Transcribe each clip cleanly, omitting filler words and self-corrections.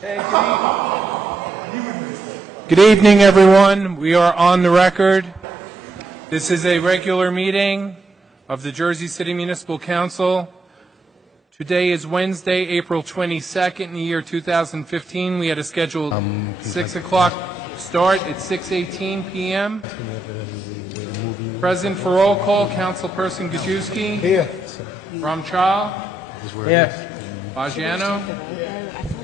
Good evening, everyone. We are on the record. This is a regular meeting of the Jersey City Municipal Council. Today is Wednesday, April 22nd in the year 2015. We had a scheduled 6 o'clock start at 6:18 p.m. Present for roll call, Councilperson Gajewski. Here. Ramchal. Here. Bagiano.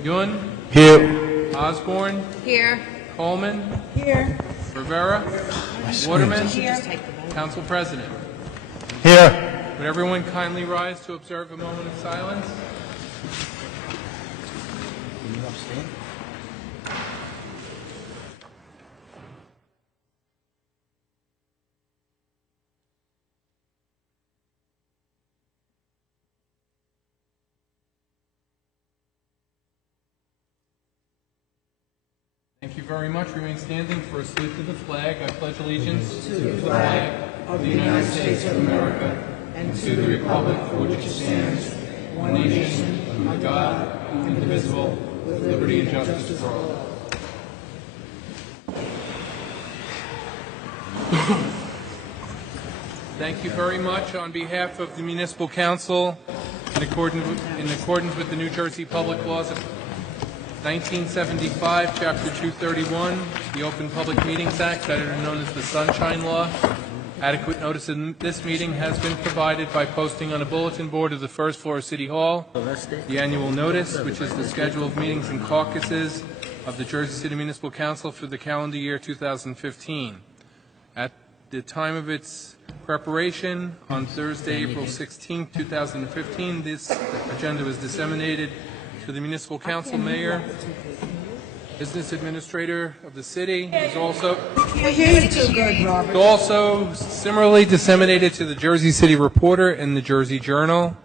Yun. Here. Osborne. Here. Coleman. Here. Rivera. Waterman. Council President. Here. Would everyone kindly rise to observe a moment of silence? Thank you very much. Remain standing for a salute to the flag. I pledge allegiance to the flag of the United States of America and to the republic for which it stands, one nation, under God, indivisible, with liberty and justice for all. Thank you very much. On behalf of the Municipal Council, in accordance with the New Jersey Public Laws of 1975, Chapter 231, the Open Public Meetings Act, better known as the Sunshine Law. Adequate notice of this meeting has been provided by posting on a bulletin board of the first floor of City Hall the annual notice, which is the schedule of meetings and caucuses of the Jersey City Municipal Council for the calendar year 2015. At the time of its preparation, on Thursday, April 16, 2015, this agenda was disseminated to the Municipal Council, Mayor, Business Administrator of the city. It was also similarly disseminated to the Jersey City Reporter and the Jersey Journal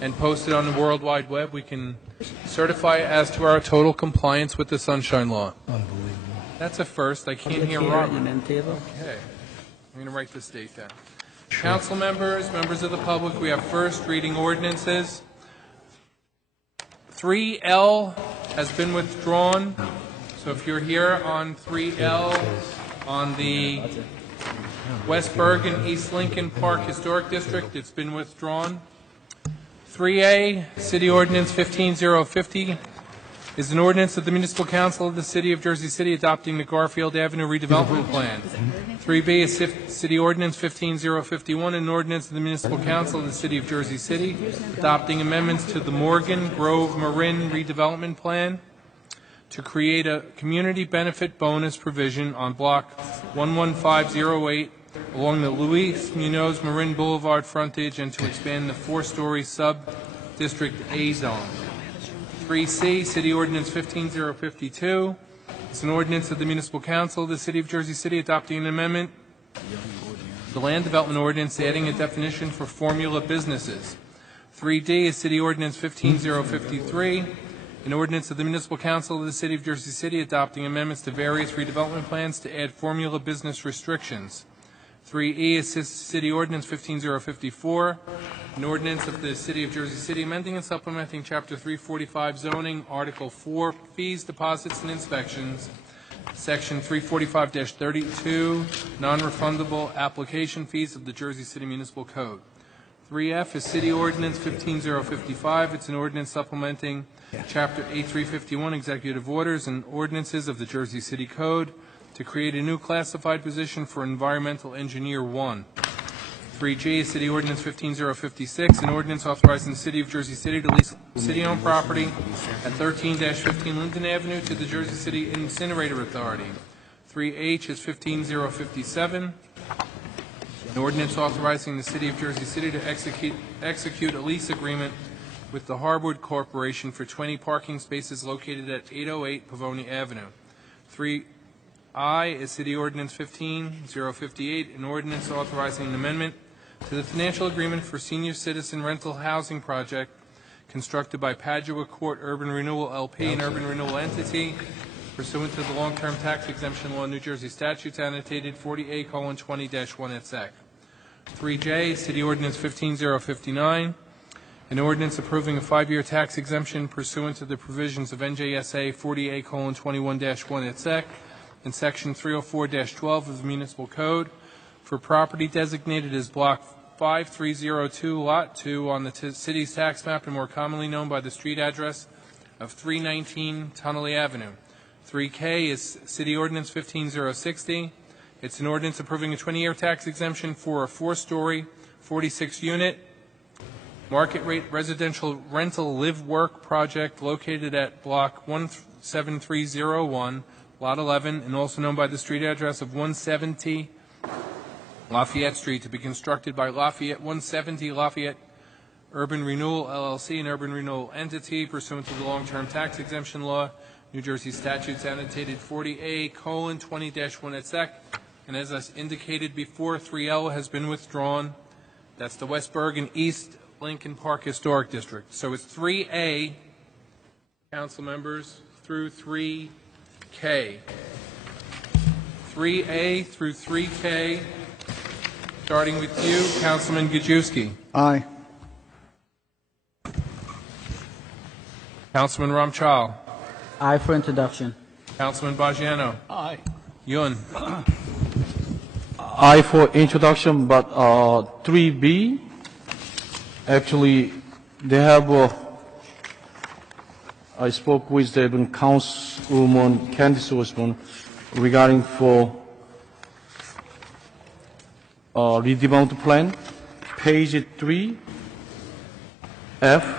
and posted on the World Wide Web. We can certify as to our total compliance with the Sunshine Law. Unbelievable. That's a first. I can't hear Robert. Okay. I'm going to write this date down. Sure. Council members, members of the public, we have first reading ordinances. 3L has been withdrawn. So if you're here on 3L, on the West Bergen, East Lincoln Park Historic District, it's been withdrawn. 3A, City Ordinance 15050, is an ordinance of the Municipal Council of the City of Jersey City adopting the Garfield Avenue redevelopment plan. 3B is City Ordinance 15051, an ordinance of the Municipal Council of the City of Jersey City adopting amendments to the Morgan Grove Marin redevelopment plan to create a community benefit bonus provision on block 11508 along the Luis Munoz Marin Boulevard frontage and to expand the four-story sub-district A zone. 3C, City Ordinance 15052. It's an ordinance of the Municipal Council of the City of Jersey City adopting an amendment to the Land Development Ordinance adding a definition for formula businesses. 3D is City Ordinance 15053. An ordinance of the Municipal Council of the City of Jersey City adopting amendments to various redevelopment plans to add formula business restrictions. 3E is City Ordinance 15054, an ordinance of the City of Jersey City amending and supplementing Chapter 345 zoning, Article 4, fees, deposits, and inspections, Section 345-32, non-refundable application fees of the Jersey City Municipal Code. 3F is City Ordinance 15055. It's an ordinance supplementing Chapter 8351, Executive Orders and Ordinances of the Jersey City Code to create a new classified position for Environmental Engineer 1. 3G is City Ordinance 15056, an ordinance authorizing the City of Jersey City to lease city-owned property at 13-15 Linden Avenue to the Jersey City Incinerator Authority. 3H is 15057, an ordinance authorizing the City of Jersey City to execute a lease agreement with the Harwood Corporation for 20 parking spaces located at 808 Pavonia Avenue. 3I is City Ordinance 15058, an ordinance authorizing an amendment to the financial agreement for senior citizen rental housing project constructed by Padua Court Urban Renewal LP, an urban renewal entity, pursuant to the long-term tax exemption law, New Jersey statutes annotated 40A:20-1 et sec. 3J, City Ordinance 15059, An ordinance approving a 5-year tax exemption pursuant to the provisions of NJSA 40A:21-1 et sec. And Section 304-12 of the Municipal Code for property designated as Block 5302, Lot 2 on the city's tax map and more commonly known by the street address of 319 Tunnelly Avenue. 3K is City Ordinance 15060. It's an ordinance approving a 20-year tax exemption for a 4-story, 46-unit, market rate residential rental live-work project located at Block 17301, Lot 11, and also known by the street address of 170 Lafayette Street, to be constructed by 170 Lafayette Urban Renewal LLC, an urban renewal entity pursuant to the long-term tax exemption law, New Jersey statutes annotated 40A:20-1 et sec. And as I indicated before, 3L has been withdrawn. That's the West Bergen East Lincoln Park Historic District. So it's 3A, council members, through 3K. 3A through 3K, starting with you, Councilman Gajewski. Aye. Councilman Ramchal. Aye for introduction. Councilman Bajiano. Aye. Yun. Aye for introduction, but 3B, actually, they have, I spoke with the Councilwoman Candice Osborne regarding for redevelopment plan, page 3, F.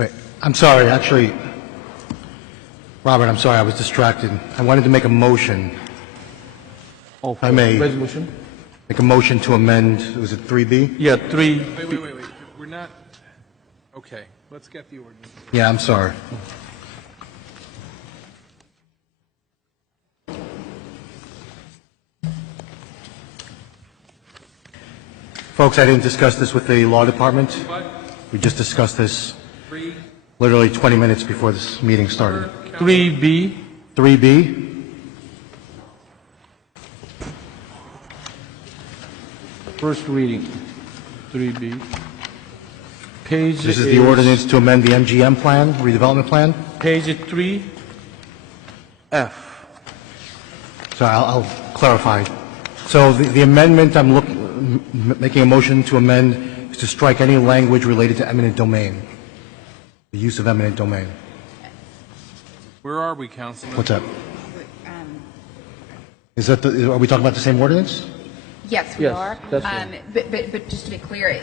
Wait, I'm sorry, actually, Robert, I'm sorry, I was distracted. I wanted to make a motion. Oh, I may. Resolution? Make a motion to amend, was it 3B? Yeah, 3. Wait. We're not, okay, let's get the ordinance. Yeah, I'm sorry. Folks, I didn't discuss this with the law department. What? We just discussed this 3, literally 20 minutes before this meeting started. 3B, 3B, first reading, 3B. Page this is the ordinance to amend the MGM plan, redevelopment plan. Page 3, F. So I'll clarify. So the amendment I'm making a motion to amend is to strike any language related to eminent domain, the use of eminent domain. where are we, Councilman? What's that? Is that are we talking about the same ordinance? Yes, we Yes, are. that's right. But just to be clear,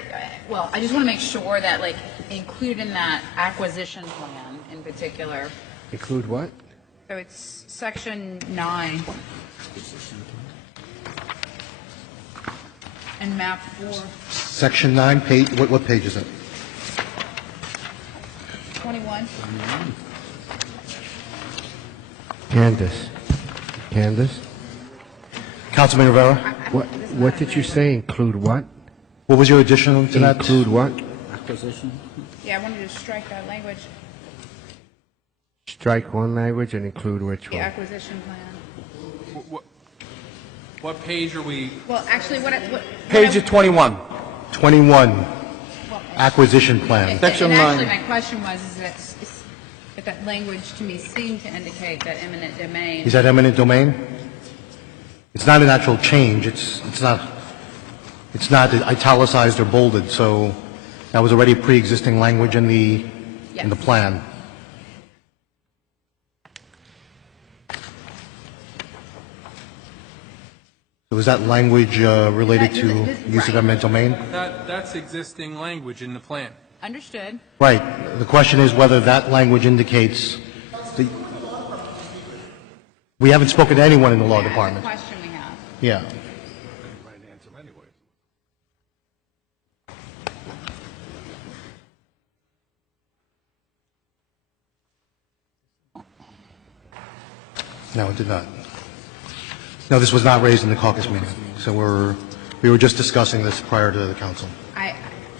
well, I just want to make sure that, like, included in that acquisition plan in particular, Include what? so it's section 9. And map 4, Section 9, page, what page is it? 21. Candace? Councilman Rivera, What did you say? Include what? what was your addition to that? Include what? Acquisition. Yeah, I wanted to strike that language, Strike one language and include which the one? acquisition plan. What page are we? Well, actually, Page 21. 21, acquisition plan. Section and actually, 9. my question was, if that language to me seemed to indicate that eminent domain. Is that eminent domain? It's not an actual change, it's not italicized or bolded, so that was already pre-existing language in the Yes. plan. So is that language related to use of eminent domain? That's existing language in the plan. Understood. Right. The question is whether that language indicates the... We haven't spoken to anyone in the law That's the department. question we have. Yeah. No, it did not. No, this was not raised in the caucus meeting, so we were just discussing this prior to the council.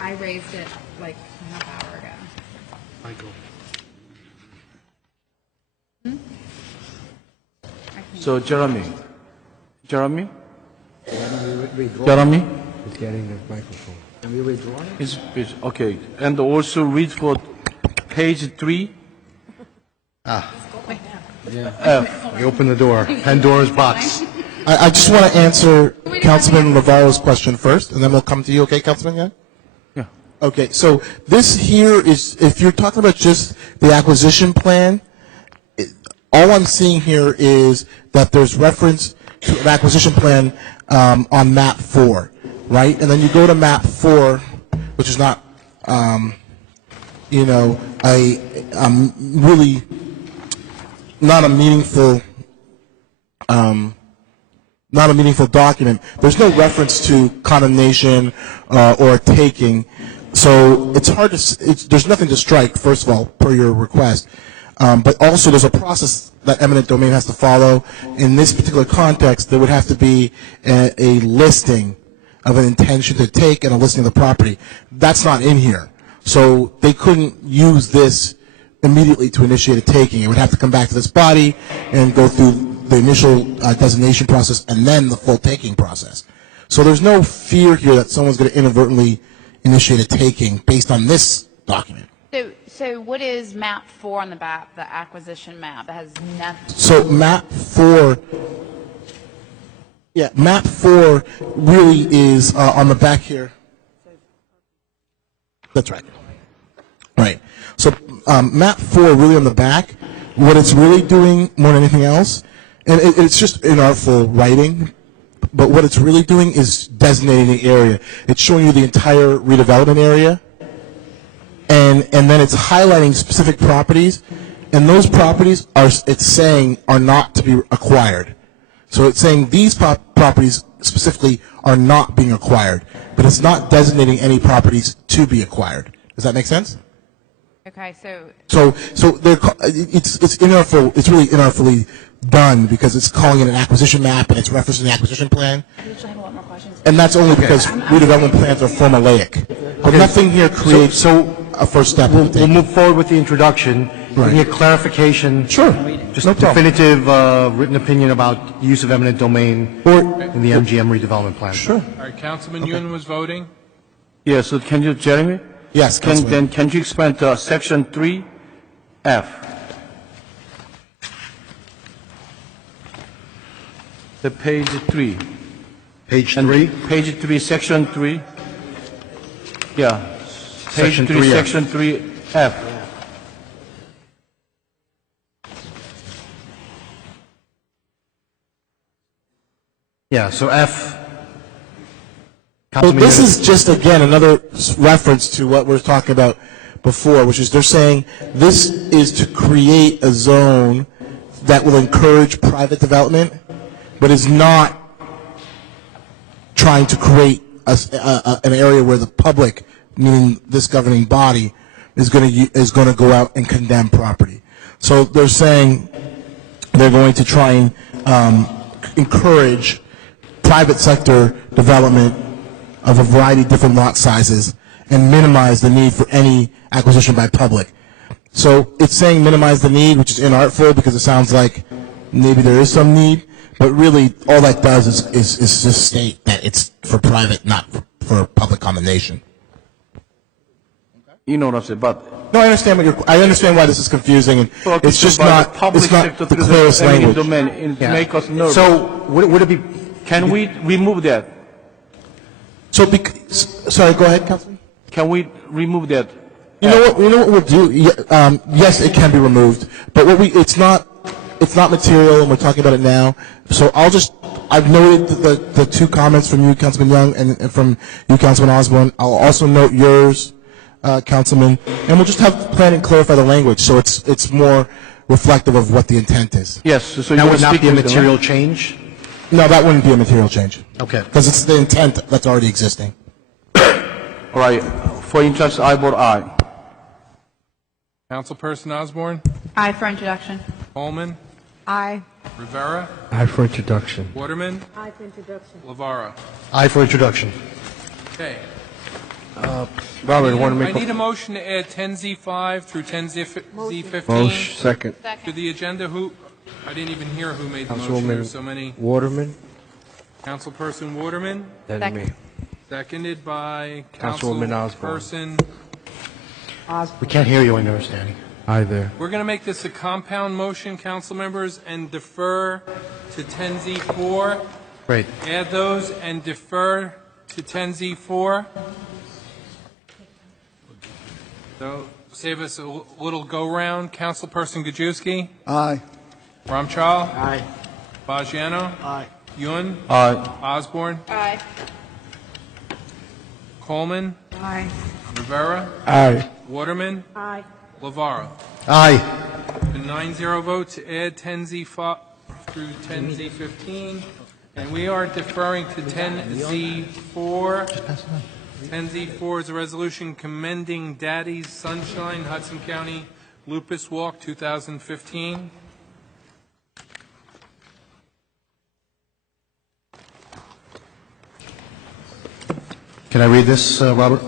I raised it like a half hour ago. So, Jeremy. He's getting the microphone. Can we withdraw it? Okay, and also read for page 3. We open the door, Pandora's box. I just want to answer Councilman Navarro's question first, and then we'll come to you, okay, Councilman Young? Yeah. Okay, so this here is, if you're talking about just the acquisition plan, all I'm seeing here is that there's reference to an acquisition plan on map 4, right? And then you go to map 4, which is not, really not a meaningful document. There's no reference to condemnation or taking, so it's hard to. There's nothing to strike. First of all, per your request, but also there's a process that eminent domain has to follow. In this particular context, there would have to be a listing of an intention to take and a listing of the property. That's not in here, so they couldn't use this immediately to initiate a taking. It would have to come back to this body and go through the initial designation process and then the full taking process. So there's no fear here that someone's going to inadvertently initiate a taking based on this document. So what is map 4 on the map, the acquisition map? That has nothing. So map 4, map 4 really is on the back here. That's right. Right. So map 4 really on the back, what it's really doing more than anything else, and it's just inartful writing, but what it's really doing is designating the area. It's showing you the entire redevelopment area, and then it's highlighting specific properties, and those properties it's saying are not to be acquired. So it's saying these properties specifically are not being acquired, but it's not designating any properties to be acquired. Does that make sense? Okay, so it's inartful. It's really inartfully done because it's calling it an acquisition map and it's referencing the acquisition plan. I usually have a lot more questions. And that's only because redevelopment plans are formulaic. But nothing here creates a first step. We'll move forward with the introduction. Right. We need a clarification. Sure. Just No a problem. definitive written opinion about the use of eminent domain in the MGM redevelopment plan. Sure. All right, Councilman Yun was voting. Yeah, so can you, Jeremy? Yes, Councilman. Can you expand section 3F? The page 3. Page And 3? Page 3, section 3. Yeah. Page Section 3, 3F. section 3F. Yeah, so F. So Councilman this Yunus. is just, again, another reference to what we were talking about before, which is they're saying this is to create a zone that will encourage private development, but is not trying to create an area where the public, meaning this governing body, is going to go out and condemn property. So they're saying they're going to try and encourage private sector development of a variety of different lot sizes and minimize the need for any acquisition by public. So it's saying minimize the need, which is inartful because it sounds like maybe there is some need, but really all that does is just state that it's for private, not for public condemnation. You know what I'm saying, but No, I understand why this is confusing, and it's just not the clearest language. domain, it make us nervous. So would it be, Can we remove that? So, sorry, go ahead, Councilman. Can we remove that? You know what we'll do? Yes, it can be removed, but it's not material, and we're talking about it now. So I've noted the two comments from you, Councilman Young, and from you, Councilman Osborne. I'll also note yours, Councilman, and we'll just have planning clarify the language so it's more reflective of what the intent is. Yes, so that you would not speak be a with them, material change? No, that wouldn't be a material change. Okay. Because it's the intent that's already existing. All right, for interest, I vote aye. Councilperson Osborne, Aye for introduction. Coleman, Aye. Rivera, Aye for introduction. Waterman. Aye for introduction. Lavara. Aye for introduction. Okay. Robert, want to I make need a a motion to add 10Z5 through 10Z15 motion? Second. to the agenda. I didn't even hear who made the motion. There's so many. Waterman, Councilperson Waterman, then me. Seconded by Councilwoman Osborne. Councilperson. We can't hear you when you're standing. Aye there. We're going to make this a compound motion, council members, and defer to 10Z4. Great. Add those and defer to 10Z4. So save us a little go-round. Councilperson Gajewski? Aye. Ramchal? Aye. Bajano? Aye. Yun? Aye. Osborne? Aye. Coleman? Aye. Rivera? Aye. Waterman? Aye. Lavaro? Aye. A 9-0 vote to add 10Z5 through 10Z15. And we are deferring to 10Z4. 10Z4 is a resolution commending Daddy's Sunshine, Hudson County Lupus Walk 2015. Can I read this, Robert?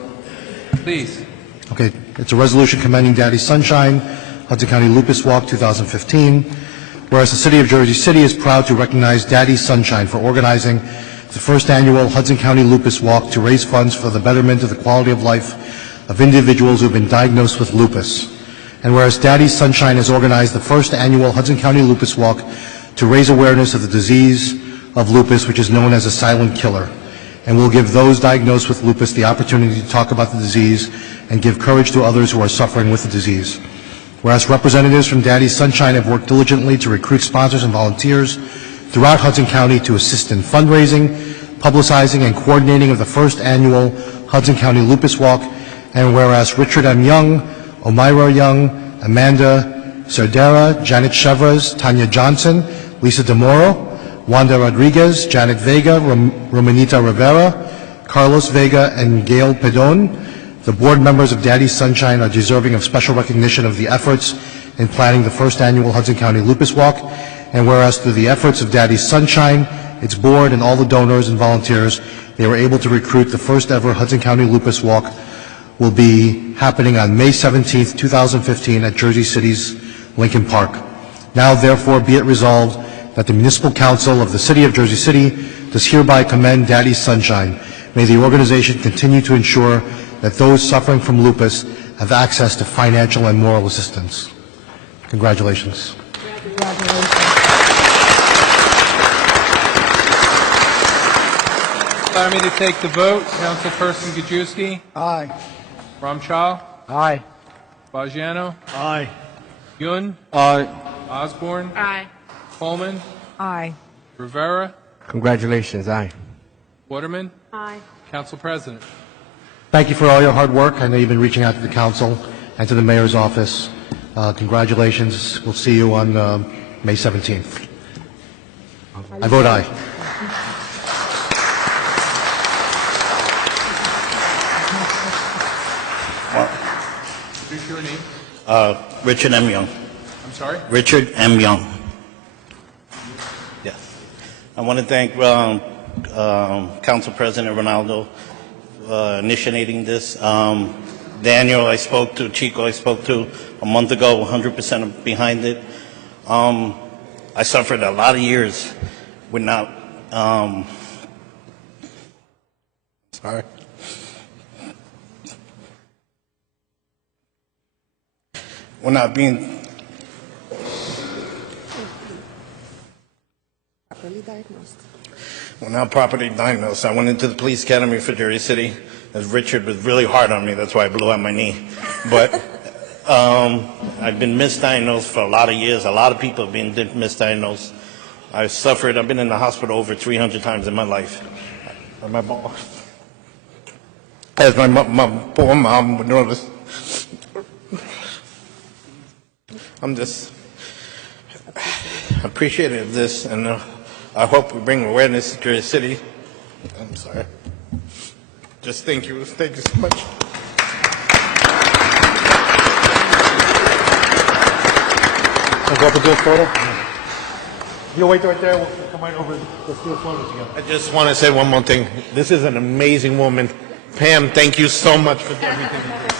Please. Okay, it's a resolution commending Daddy Sunshine, Hudson County Lupus Walk 2015. Whereas the City of Jersey City is proud to recognize Daddy Sunshine for organizing the first annual Hudson County Lupus Walk to raise funds for the betterment of the quality of life of individuals who have been diagnosed with lupus. And whereas Daddy Sunshine has organized the first annual Hudson County Lupus Walk to raise awareness of the disease of lupus, which is known as a silent killer, and will give those diagnosed with lupus the opportunity to talk about the disease and give courage to others who are suffering with the disease. Whereas representatives from Daddy Sunshine have worked diligently to recruit sponsors and volunteers throughout Hudson County to assist in fundraising, publicizing, and coordinating of the first annual Hudson County Lupus Walk, and whereas Richard M. Young, Omira Young, Amanda Cerdera, Janet Chevres, Tanya Johnson, Lisa DeMoro, Wanda Rodriguez, Janet Vega, Romanita Rivera, Carlos Vega, and Gail Pedon, the board members of Daddy Sunshine, are deserving of special recognition of the efforts in planning the first annual Hudson County Lupus Walk. And whereas through the efforts of Daddy Sunshine, its board, and all the donors and volunteers, they were able to recruit the first ever Hudson County Lupus Walk, will be happening on May 17th, 2015 at Jersey City's Lincoln Park. Now therefore be it resolved that the Municipal Council of the City of Jersey City does hereby commend Daddy Sunshine. May the organization continue to ensure that those suffering from lupus have access to financial and moral assistance. Congratulations. Allow me to take the vote. Councilperson Gajewski? Aye. Ramchal? Aye. Bajano? Aye. Yun? Aye. Osborne? Aye. Coleman? Aye. Rivera? Congratulations. Aye. Waterman? Aye. Council President? Thank you for all your hard work. I know you've been reaching out to the council and to the mayor's office. Congratulations. We'll see you on May 17th. I vote aye. Who's your name? Richard M. Young. I'm sorry? Richard M. Young. Yes. I want to thank Council President Ronaldo initiating this. Daniel, I spoke to, Chico, I spoke to a month ago, 100% behind it. I suffered a lot of years with not, sorry. We're not being properly diagnosed. Well, now properly diagnosed. I went into the police academy for Jersey City, as Richard was really hard on me. That's why I blew out my knee. But I've been misdiagnosed for a lot of years. A lot of people have been misdiagnosed. I've suffered. I've been in the hospital over 300 times in my life. As my poor mom would notice. I'm just appreciative of this, and I hope we bring awareness to Jersey City. I'm sorry. Just thank you so much. I'll go up and do a photo. You'll wait right there. We'll come right over. Let's do a photo together. I just want to say one more thing. This is an amazing woman. Pam, thank you so much for everything you did.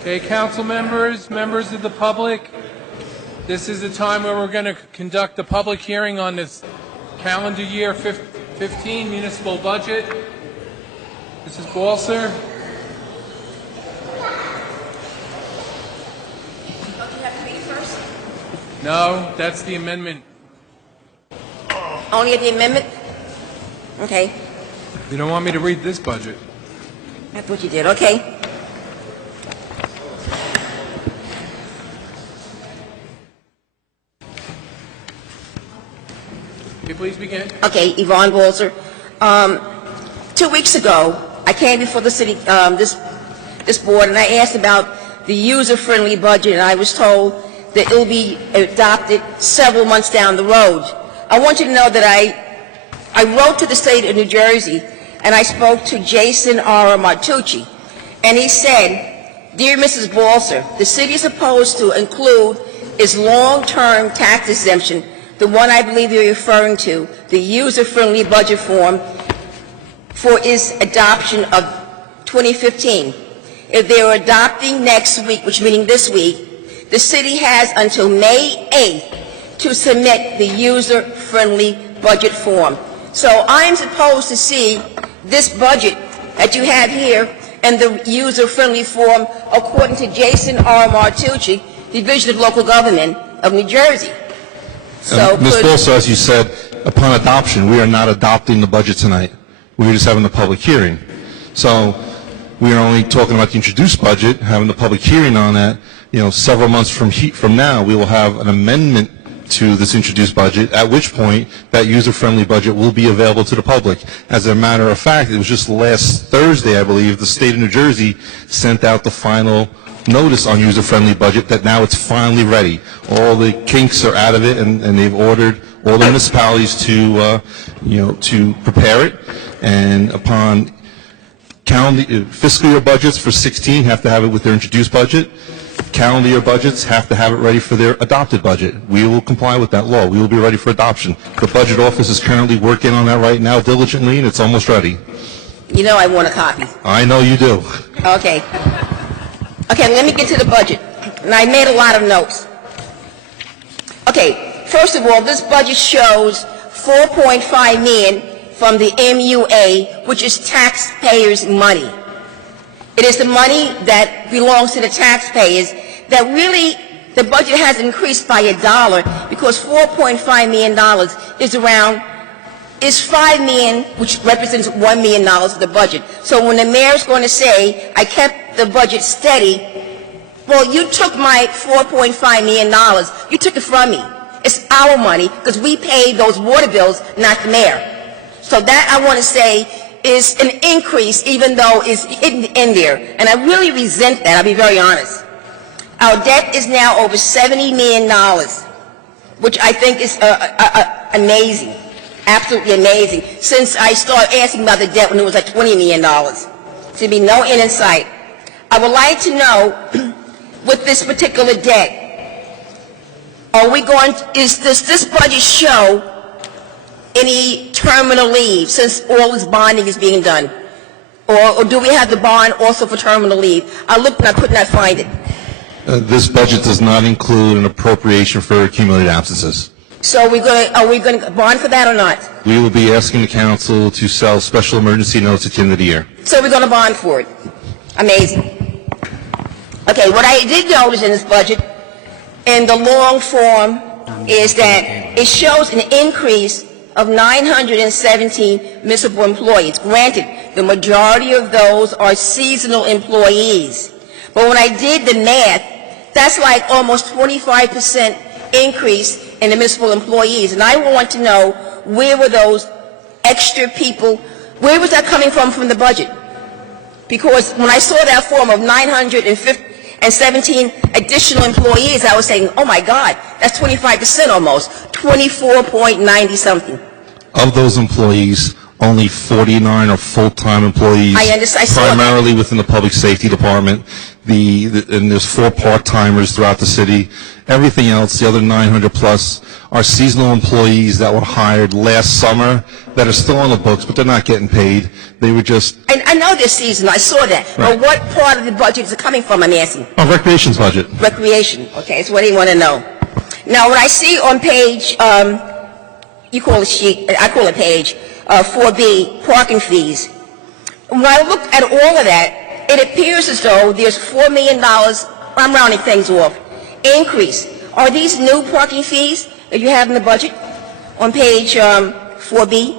Okay, council members, members of the public, this is the time where we're going to conduct a public hearing on this calendar year 15 municipal budget. Mrs. Balser. Don't you have to read it first? No, that's the amendment. Only at the amendment? Okay. You don't want me to read this budget? That's what you did. Okay. Okay, please begin. Okay, Yvonne Balzer. 2 weeks ago, I came before the city, this board, and I asked about the user-friendly budget, and I was told that it will be adopted several months down the road. I want you to know that I wrote to the state of New Jersey, and I spoke to Jason R. Martucci, and he said, "Dear Mrs. Balser, the city is supposed to include its long-term tax exemption, the one I believe you're referring to, the user-friendly budget form, for its adoption of 2015. If they are adopting next week, which meaning this week, the city has until May 8th to submit the user-friendly budget form." So I am supposed to see this budget that you have here and the user-friendly form according to Jason R. Martucci, Division of Local Government of New Jersey. So Ms. Balser, as you said, upon adoption, we are not adopting the budget tonight. We're just having the public hearing. So we are only talking about the introduced budget, having the public hearing on that. Several months from now, we will have an amendment to this introduced budget, at which point that user-friendly budget will be available to the public. As a matter of fact, it was just last Thursday, I believe, the state of New Jersey sent out the final notice on user-friendly budget that now it's finally ready. All the kinks are out of it, and they've ordered all the municipalities to prepare it. And upon fiscal year budgets for 16 have to have it with their introduced budget. Calendar year budgets have to have it ready for their adopted budget. We will comply with that law. We will be ready for adoption. The budget office is currently working on that right now diligently, and it's almost ready. you know I want a copy. I know you do. Okay. Okay, let me get to the budget. And I made a lot of notes. Okay, first of all, this budget shows $4.5 million from the MUA, which is taxpayers' money. It is the money that belongs to the taxpayers that really the budget has increased by $1 because $4.5 million is $5 million, which represents $1 million of the budget. So when the mayor's going to say, I kept the budget steady, well, you took my $4.5 million. You took it from me. It's our money because we paid those water bills, not the mayor. So that, I want to say, is an increase, even though it's hidden in there. And I really resent that, I'll be very honest. Our debt is now over $70 million, which I think is amazing, absolutely amazing, since I started asking about the debt when it was like $20 million. To be no end in sight. I would like to know, with this particular debt, does this budget show any terminal leave, since all this bonding is being done? Or do we have the bond also for terminal leave? I looked and I could not find it. This budget does not include an appropriation for accumulated absences. So are we going to bond for that or not? We will be asking the council to sell special emergency notes at the end of the year. So we're going to bond for it. Amazing. Okay, what I did notice in this budget, in the long form, is that it shows an increase of 917 municipal employees. Granted, the majority of those are seasonal employees. But when I did the math, that's like almost 25% increase in the municipal employees. And I want to know, where were those extra people, where was that coming from the budget? Because when I saw that form of 917 additional employees, I was saying, oh my God, that's 25% almost, 24.90 something. Of those employees, only 49 are full-time employees. I understand. I saw that. Primarily within the public safety department. And there's 4 part-timers throughout the city. Everything else, the other 900 plus, are seasonal employees that were hired last summer that are still on the books, but they're not getting paid. They were just... I know they're seasonal, I saw that. Right. But what part of the budget is it coming from, I'm asking? recreations budget. Recreation, okay, that's what I want to know. Now, what I see on page, you call it sheet, I call it page 4B, parking fees. When I look at all of that, it appears as though there's $4 million, I'm rounding things off, increase. Are these new parking fees that you have in the budget on page 4B?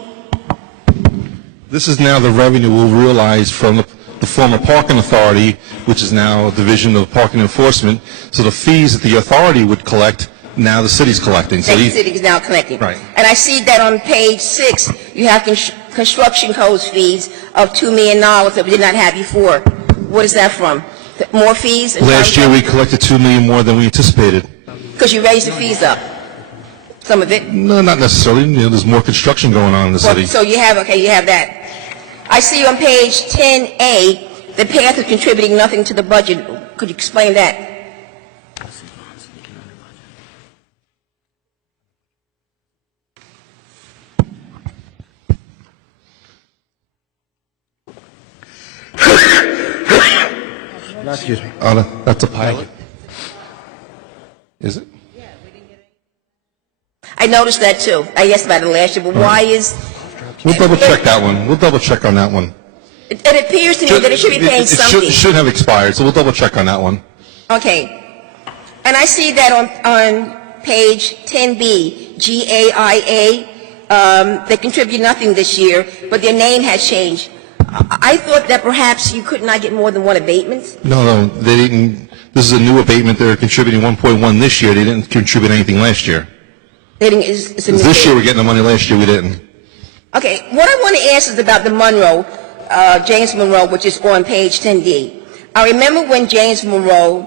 This is now the revenue we'll realize from the former parking authority, which is now a division of parking enforcement. So the fees that the authority would collect, now the city's collecting. So The city is now collecting. Right. And I see that on page 6, you have construction codes fees of $2 million that we did not have before. What is that from? More fees? last year we collected $2 million more than we anticipated. Because you raised the fees up, some of it. No, not necessarily. There's more construction going on in the city. So you have, okay, you have that. I see on page 10A, the path of contributing nothing to the budget. Could you explain that? Excuse me. That's a pilot. Is it? I noticed that too. I asked about it last year, but why is... We'll double check that one. We'll double check on that one. It appears to me that it should be paying something. It should have expired, so we'll double check on that one. Okay. And I see that on page 10B, GAIA, they contribute nothing this year, but their name has changed. I thought that perhaps you could not get more than one abatement. No, they didn't. This is a new abatement. They're contributing 1.1 this year. They didn't contribute anything last year. They didn't, it's a This year we're getting the money. Last year we didn't. Okay, what I want to ask is about the Monroe, James Monroe, which is on page 10D. I remember when James Monroe,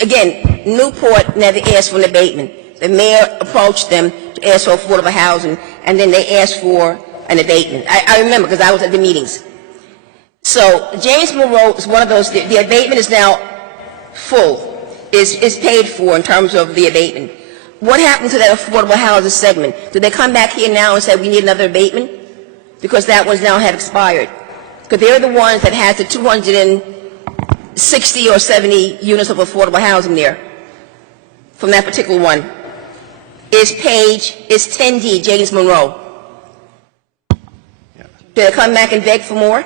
again, Newport never asked for an abatement. The mayor approached them to ask for affordable housing, and then they asked for an abatement. I remember because I was at the meetings. So James Monroe is one of those, the abatement is now full, is paid for in terms of the abatement. What happened to that affordable housing segment? Did they come back here now and say we need another abatement? Because that one's now have expired. Because they're the ones that has the 260 or 70 units of affordable housing there from that particular one. Is 10D, James Monroe. Did they come back and beg for more?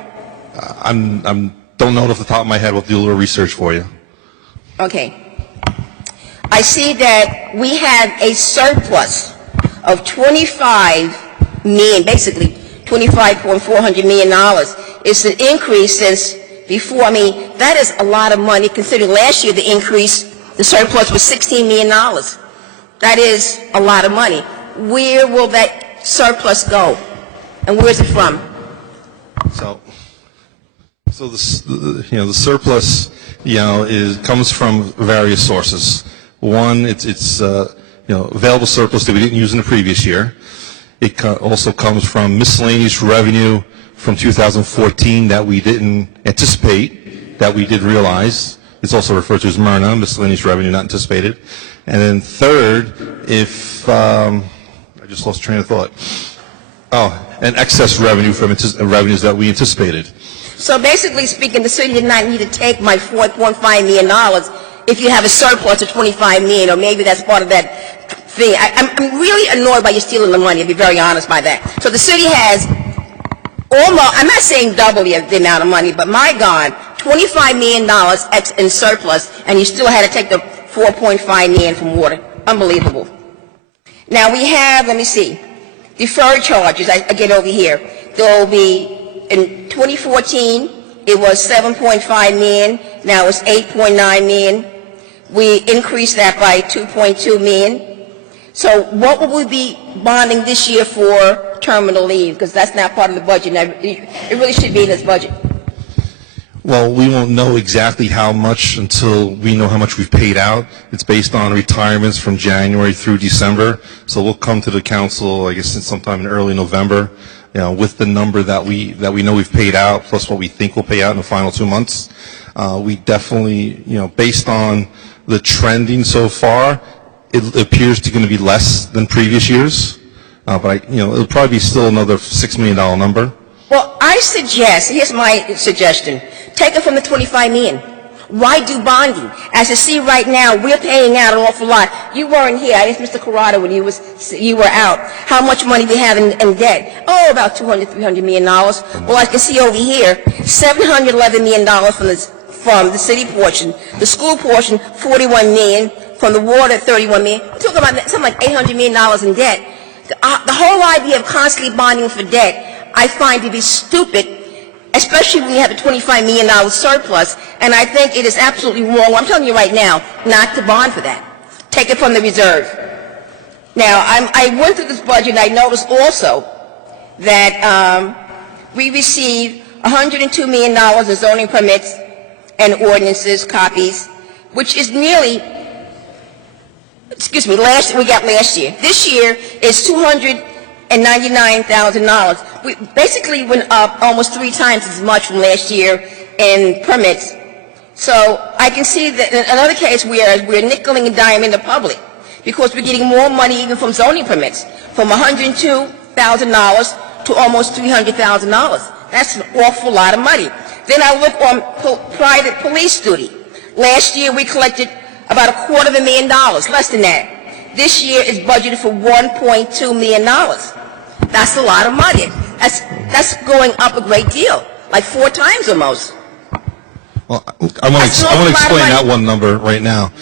Don't know it off the top of my head. We'll do a little research for you. Okay. I see that we have a surplus of $25 million, basically $25.4 million. It's an increase since before. I mean, that is a lot of money considering last year the increase, the surplus was $16 million. That is a lot of money. Where will that surplus go? And where is it from? So the surplus, comes from various sources. One, it's available surplus that we didn't use in the previous year. It also comes from miscellaneous revenue from 2014 that we didn't anticipate, that we did realize. It's also referred to as MRNA, miscellaneous revenue not anticipated. And then third, I just lost train of thought. And excess revenue from revenues that we anticipated. So basically speaking, the city did not need to take my $4.5 million if you have a surplus of $25 million, or maybe that's part of that thing. I'm really annoyed by you stealing the money, to be very honest by that. So the city has almost, I'm not saying double the amount of money, but my God, $25 million in surplus, and you still had to take the $4.5 million from water. Unbelievable. Now we have, let me see, deferred charges. I get over here. There will be in 2014, it was 7.5 million, now it's 8.9 million. We increased that by 2.2 million. So what will we be bonding this year for terminal leave? Because that's not part of the budget. It really should be in this budget. Well, we won't know exactly how much until we know how much we've paid out. It's based on retirements from January through December. So we'll come to the council, I guess, sometime in early November, with the number that we know we've paid out, plus what we think we'll pay out in the final 2 months. We definitely, based on the trending so far, it appears to going to be less than previous years. But it'll probably be still another $6 million number. Well, I suggest, here's my suggestion, take it from the 25 million. Why do bonding? As you see right now, we're paying out an awful lot. You weren't here. I asked Mr. Corrado when you were out how much money we have in debt. Oh, about $200-300 million. Well, I can see over here, $711 million from the city portion, the school portion, $41 million, from the water, $31 million. We're talking about something like $800 million in debt. The whole idea of constantly bonding for debt, I find to be stupid, especially when you have a $25 million surplus, and I think it is absolutely wrong, I'm telling you right now, not to bond for that. Take it from the reserve. Now, I went through this budget, and I noticed also that we received $102 million in zoning permits and ordinances copies, which is nearly, we got last year. This year is $299,000. We basically went up almost 3 times as much from last year in permits. So I can see that in another case where we're nickeling and diming the public because we're getting more money even from zoning permits, from $102,000 to almost $300,000. That's an awful lot of money. Then I look on private police duty. Last year we collected about $250,000, less than that. This year is budgeted for $1.2 million. That's a lot of money. That's going up a great deal, like 4 times almost. Well, I want to explain that one number right now.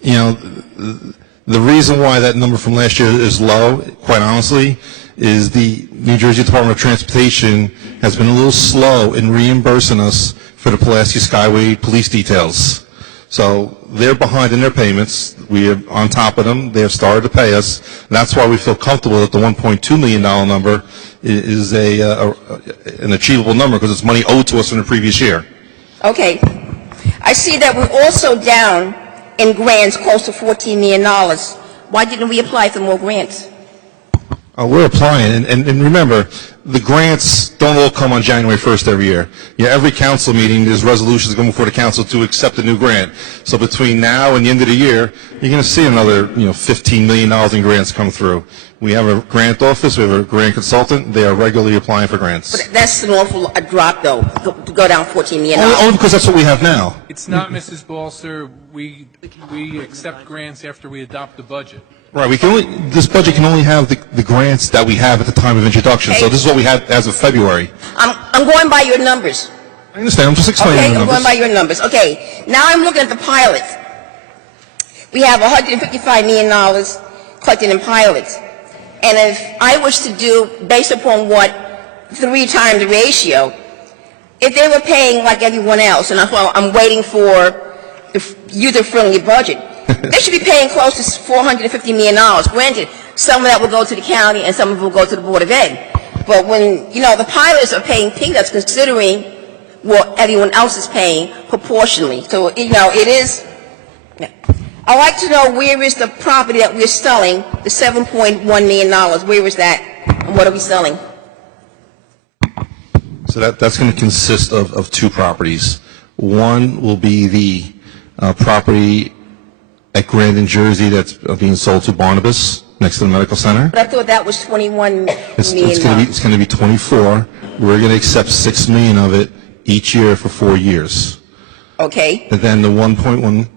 The reason why that number from last year is low, quite honestly, is the New Jersey Department of Transportation has been a little slow in reimbursing us for the Pulaski Skyway police details. So they're behind in their payments. We are on top of them. They have started to pay us. And that's why we feel comfortable that the $1.2 million number is an achievable number because it's money owed to us from the previous year. Okay. I see that we're also down in grants close to $14 million. Why didn't we apply for more grants? We're applying, and remember, the grants don't all come on January 1st every year. Every council meeting, there's resolutions going before the council to accept a new grant. So between now and the end of the year, you're going to see another, $15 million in grants come through. We have a grant office, we have a grant consultant, they are regularly applying for grants. But that's an awful drop, though, to go down $14 million. Only because that's what we have now. It's not, Mrs. Balser. We accept grants after we adopt the budget. Right, this budget can only have the grants that we have at the time of introduction. Okay. So this is what we had as of February. I'm going by your numbers. I understand, I'm just explaining Okay, the I'm numbers. going by your numbers. Okay, now I'm looking at the pilots. We have $155 million collected in pilots. And if I was to do, based upon 3 times the ratio, if they were paying like everyone else, and I'm waiting for the user-friendly budget, they should be paying close to $450 million. Granted, some of that will go to the county and some of it will go to the Board of Ed. But when, the pilots are paying peanuts considering what everyone else is paying proportionally. So, it is... I'd like to know where is the property that we're selling, the $7.1 million. Where is that and what are we selling? So that's going to consist of 2 properties. One will be the property at Grandin, Jersey that's being sold to Barnabas next to the medical center. But I thought that was $21 million. It's going to be 24. We're going to accept $6 million of it each year for 4 years. Okay. And then the 1.1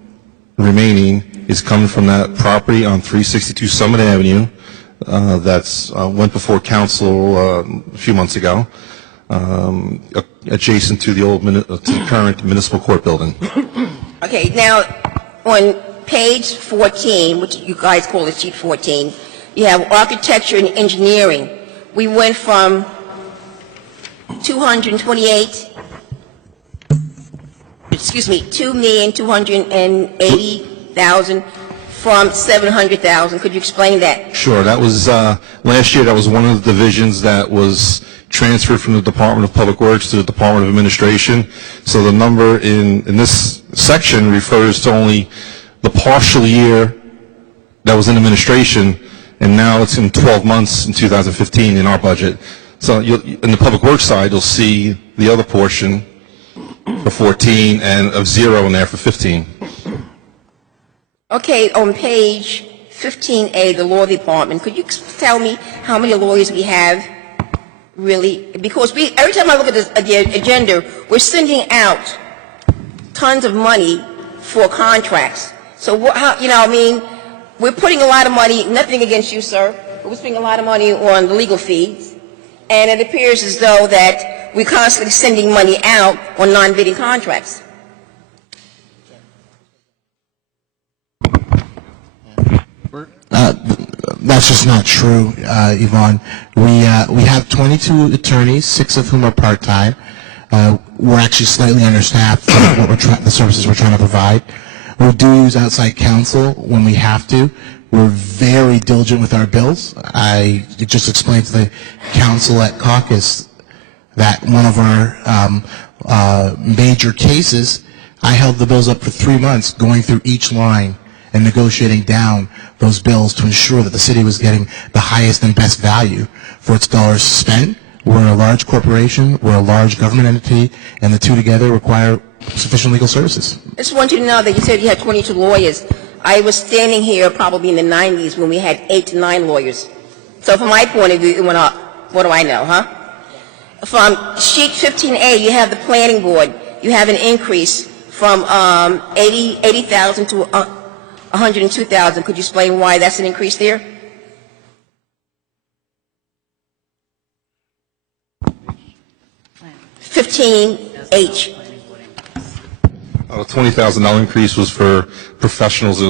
remaining is coming from that property on 362 Summit Avenue that's went before council a few months ago, adjacent to the current municipal court building. Okay, now on page 14, which you guys call it sheet 14, you have architecture and engineering. We went from 2,280,000 from 700,000. Could you explain that? Sure, that was, last year, that was one of the divisions that was transferred from the Department of Public Works to the Department of Administration. So the number in this section refers to only the partial year that was in administration, and now it's in 12 months in 2015 in our budget. So in the Public Works side, you'll see the other portion for 14 and of 0 in there for 15. Okay, on page 15A, the Law Department, could you tell me how many lawyers we have, really? Because every time I look at the agenda, we're sending out tons of money for contracts. So, we're putting a lot of money, nothing against you, sir, but we're spending a lot of money on the legal fees, and it appears as though that we're constantly sending money out on non-bidding contracts. That's just not true, Yvonne. We have 22 attorneys, 6 of whom are part-time. We're actually slightly understaffed for the services we're trying to provide. We do use outside counsel when we have to. We're very diligent with our bills. I just explained to the counsel at caucus that one of our major cases, I held the bills up for 3 months, going through each line and negotiating down those bills to ensure that the city was getting the highest and best value for its dollars spent. We're a large corporation, we're a large government entity, and the two together require sufficient legal services. I just want you to know that you said you had 22 lawyers. I was standing here probably in the 90s when we had 8 to 9 lawyers. So from my point of view, it went up. What do I know, huh? From sheet 15A, you have the planning board. You have an increase from 80,000 to 102,000. Could you explain why that's an increase there? $15H. A $20,000 increase was for professionals,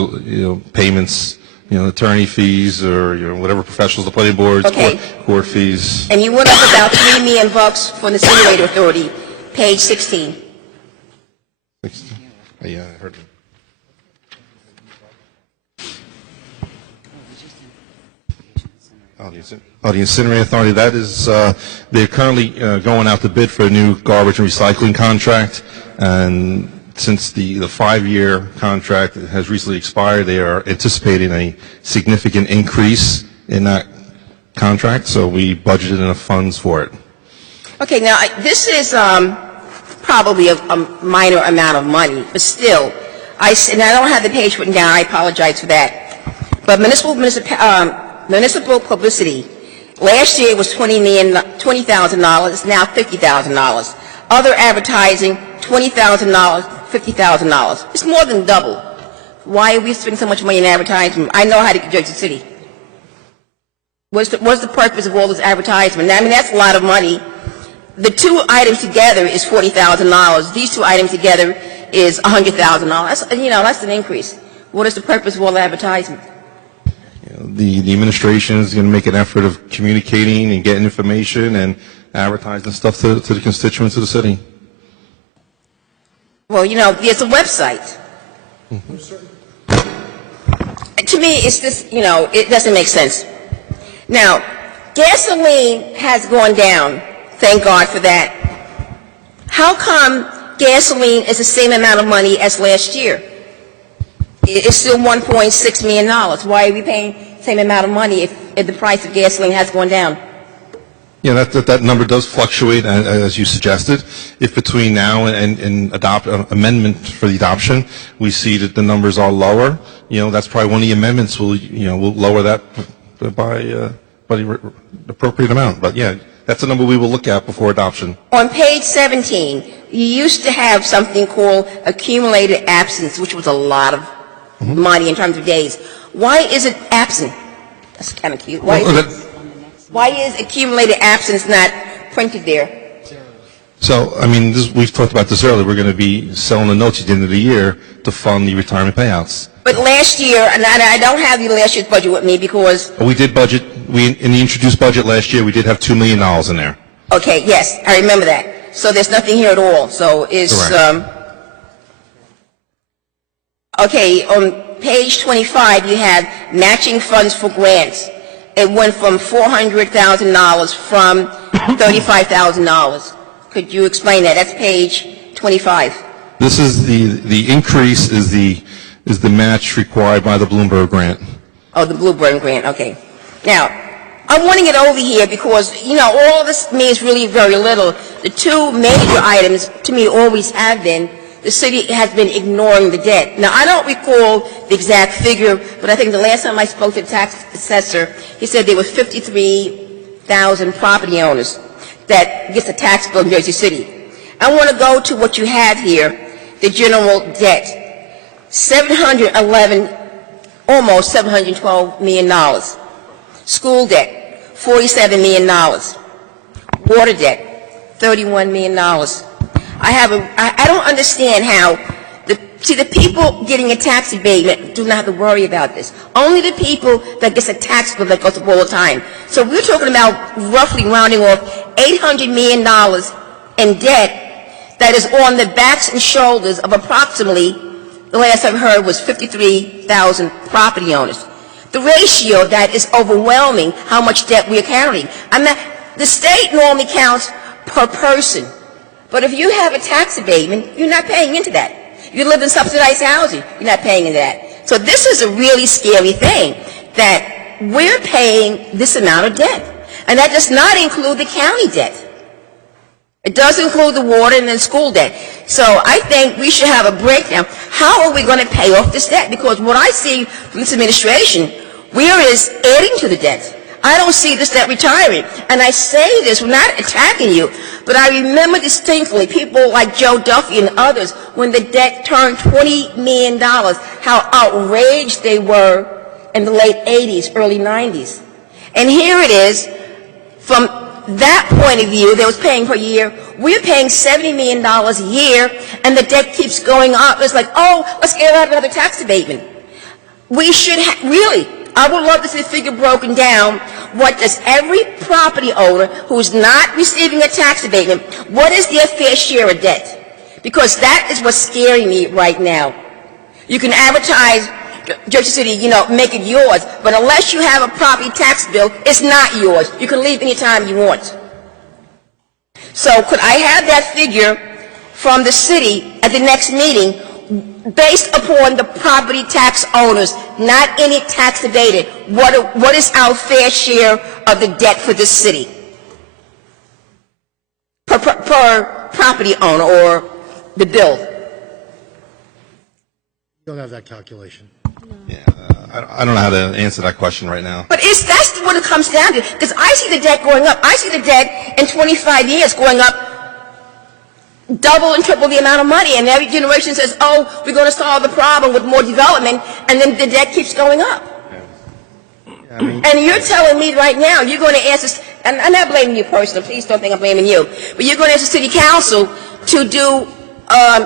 payments, attorney fees or whatever professionals, the planning boards, Okay. court fees. And you went up about $3 million for the Simulator Authority, page 16. Yeah, I heard. The Incinerator Authority, that is, they're currently going out to bid for a new garbage and recycling contract, and since the 5-year contract has recently expired, they are anticipating a significant increase in that contract, so we budgeted enough funds for it. Okay, now, this is probably a minor amount of money, but still, and I don't have the page written down, I apologize for that, but municipal publicity, last year it was $20,000, now $50,000. Other advertising, $20,000, $50,000. It's more than double. Why are we spending so much money in advertising? I know how to judge the city. What's the purpose of all this advertisement? I mean, that's a lot of money. The two items together is $40,000. These two items together is $100,000. That's an increase. What is the purpose of all the advertisement? The administration is going to make an effort of communicating and getting information and advertising stuff to the constituents of the city. Well, there's a website. To me, it's just, it doesn't make sense. Now, gasoline has gone down. Thank God for that. How come gasoline is the same amount of money as last year? It's still $1.6 million. Why are we paying the same amount of money if the price of gasoline has gone down? Yeah, that number does fluctuate, as you suggested. If between now and amendment for the adoption, we see that the numbers are lower, that's probably one of the amendments we'll lower that by the appropriate amount. But yeah, that's a number we will look at before adoption. On page 17, you used to have something called accumulated absence, which was a lot of money in terms of days. Why is it absent? That's kind of cute. Why is accumulated absence not printed there? So, we've talked about this earlier. We're going to be selling the notes at the end of the year to fund the retirement payouts. But last year, and I don't have the last year's budget with me because... We did budget, in the introduced budget last year, we did have $2 million in there. Okay, yes, I remember that. So there's nothing here at all. So is, Correct. okay, on page 25, you have matching funds for grants. It went from $400,000 from $35,000. Could you explain that? That's page 25. This is the increase is the match required by the Bloomberg grant. Oh, the Blueburn grant, okay. Now, I'm wanting it over here because, you know, all this means really very little. The two major items, to me, always have been, the city has been ignoring the debt. Now, I don't recall the exact figure, but I think the last time I spoke to the tax assessor, he said there were 53,000 property owners that gets a tax bill in Jersey City. I want to go to what you have here, the general debt. 711, almost $712 million. School debt, $47 million. Water debt, $31 million. I don't understand how the people getting a tax abatement do not have to worry about this. Only the people that gets a tax bill that goes up all the time. So we're talking about roughly rounding off $800 million in debt that is on the backs and shoulders of approximately, the last I've heard was 53,000 property owners. The ratio of that is overwhelming how much debt we are carrying. The state normally counts per person. But if you have a tax abatement, you're not paying into that. You live in subsidized housing, you're not paying into that. So this is a really scary thing, that we're paying this amount of debt. And that does not include the county debt. It does include the water and the school debt. So I think we should have a breakdown. How are we going to pay off this debt? Because what I see from this administration, we are adding to the debt. I don't see this debt retiring. And I say this, we're not attacking you, but I remember distinctly people like Joe Duffy and others, when the debt turned $20 million, how outraged they were in the late 80s, early 90s. And here it is, from that point of view, they was paying per year. We're paying $70 million a year, and the debt keeps going up. It's like, oh, let's get out another tax abatement. We should really, I would love to see the figure broken down. What does every property owner who is not receiving a tax abatement, what is their fair share of debt? Because that is what's scaring me right now. You can advertise Jersey City, you know, make it yours, but unless you have a property tax bill, it's not yours. You can leave anytime you want. So could I have that figure from the city at the next meeting based upon the property tax owners, not any tax abated? What is our fair share of the debt for this city? Per property owner or the bill? You don't have that calculation. Yeah, I don't know how to answer that question right now. But that's what it comes down to. Because I see the debt going up. I see the debt in 25 years going up double and triple the amount of money. And every generation says, oh, we're going to solve the problem with more development. And then the debt keeps going up. And you're telling me right now, you're going to ask us, and I'm not blaming you personally, please don't think I'm blaming you, but you're going to ask the city council to do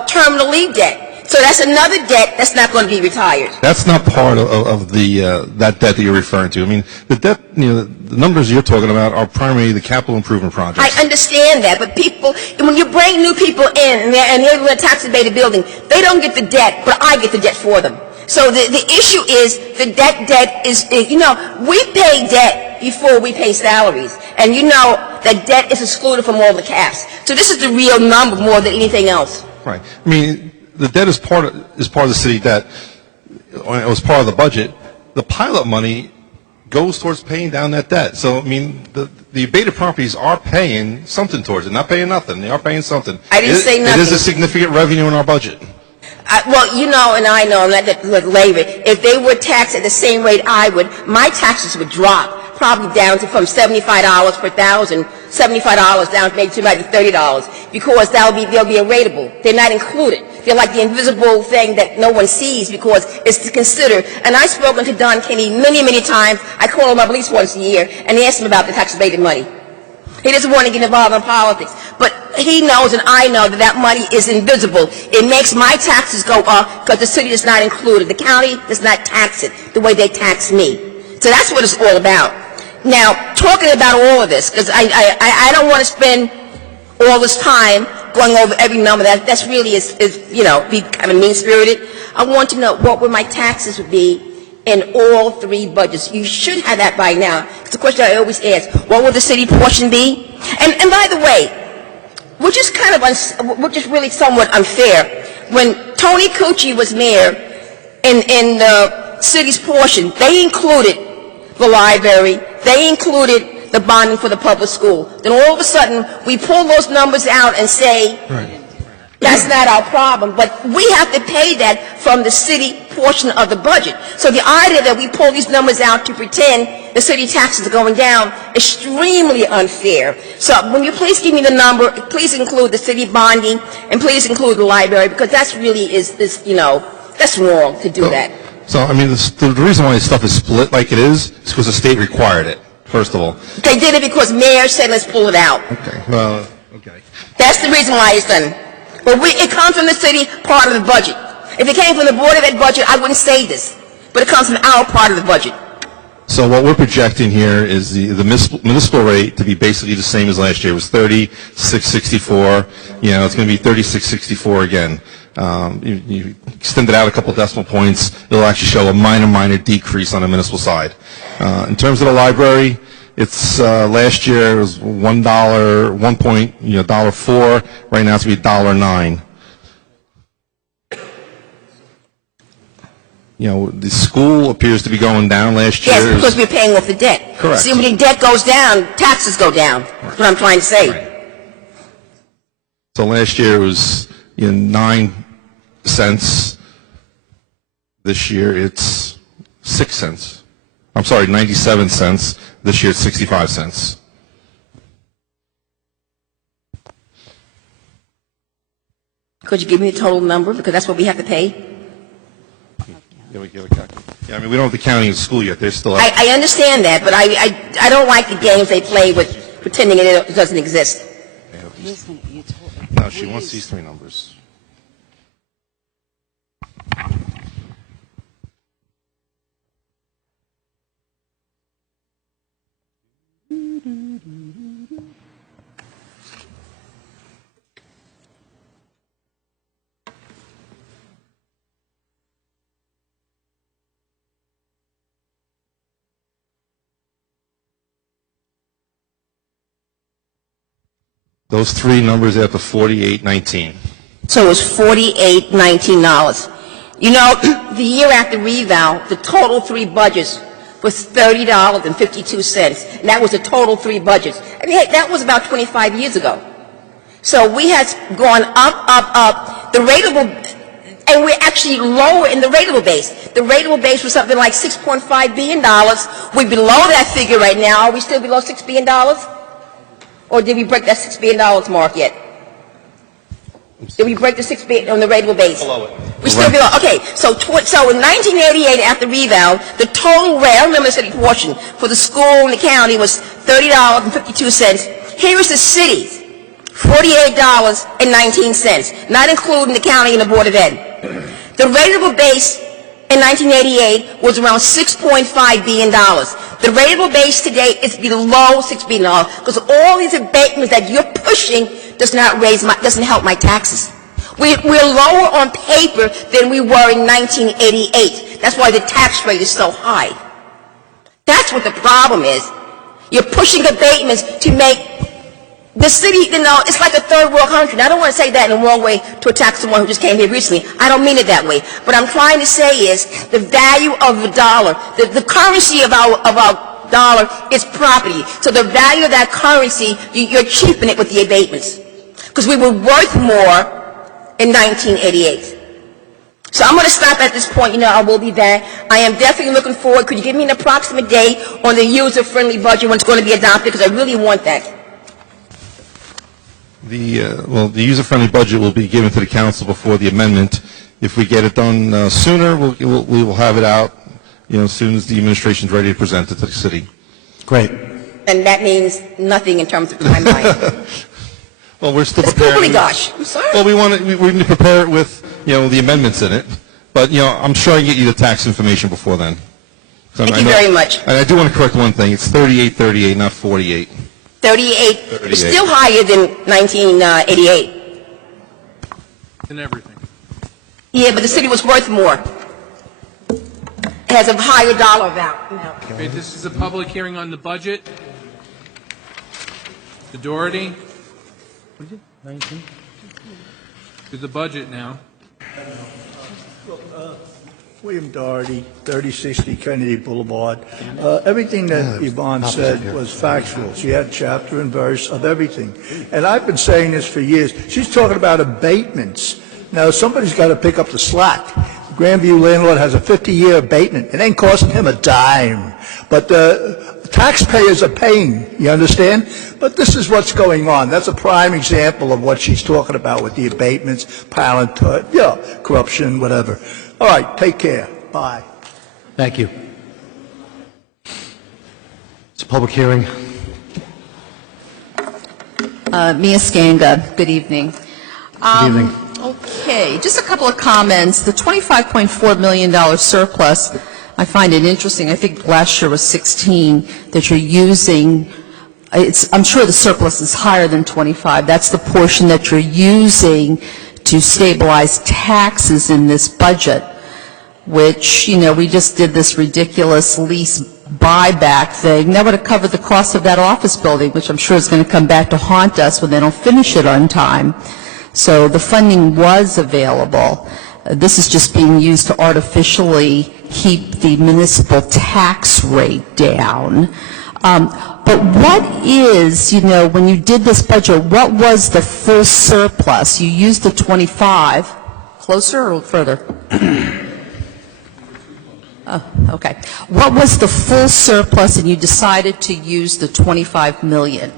terminal leave debt. So that's another debt that's not going to be retired. That's not part of the that debt that you're referring to. I mean, the debt, you know, the numbers you're talking about are primarily the capital improvement projects. I understand that, but people, when you bring new people in and they're in a tax abated building, they don't get the debt, but I get the debt for them. So the issue is the debt is, you know, we pay debt before we pay salaries. And you know that debt is excluded from all the caps. So this is the real number more than anything else. Right. I mean, the debt is part of the city debt. It was part of the budget. The pilot money goes towards paying down that debt. So, I mean, the abated properties are paying something towards it. Not paying nothing. They are paying something. I didn't say nothing. It is a significant revenue in our budget. Well, you know, and I know, and let labor, if they would tax at the same rate I would, my taxes would drop, probably down to from $75 per thousand, $75 down maybe to maybe $30, because they'll be a rateable. They're not included. They're like the invisible thing that no one sees because it's considered. And I've spoken to Don Kenny many, many times. I call him up at least once a year and ask him about the tax abated money. He doesn't want to get involved in politics. But he knows and I know that that money is invisible. It makes my taxes go up because the city is not included. The county does not tax it the way they tax me. So that's what it's all about. Now, talking about all of this, because I don't want to spend all this time going over every number. That's really is be kind of mean-spirited. I want to know what would my taxes would be in all three budgets. You should have that by now. It's a question I always ask. What will the city portion be? And by the way, which is really somewhat unfair. When Tony Cucci was mayor, in the city's portion, they included the library, they included the bonding for the public school. Then all of a sudden, we pull those numbers out and say, that's not our problem, but we have to pay that from the city portion of the budget. So the idea that we pull these numbers out to pretend the city taxes are going down, extremely unfair. So when you please give me the number, please include the city bonding, and please include the library, because that's really that's wrong to do that. So, I mean, the reason why this stuff is split like it is because the state required it, first of all. They did it because mayor said, let's pull it out. Okay, well, okay. That's the reason why it's done. But it comes from the city part of the budget. If it came from the Board of Ed budget, I wouldn't say this. But it comes from our part of the budget. So what we're projecting here is the municipal rate to be basically the same as last year. It was 36.64. It's going to be 36.64 again. You extend it out a couple decimal points, it'll actually show a minor decrease on the municipal side. In terms of the library, it's last year it was $1.4. Right now it's going to be $1.09. The school appears to be going down last year. Yes, because we're paying off the debt. Correct. See, when the debt goes down, taxes go down. That's what I'm trying to say. Right. So last year it was 9 cents. This year it's 6 cents. I'm sorry, 97 cents. This year it's 65 cents. Could you give me a total number? Because that's what we have to pay. Yeah, we I mean, we don't have the county in school yet. They're still. I understand that, but I don't like the games they play with pretending it doesn't exist. No, she wants these three numbers. Those three numbers are at the $48.19. So it was $48.19. The year after reval, the total three budgets was $30.52. And that was the total three budgets. I mean, hey, that was about 25 years ago. So we had gone up. The rateable, and we're actually lower in the rateable base. The rateable base was something like $6.5 billion. We're below that figure right now. Are we still below $6 billion? Or did we break that $6 billion mark yet? Did we break the $6 billion on the rateable base? Below it. We're still below. Okay, so in 1988, after reval, the total rate, I remember the city portion, for the school and the county was $30.52. Here is the city's, $48.19, not including the county and the Board of Ed. The rateable base in 1988 was around $6.5 billion. The rateable base today is below $6 billion because all these abatements that you're pushing doesn't help my taxes. We're lower on paper than we were in 1988. That's why the tax rate is so high. That's what the problem is. You're pushing abatements to make the city, it's like a third world country. Now, I don't want to say that in the wrong way to attack someone who just came here recently. I don't mean it that way. What I'm trying to say is the value of the dollar, the currency of our dollar is property. So the value of that currency, you're cheapening it with the abatements. Because we were worth more in 1988. So I'm going to stop at this point. I will be back. I am definitely looking forward. Could you give me an approximate date on the user-friendly budget when it's going to be adopted? Because I really want that. The user-friendly budget will be given to the council before the amendment. If we get it done sooner, we will have it out, as soon as the administration is ready to present it to the city. Great. And that means nothing in terms of timeline. Well, we're still It's preparing. gosh. I'm sorry. Well, we need to prepare it with, the amendments in it. But, I'm sure I can get you the tax information before then. So Thank I you know- very much. And I do want to correct one thing. It's 3838, not 48. 38, 38. still higher than 1988. And everything. Yeah, but the city was worth more. It has a higher dollar amount. Okay, this is a public hearing on the budget. The Doherty. What is it, 19? To the budget now. William Doherty, 3060 Kennedy Boulevard. Everything that Yvonne said was factual. She had chapter and verse of everything. And I've been saying this for years. She's talking about abatements. Now, somebody's got to pick up the slack. The Grandview landlord has a 50-year abatement. It ain't costing him a dime. But the taxpayers are paying, you understand? But this is what's going on. That's a prime example of what she's talking about with the abatements, parenthood, corruption, whatever. All right, take care. Bye. Thank you. It's a public hearing. Mia Skanga, good evening. Good evening. Okay, just a couple of comments. The $25.4 million surplus, I find it interesting. I think last year was 16 that you're using. I'm sure the surplus is higher than 25. That's the portion that you're using to stabilize taxes in this budget, which, we just did this ridiculous lease buyback thing. That would have covered the cost of that office building, which I'm sure is going to come back to haunt us when they don't finish it on time. So the funding was available. This is just being used to artificially keep the municipal tax rate down. But what is, when you did this budget, what was the full surplus? You used the 25. Closer or further? Oh, okay. What was the full surplus and you decided to use the 25 million?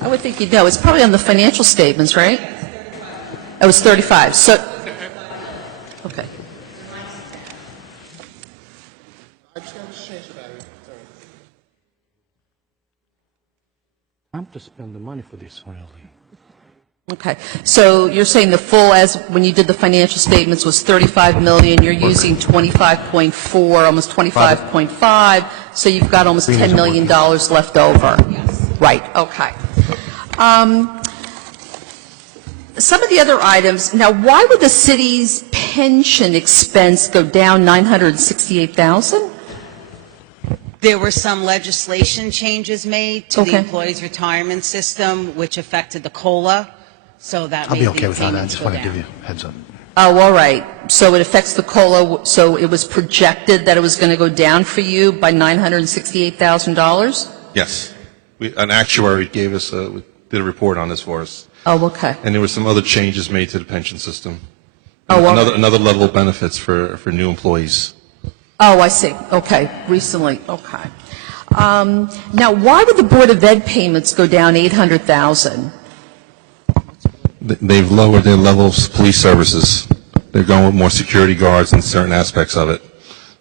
I would think you'd know. It's probably on the financial statements, right? It was 35. So, okay. Time to spend the money for this, really. Okay. So you're saying the full, as when you did the financial statements, was 35 million. You're using 25.4, almost 25.5. So you've got almost $10 million left over. Yes. Right. Okay. Some of the other items, now why would the city's pension expense go down $968,000? There were some legislation changes made to the Okay. employees' retirement system, which affected the COLA, so that I'll made be the okay with all that. I payments just go want to give down. you a heads up. Oh, all right. So it affects the COLA, so it was projected that it was going to go down for you by $968,000? Yes. An actuary gave us, did a report on this for us. Oh, okay. And there were some other changes made to the pension system. Oh, well- Another level of benefits for new employees. Oh, I see. Okay. Recently. Okay. Now, why would the Board of Ed payments go down $800,000? They've lowered their levels of police services. They're going with more security guards in certain aspects of it.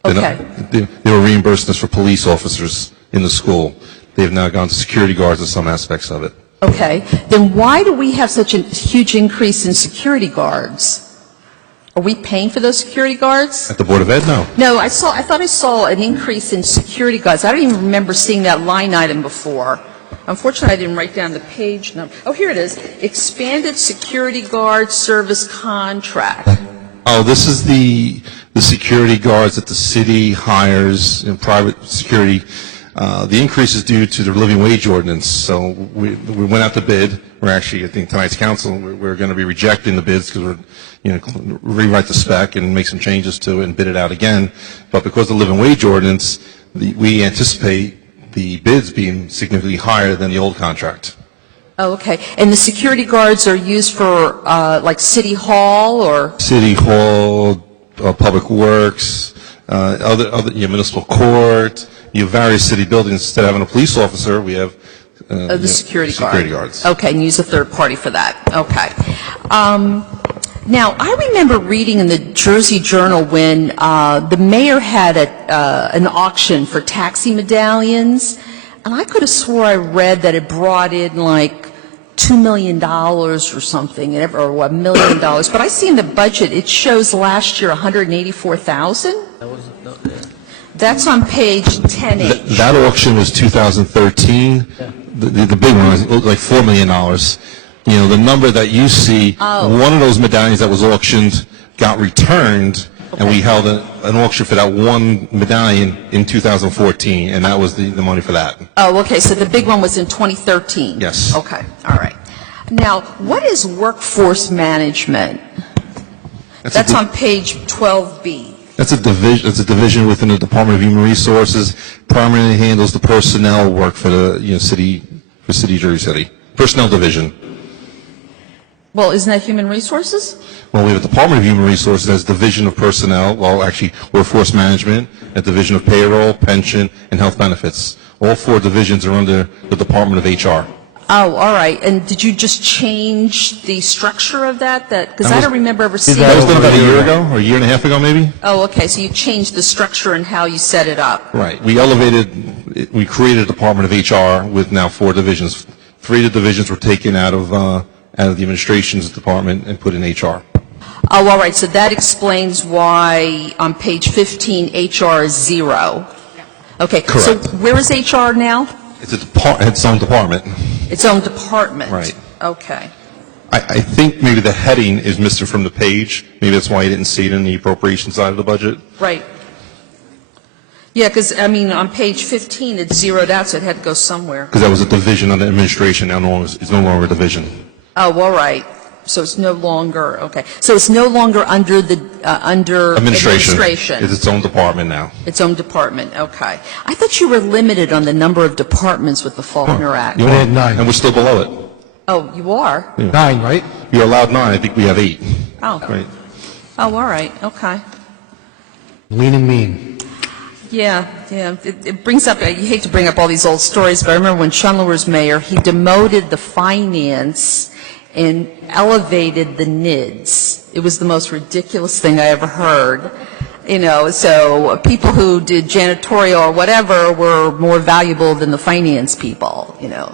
Okay. They were reimbursing us for police officers in the school. They've now gone to security guards in some aspects of it. Okay. Then why do we have such a huge increase in security guards? Are we paying for those security guards? At the Board of Ed, no. No, I thought I saw an increase in security guards. I don't even remember seeing that line item before. Unfortunately, I didn't write down the page number. Oh, here it is. Expanded security guard service contract. Oh, this is the security guards that the city hires in private security. The increase is due to the living wage ordinance. So we went out to bid. We're actually, I think tonight's council, we're going to be rejecting the bids because we're, rewrite the spec and make some changes to it and bid it out again. But because of the living wage ordinance, we anticipate the bids being significantly higher than the old contract. Oh, okay. And the security guards are used for, like, City Hall or? City Hall, Public Works, other municipal court. You have various city buildings. Instead of having a police officer, we have The security guards. Okay, and use a third party for that. Okay. Now, I remember reading in the Jersey Journal when the mayor had an auction for taxi medallions. And I could have swore I read that it brought in like $2 million or something, or $1 million. But I see in the budget, it shows last year $184,000. That's on page 10H. That auction was 2013. The big one was like $4 million. You know, the number that you see, one of those medallions that was auctioned got returned, and we held an auction for that one medallion in 2014, and that was the money for that. Oh, okay, so the big one was in 2013? Yes. Okay, all right. Now, what is workforce management? That's on page 12B. That's a division. It's a division within the Department of Human Resources. Primarily handles the personnel work for the city Jersey City personnel division. Well, isn't that human resources? Well, we have a Department of Human Resources as division of personnel. Well, actually, workforce management, a division of payroll, pension, and health benefits. All 4 divisions are under the Department of HR. Oh, all right. And did you just change the structure of that? Because I don't remember ever seeing That was done it. about a year ago, or a year and a half ago, maybe. Oh, okay, so you changed the structure and how you set it up. Right. We created a Department of HR with now 4 divisions. 3 of the divisions were taken out of the administration's department and put in HR. Oh, all right, so that explains why on page 15, HR is 0. Okay, so Correct. where is HR now? It's its own department. Its own department? Right. Okay. I think maybe the heading is missing from the page. Maybe that's why you didn't see it in the appropriation side of the budget. Right. Yeah, because, I mean, on page 15, it's zeroed out, so it had to go somewhere. Because that was a division under administration, now it's no longer a division. Oh, all right. So it's no longer, okay. So it's no longer under the, under Administration. administration. It's its own department now. Its own department, okay. I thought you were limited on the number of departments with the Faulkner Act. You We had are, 9. and we're still below it. Oh, you are? 9, right? You're allowed 9, I think we have 8. Oh. Right. Oh, all right, okay. Lean and mean. Yeah. It brings up, you hate to bring up all these old stories, but I remember when Schundler was mayor, he demoted the finance and elevated the NIDS. It was the most ridiculous thing I ever heard. You know, so people who did janitorial or whatever were more valuable than the finance people, you know.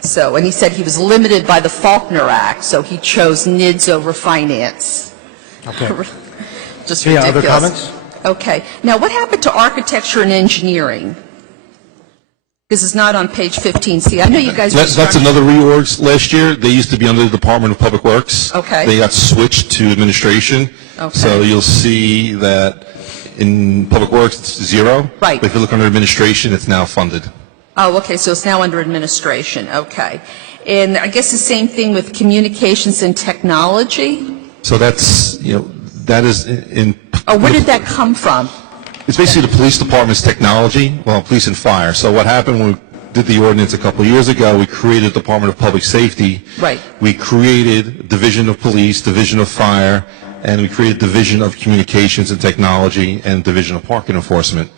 So, and he said he was limited by the Faulkner Act, so he chose NIDS over finance. Okay. Just Yeah, ridiculous. other comments? Okay. Now, what happened to architecture and engineering? This is not on page 15. See, I know you guys That's restructured. another reorgs last year. They used to be under the Department of Public Works. Okay. They got switched to administration. Okay. So you'll see that in Public Works, it's 0. Right. But if you look under administration, it's now funded. Oh, okay, so it's now under administration, okay. And I guess the same thing with communications and technology? So that's, that is in. Oh, where did that come from? It's basically the police department's technology, well, police and fire. So what happened when we did the ordinance a couple of years ago, we created the Department of Public Safety. Right. We created Division of Police, Division of Fire, and we created Division of Communications and Technology and Division of Parking Enforcement.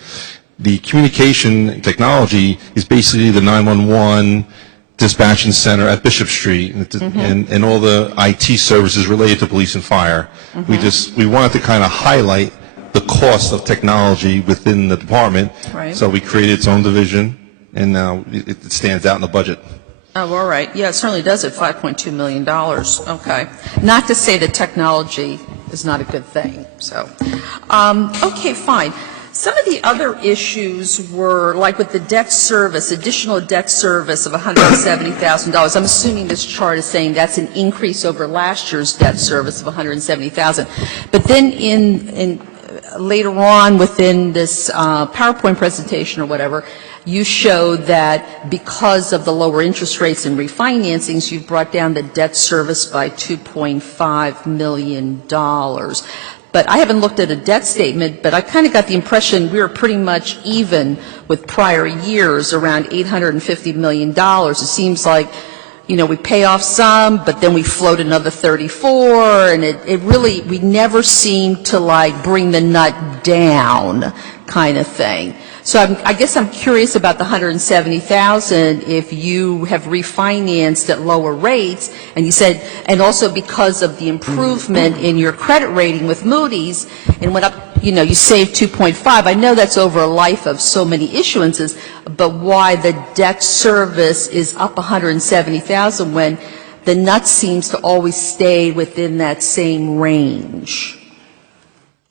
The communication technology is basically the 911 dispatching center at Bishop Street and all the IT services related to police and fire. We wanted to kind of highlight the cost of technology within the department. Right. So we created its own division, and now it stands out in the budget. Oh, all right, yeah, it certainly does at $5.2 million, okay. Not to say that technology is not a good thing, so. Okay, fine. Some of the other issues were, like with the debt service, additional debt service of $170,000. I'm assuming this chart is saying that's an increase over last year's debt service of $170,000. But then later on within this PowerPoint presentation or whatever, you showed that because of the lower interest rates and refinancings, you've brought down the debt service by $2.5 million. But I haven't looked at a debt statement, but I kind of got the impression we were pretty much even with prior years, around $850 million. It seems like, we pay off some, but then we float another 34, and it really, we never seem to bring the nut down kind of thing. So I guess I'm curious about the $170,000 if you have refinanced at lower rates, and you said, and also because of the improvement in your credit rating with Moody's, and went up you save 2.5. I know that's over a life of so many issuances, but why the debt service is up 170,000 when the nut seems to always stay within that same range?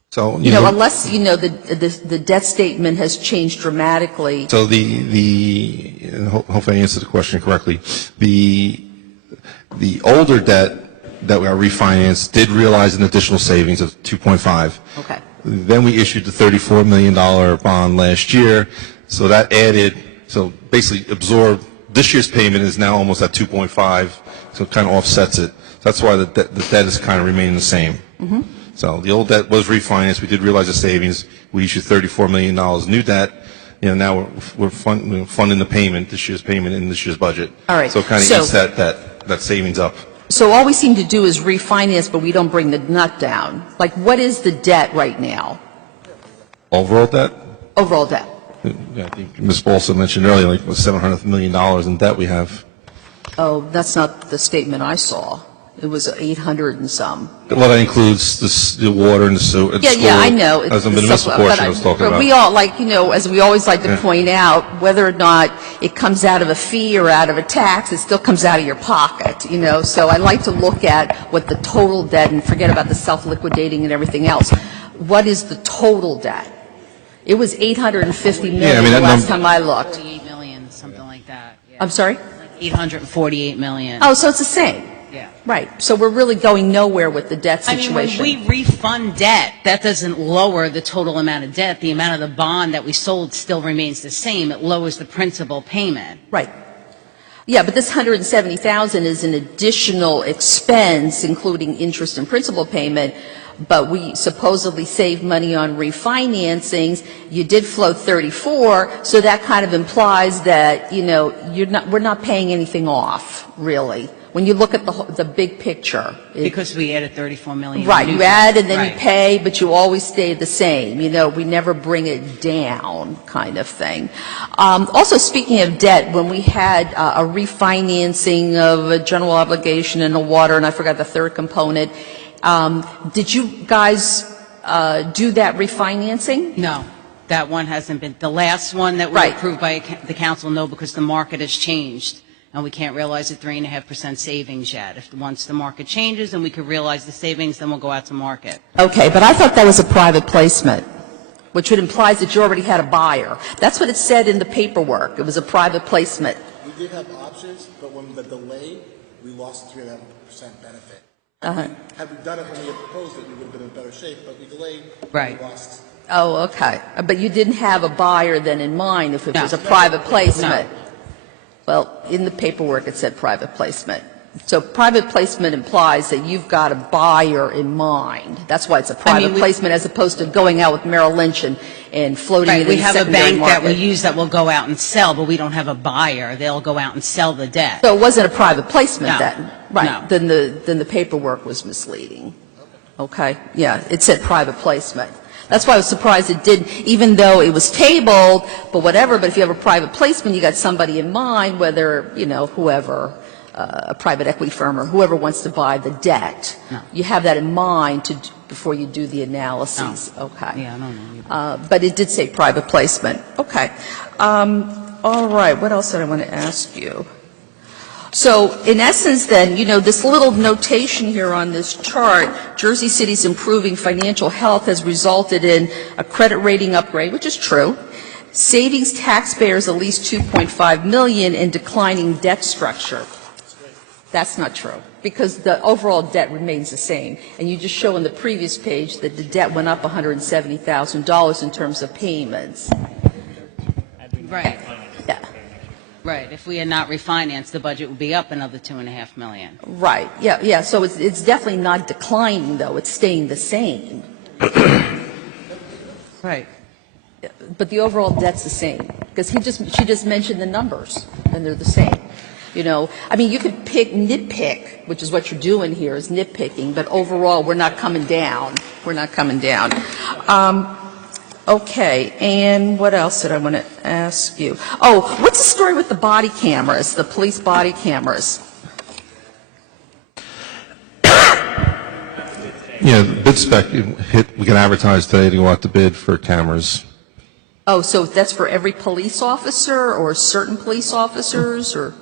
So, Unless, the debt statement has changed dramatically. So and hopefully I answered the question correctly. The older debt that we are refinanced did realize an additional savings of 2.5. Okay. Then we issued the $34 million bond last year, so that added, so basically absorbed, this year's payment is now almost at 2.5, so it kind of offsets it. That's why the debt is kind of remaining the same. Mm-hmm. So the old debt was refinanced, we did realize the savings, we issued $34 million new debt, now we're funding the payment, this year's payment in this year's budget. All right. So it kind of eats that savings up. So all we seem to do is refinance, but we don't bring the nut down. Like, what is the debt right now? Overall debt? Overall debt. Yeah, I think Ms. Balsa mentioned earlier, like $700 million in debt we have. Oh, that's not the statement I saw. It was 800 and some. Well, that includes the water and the sewer. Yeah, I know. As a municipal portion I was talking but about. we all, as we always like to point out, whether or not it comes out of a fee or out of a tax, it still comes out of your pocket, So I like to look at what the total debt, and forget about the self-liquidating and everything else. What is the total debt? It was $850 million the last time I looked. 48 million, something like that. Yeah. I'm sorry? Like 848 million. Oh, so it's the same. Yeah. Right. So we're really going nowhere with the debt I mean, situation. when we refund debt, that doesn't lower the total amount of debt. The amount of the bond that we sold still remains the same. It lowers the principal payment. Right. Yeah, but this 170,000 is an additional expense, including interest and principal payment, but we supposedly save money on refinancings. You did float 34, so that kind of implies that, we're not paying anything off, really, when you look at the big picture. Because we added 34 million. Right, you add and then Right. you pay, but you always stay the same. We never bring it down, kind of thing. Also, speaking of debt, when we had a refinancing of a general obligation and a water, and I forgot the third component, did you guys do that refinancing? No, that one hasn't been. The last one that was Right. approved by the council, no, because the market has changed. And we can't realize the 3.5% savings yet. Once the market changes and we can realize the savings, then we'll go out to market. Okay, but I thought that was a private placement, which would imply that you already had a buyer. That's what it said in the paperwork. It was a private placement. We did have options, but when the delay, we lost 3.5% benefit. Uh-huh. Had we done it when we had proposed it, we would have been in better shape, but we delayed. Right. We lost. Oh, okay. But you didn't have a buyer then in mind if it No. was a private placement? No. Well, in the paperwork, it said private placement. So private placement implies that you've got a buyer in mind. That's why it's a private placement as opposed to going out with Merrill Lynch and floating it Right, in we the have a secondary bank that we market. use that will go out and sell, but we don't have a buyer. They'll go out and sell the debt. So it wasn't a private placement No. then? Right. No. Then the paperwork was misleading. Okay. Yeah, it said private placement. That's why I was surprised it didn't, even though it was tabled, but whatever, but if you have a private placement, you got somebody in mind, whether, whoever, a private equity firm or whoever wants to buy the debt. No. You have that in mind before you do the analyses. No. Okay. Yeah, I don't know. But it did say private placement. Okay. All right. What else did I want to ask you? So in essence then, this little notation here on this chart, Jersey City's improving financial health has resulted in a credit rating upgrade, which is true, savings taxpayers at least $2.5 million, and declining debt structure. That's not true, because the overall debt remains the same. And you just show on the previous page that the debt went up $170,000 in terms of payments. Right, Yeah. right. If we had not refinanced, the budget would be up another $2.5 million. Right, yeah, so it's definitely not declining, though, it's staying the same. Right. But the overall debt's the same, because she just mentioned the numbers, and they're the same. You could nitpick, which is what you're doing here, is nitpicking, but overall, we're not coming down. We're not coming down. Okay, and what else did I want to ask you? Oh, what's the story with the body cameras, the police body cameras? The bid spec hit, we can advertise today to go out to bid for cameras. Oh, so that's for every police officer or certain police officers or?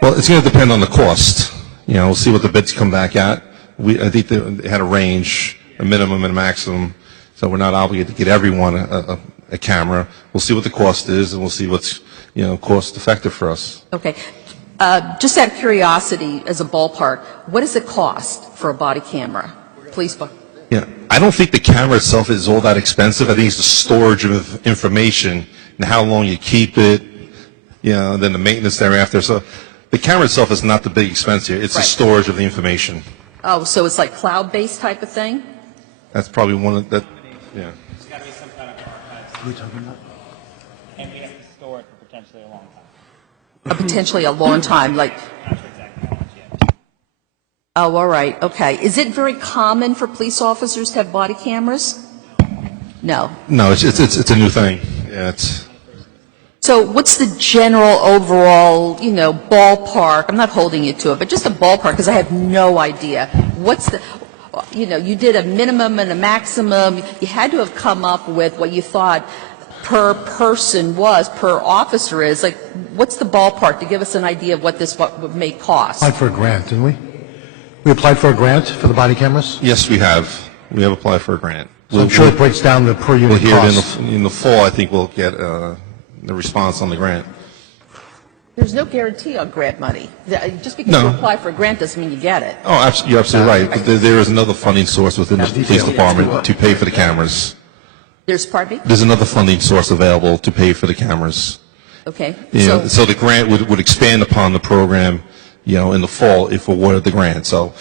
Well, it's going to depend on the cost. You know, we'll see what the bids come back at. I think they had a range, a minimum and a maximum, so we're not obligated to get everyone a camera. We'll see what the cost is, and we'll see what's, you know, cost effective for us. Okay. Just out of curiosity, as a ballpark, what does it cost for a body camera? Police bar? Yeah, I don't think the camera itself is all that expensive. I think it's the storage of information and how long you keep it, you know, and then the maintenance thereafter. So the camera itself is not the big expense here. It's the storage of the information. Oh, so it's like cloud-based type of thing? That's probably one of that, yeah. There's got to be some kind of archives. And we have to store it for potentially a long time. Potentially a long time, like... Not sure exactly how much yet. Oh, all right, okay. Is it very common for police officers to have body cameras? No. No, it's a new thing. Yeah, it's. So what's the general overall, you know, ballpark? I'm not holding you to it, but just a ballpark, because I have no idea. What's the, you know, you did a minimum and a maximum. You had to have come up with what you thought per person was, per officer is. Like, what's the ballpark to give us an idea of what this what may cost? Applied for a grant, didn't we? We applied for a grant for the body cameras? Yes, we have. We have applied for a grant. So I'm sure it breaks down the per We'll unit hear it cost. in the fall. I think we'll get the response on the grant. There's no guarantee on grant money. Just because No. you apply for a grant doesn't mean you get it. Oh, you're absolutely right. But there is another funding source within the police department to pay for the cameras. There's, pardon me? There's another funding source available to pay for the cameras. Okay. You know, so the grant would expand upon the program, you know, in the fall if awarded the grant. So,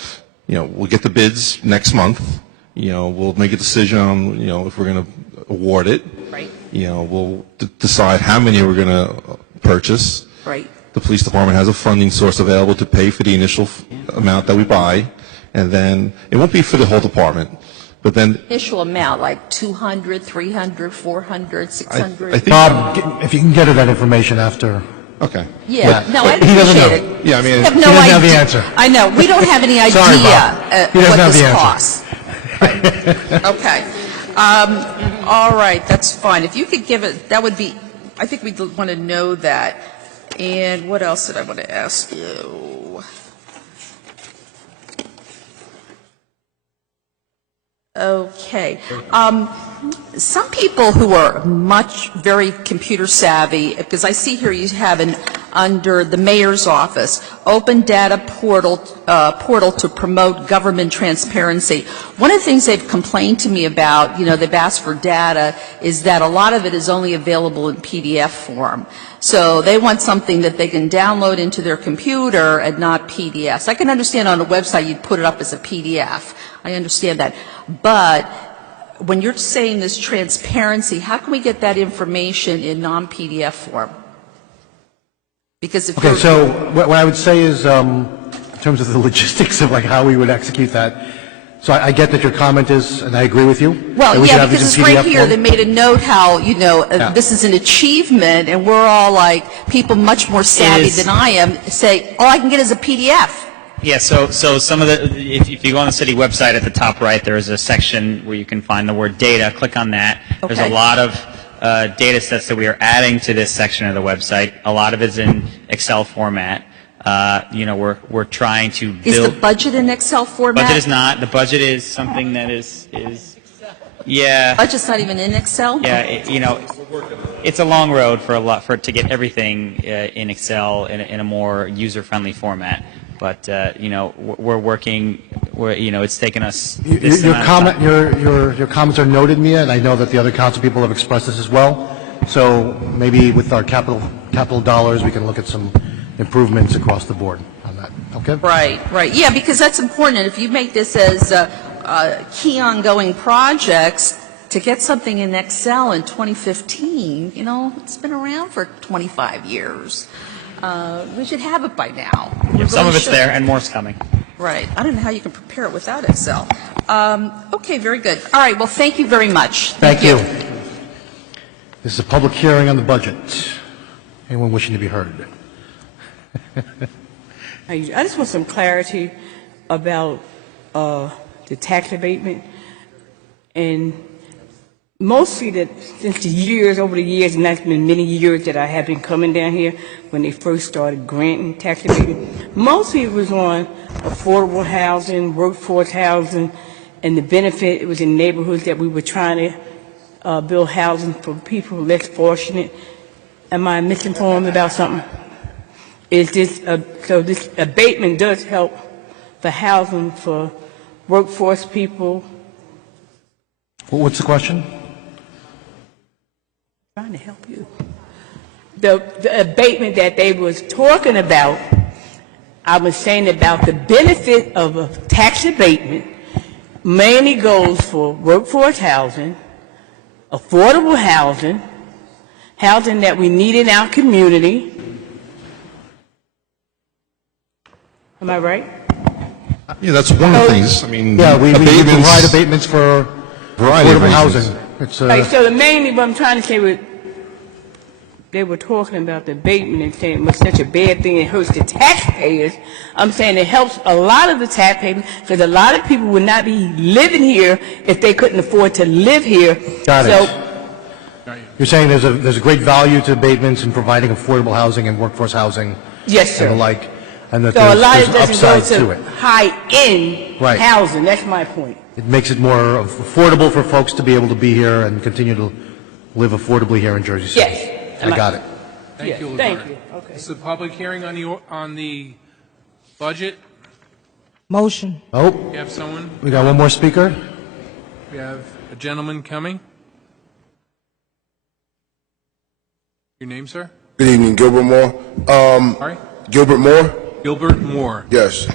you know, we'll get the bids next month. You know, we'll make a decision on, you know, if we're going to award it. Right. You know, we'll decide how many we're going to purchase. Right. The police department has a funding source available to pay for the initial amount that we buy, and then it won't be for the whole department, but then Initial amount, like 200, 300, 400, 600? I think. Bob, if you can get her that information after. Okay. Yeah, no, I He doesn't appreciate know. it. Yeah, I mean, We have he no doesn't have the idea. answer. I know, we don't have any idea Sorry, Bob. He doesn't what have this the answer. costs. Right. Okay. All right, that's fine. If you could give it, that would be, I think we'd want to know that. And what else did I want to ask you? Okay. Some people who are very computer savvy, because I see here you have under the mayor's office, open data portal to promote government transparency. One of the things they've complained to me about, you know, they've asked for data, is that a lot of it is only available in PDF form. So they want something that they can download into their computer and not PDFs. I can understand on a website you'd put it up as a PDF. I understand that. But when you're saying this transparency, how can we get that information in non-PDF form? Because if Okay, you're... so what I would say is, in terms of the logistics of like how we would execute that, so I get that your comment is, and I agree with you. that Well, we should yeah, have these because in it's right PDF here, form. they made a note how, you know, Yeah. this is an achievement, and we're all like, people much more savvy Is- than I am, say, all I can get is a PDF. Yeah, so some of the, if you go on the city website at the top right, there is a section where you can find the word data. Click on that. There's a Okay. lot of data sets that we are adding to this section of the website. A lot of it's in Excel format. You know, we're trying to Is the build. budget in Excel format? Budget is not. The budget is something that is yeah. Budget's not even in Excel? Yeah, you know, it's a long road for to get everything in Excel in a more user-friendly format. But you know, we're working. You know, it's taken us this Your amount of comment, time. your comments are noted, Mia, and I know that the other council people have expressed this as well. So maybe with our capital dollars, we can look at some improvements across the board on that. Okay? Right. Yeah, because that's important. And if you make this as key ongoing projects, to get something in Excel in 2015, you know, it's been around for 25 years. We should have it by now. We Yeah, some really of it's should. there, and more's coming. Right. I don't know how you can prepare it without Excel. Okay, very good. All right, well, thank you very much. Thank you. This is a public hearing on the budget. Anyone wishing to be heard? I just want some clarity about the tax abatement. And mostly since over the years, and that's been many years that I have been coming down here when they first started granting tax abatement, mostly it was on affordable housing, workforce housing, and the benefit, it was in neighborhoods that we were trying to build housing for people less fortunate. Am I misinformed about something? Is this, so this abatement does help for housing for workforce people? What's the question? Trying to help you. The abatement that they was talking about, I was saying about the benefit of a tax abatement mainly goes for workforce housing, affordable housing, housing that we need in our community. Am I right? Yeah, that's one of the things. I mean, Yeah, we abatements, provide abatements for variety of affordable reasons. housing. It's, Like, so mainly what I'm trying to say was, they were talking about the abatement and saying it was such a bad thing, it hurts the taxpayers. I'm saying it helps a lot of the taxpayers, because a lot of people would not be living here if they couldn't afford to live here. Got it. So, You're saying there's a great value to abatements in providing affordable housing and workforce housing yes, sir. and the like, and that So a lot there's of it doesn't go upside to to it. high-end Right. housing, that's my point. It makes it more affordable for folks to be able to be here and continue to live affordably here in Jersey City. Yes. I got it. Thank Yes, you, Ladar. thank you. Okay. This is a public hearing on the budget. Motion. Oh, We have someone, we got one more speaker? we have a gentleman coming. Your name, sir? Good evening, Gilbert Moore. Sorry? Gilbert Moore? Gilbert Moore. Yes.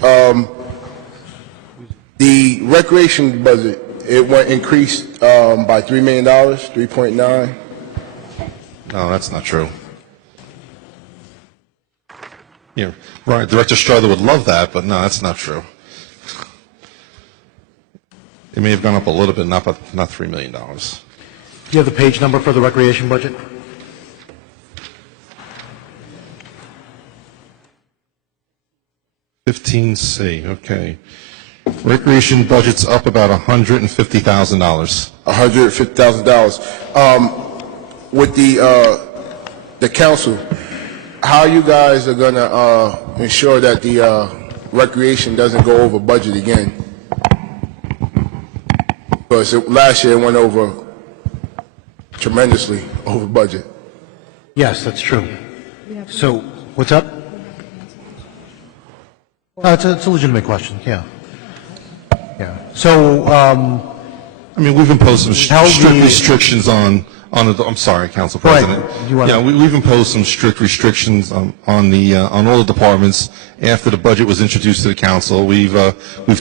The recreation budget, it went increased by $3 million, 3.9. No, that's not true. Yeah, right. Director Strother would love that, but no, that's not true. It may have gone up a little bit, not $3 million. Do you have the page number for the recreation budget? $15C, okay. Recreation budget's up about $150,000. $150,000. With the council, how you guys are gonna ensure that the recreation doesn't go over budget again? Because last year it went over tremendously over budget. Yes, that's true. So, what's up? It's a legitimate question, yeah. Yeah. So, I mean, we've imposed some How strict the- restrictions on I'm sorry, Council Go ahead. President. You wanna- Yeah, we've imposed some strict restrictions on all the departments after the budget was introduced to the council. We've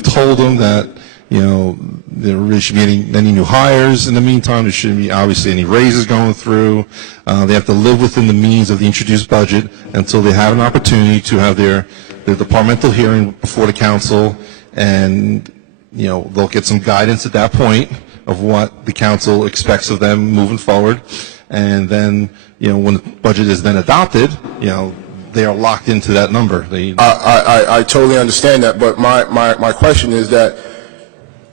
told them that, you know, there really shouldn't be any new hires in the meantime. There shouldn't be obviously any raises going through. They have to live within the means of the introduced budget until they have an opportunity to have their departmental hearing before the council, and, you know, they'll get some guidance at that point of what the council expects of them moving forward. And then, you know, when the budget is then adopted, you know, they are locked into that number. I totally understand that, but my question is that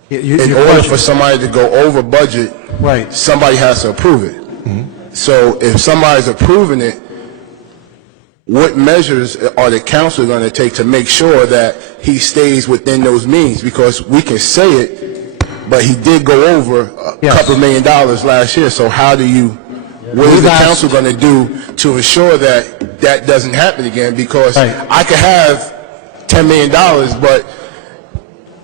in order for somebody to go over budget, right, somebody has to approve it. So if somebody's approving it, what measures are the council going to take to make sure that he stays within those means? Because we can say it, but he did go over a couple $1 million last year. So how do you, what is the council going to do to ensure that that doesn't happen again? Because I could have $10 million, but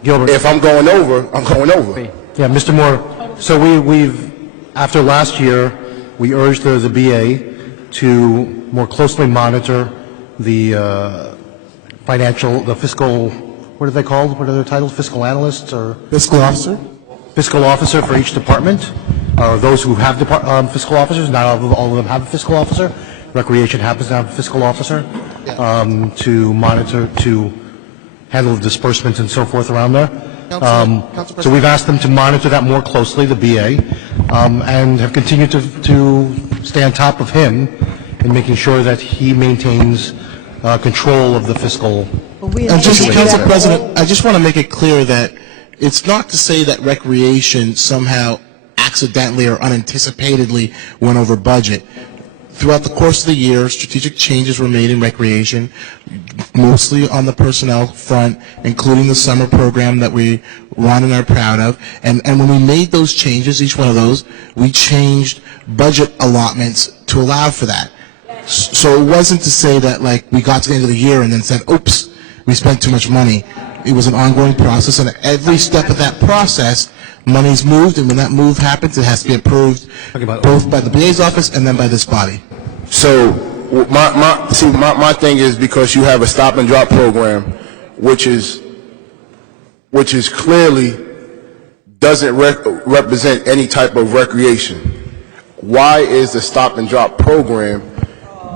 Gilbert, if I'm going over, I'm going over. Yeah, Mr. Moore, so we've, after last year, we urged the BA to more closely monitor the the fiscal, what are they called? What are their titles? Fiscal analysts or? Fiscal officer? Fiscal officer for each department, or those who have fiscal officers. Not all of them have a fiscal officer. Recreation happens to have a fiscal officer to monitor, to handle the disbursements and so forth around there. So we've asked them to monitor that more closely, the BA, and have continued to stay on top of him in making sure that he maintains control of the fiscal And just, situation. Council President, I just want to make it clear that it's not to say that recreation somehow accidentally or unanticipatedly went over budget. Throughout the course of the year, strategic changes were made in recreation, mostly on the personnel front, including the summer program that we run and are proud of. And when we made those changes, each one of those, we changed budget allotments to allow for that. So it wasn't to say that, like, we got to the end of the year and then said, oops, we spent too much money. It was an ongoing process, and at every step of that process, money's moved, and when that move happens, it has to be approved both by the BA's office and then by this body. So my thing is, because you have a stop and drop program, which is clearly doesn't represent any type of recreation. Why is the stop and drop program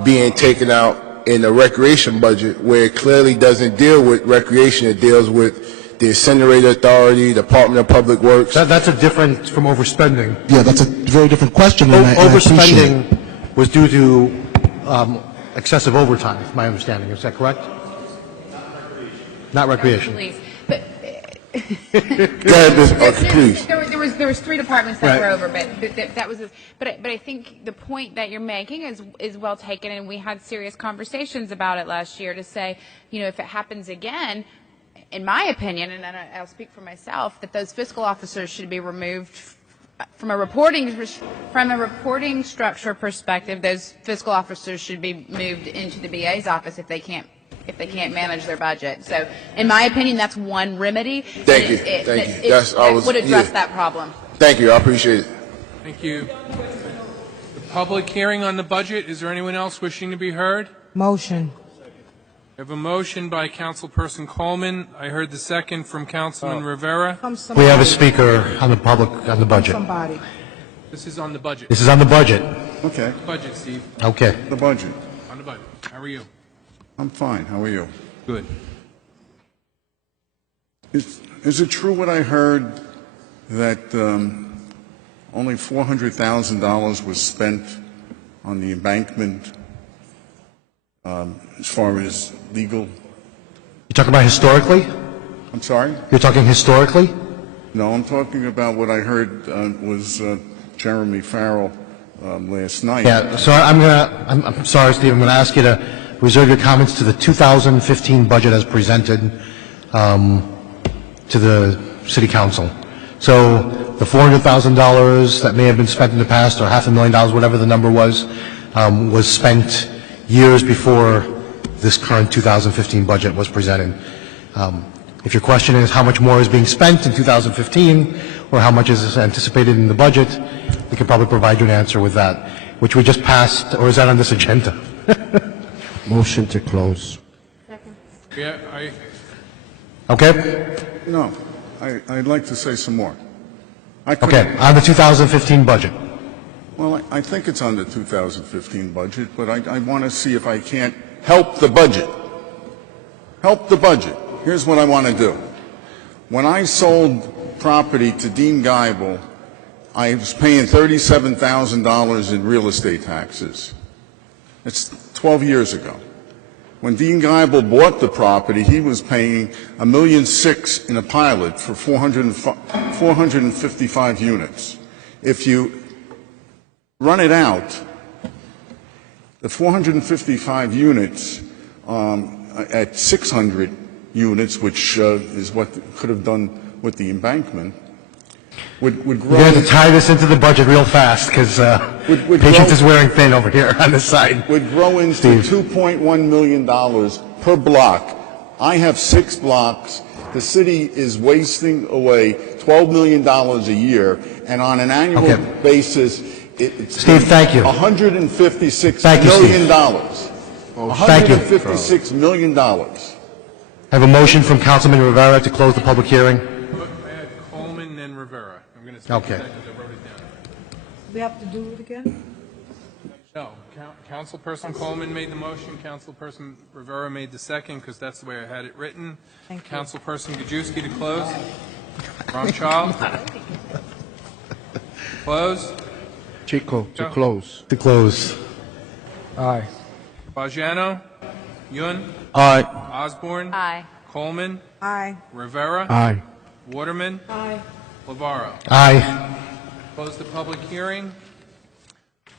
being taken out in the recreation budget, where it clearly doesn't deal with recreation? It deals with the incinerator authority, Department of Public Works. That's a different from overspending. Yeah, that's a very different question, and I appreciate it. Overspending was due to excessive overtime, is my understanding. Is that correct? Not recreation. Please. But Go ahead, please. there was 3 departments that Right. were over, but that was. But I think the point that you're making is well taken, and we had serious conversations about it last year to say, if it happens again, in my opinion, and I'll speak for myself, that those fiscal officers should be removed from a reporting structure perspective. Those fiscal officers should be moved into the BA's office if they can't manage their budget. So, in my opinion, that's one remedy. Thank you. Thank you. That would address that problem. Thank you. I appreciate it. Thank you. The public hearing on the budget, is there anyone else wishing to be heard? Motion. I have a motion by Councilperson Coleman. I heard the second from Councilman Rivera. We have a speaker on the budget. Somebody. This is on the budget. This is on the budget. Okay, Budget, Steve. Okay. the budget. On the budget. How are you? I'm fine. How are you? Good. Is it true what I heard that only $400,000 was spent on the embankment as far as legal? You talking about historically? I'm sorry? You're talking historically? No, I'm talking about what I heard was Jeremy Farrell last night. Yeah. So I'm sorry, Steve. I'm going to ask you to reserve your comments to the 2015 budget as presented to the City Council. So the $400,000 that may have been spent in the past, or $500,000, whatever the number was spent years before this current 2015 budget was presented. If your question is how much more is being spent in 2015, or how much is anticipated in the budget, we could probably provide you an answer with that, which we just passed, or is that on this agenda? Motion to close. Yeah, Okay? No, I'd like to say some more. Okay, on the 2015 budget. Well, I think it's on the 2015 budget, but I want to see if I can't help the budget. Help the budget. Here's what I want to do. When I sold property to Dean Geibel, I was paying $37,000 in real estate taxes. It's 12 years ago. When Dean Geibel bought the property, he was paying $1.6 million in a pilot for 455 units. If you run it out, the 455 units at 600 units, which is what could have done with the embankment, would grow. We're going to tie this into the budget real fast, because patience is wearing thin over here on this side. Would grow into $2.1 million per block. I have 6 blocks. The city is wasting away $12 million a year, and on an annual basis, it's Steve, thank you. $156 Thank you, million. Thank you. $156 million. I have a motion from Councilman Rivera to close the public hearing. I had Coleman and Rivera. I'm going to say Okay. that because I wrote it down. We have to do it again? No, Councilperson Coleman made the motion, Councilperson Rivera made the second, because that's the way I had it written. Thank you. Councilperson Gajewski to close. Wrong child. Close. Chico, to close. To close. Aye. Bajano. Yun. Aye. Osborne. Aye. Coleman. Aye. Rivera. Aye. Waterman. Aye. Lavaro. Aye. Close the public hearing.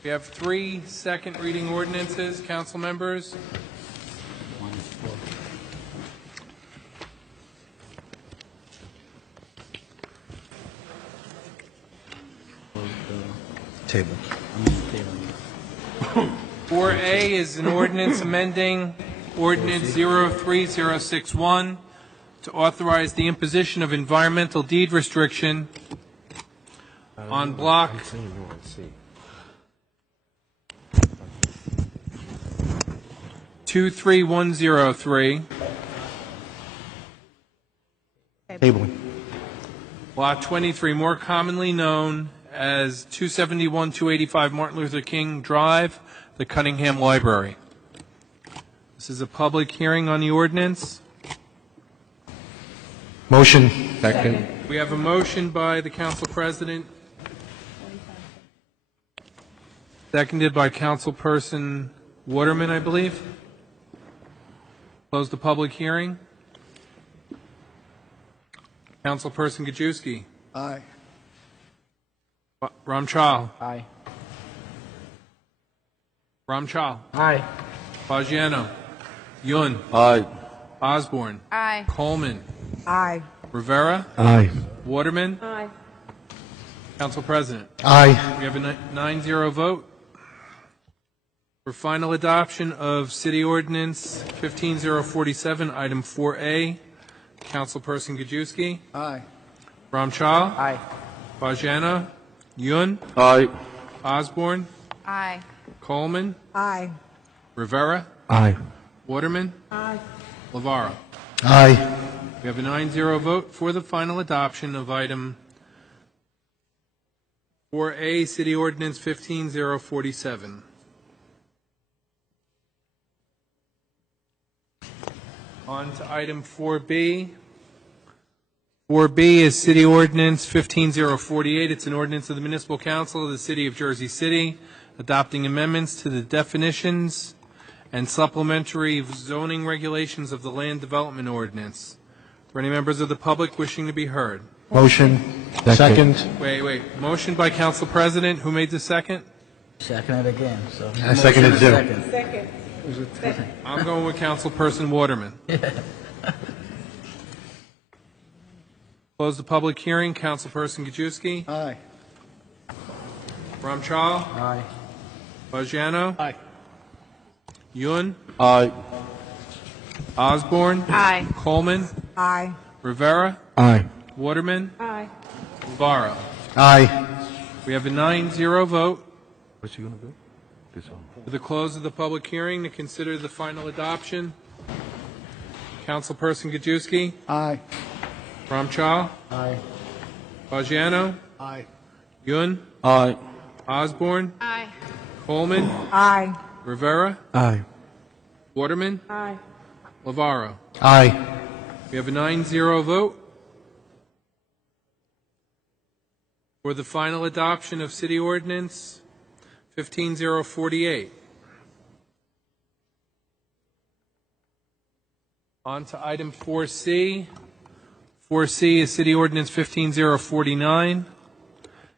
We have 3 second reading ordinances, council members. Table. 4A is an ordinance amending Ordinance 03061 to authorize the imposition of environmental deed restriction on block 23103, Table. Lot 23, more commonly known as 271-285 Martin Luther King Drive, the Cunningham Library. This is a public hearing on the ordinance. Motion. Second. We have a motion by the council president, seconded by councilperson Waterman, I believe. Close the public hearing. Councilperson Gajewski. Aye. Ramchal. Aye. Ramchal. Aye. Fagiano. Yun. Aye. Osborne. Aye. Coleman. Aye. Rivera. Aye. Waterman. Aye. Council President. Aye. We have a 9-0 vote for final adoption of City Ordinance 15047, Item 4A. Councilperson Gajewski. Aye. Ramchal. Aye. Fagiano. Yun. Aye. Osborne. Aye. Coleman. Aye. Rivera. Aye. Waterman. Aye. Lavaro. Aye. We have a 9-0 vote for the final adoption of Item 4A, City Ordinance 15047. On to Item 4B. 4B is City Ordinance 15048. It's an ordinance of the Municipal Council of the City of Jersey City adopting amendments to the definitions and supplementary zoning regulations of the Land Development Ordinance. Are there any members of the public wishing to be heard? Motion. Second. Wait. Motion by Council President. Who made the second? Second it again, so. I seconded too. Second. I'm going with Councilperson Waterman. Close the public hearing. Councilperson Gajewski. Aye. Ramchal. Aye. Fagiano. Aye. Yun. Aye. Osborne. Aye. Coleman. Aye. Rivera. Aye. Waterman. Aye. Lavaro. Aye. We have a 9-0 vote What's he going to do? This one. for the close of the public hearing to consider the final adoption. Councilperson Gajewski. Aye. Ramchal. Aye. Fagiano. Aye. Yun. Aye. Osborne. Aye. Coleman. Aye. Rivera. Aye. Waterman. Aye. Lavaro. Aye. We have a 9-0 vote for the final adoption of City Ordinance 15048. On to item 4C. 4C is City Ordinance 15049.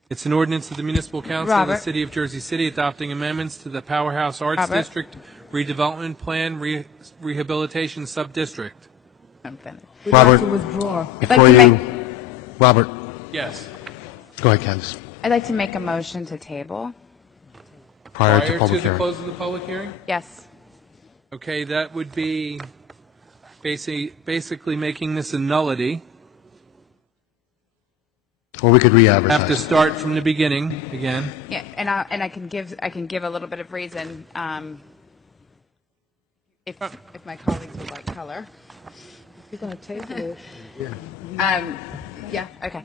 It's an ordinance of the Municipal Council of the Robert. City of Jersey City adopting amendments to the Powerhouse Arts Robert. District Redevelopment Plan Rehabilitation Subdistrict. I'm finished. We'd Robert. like to withdraw. Before Like to you, Robert, Yes. go ahead, Candace. I'd like to make a motion to table. Prior to Prior public the hearing. close of the public hearing? Yes. Okay, that would be basically making this a nullity. Or we could Have to re-advertise. start from the beginning again. Yeah, and I can give a little bit of reason, if my colleagues would like color. You're going to table it. Yeah, okay.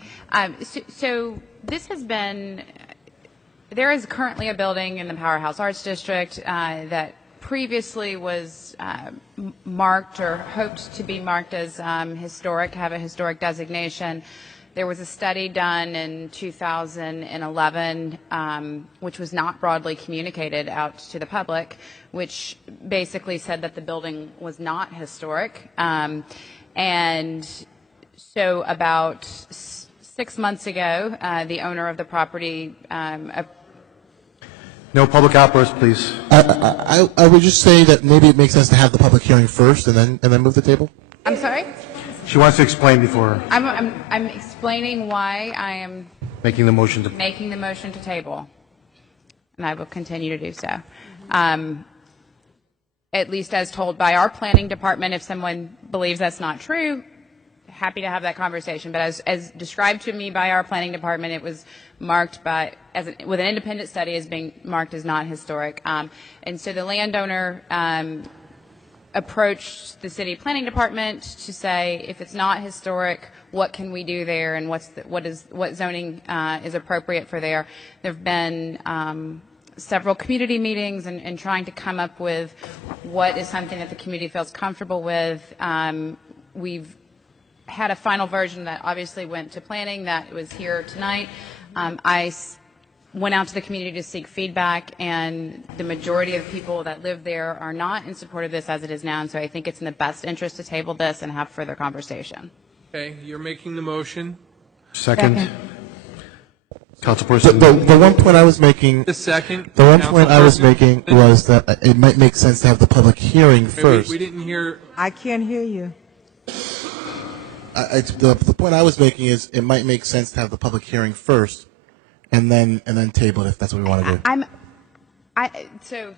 So this has been, there is currently a building in the Powerhouse Arts District that previously was marked or hoped to be marked as historic, have a historic designation. There was a study done in 2011, which was not broadly communicated out to the public, which basically said that the building was not historic. And So about 6 months ago, the owner of the property No public outbursts, please. I would just say that maybe it makes sense to have the public hearing first and then move the table. I'm sorry? She wants to explain before I'm explaining why I am making the motion to... making the motion to table, and I will continue to do so. At least as told by our planning department. If someone believes that's not true, happy to have that conversation. But as described to me by our planning department, it was marked with an independent study as being marked as not historic. And so the landowner approached the city planning department to say, if it's not historic, what can we do there, and what zoning is appropriate for there. There have been several community meetings and trying to come up with what is something that the community feels comfortable with. We've had a final version that obviously went to planning that was here tonight. I went out to the community to seek feedback, and the majority of people that live there are not in support of this as it is now, and so I think it's in the best interest to table this and have further conversation. Okay, you're making the motion. Second. Councilperson... The one point I was making... The second. The one point I was making was that it might make sense to have the public hearing first. We didn't hear... I can't hear you. The point I was making is it might make sense to have the public hearing first and then table it if that's what we want to do. So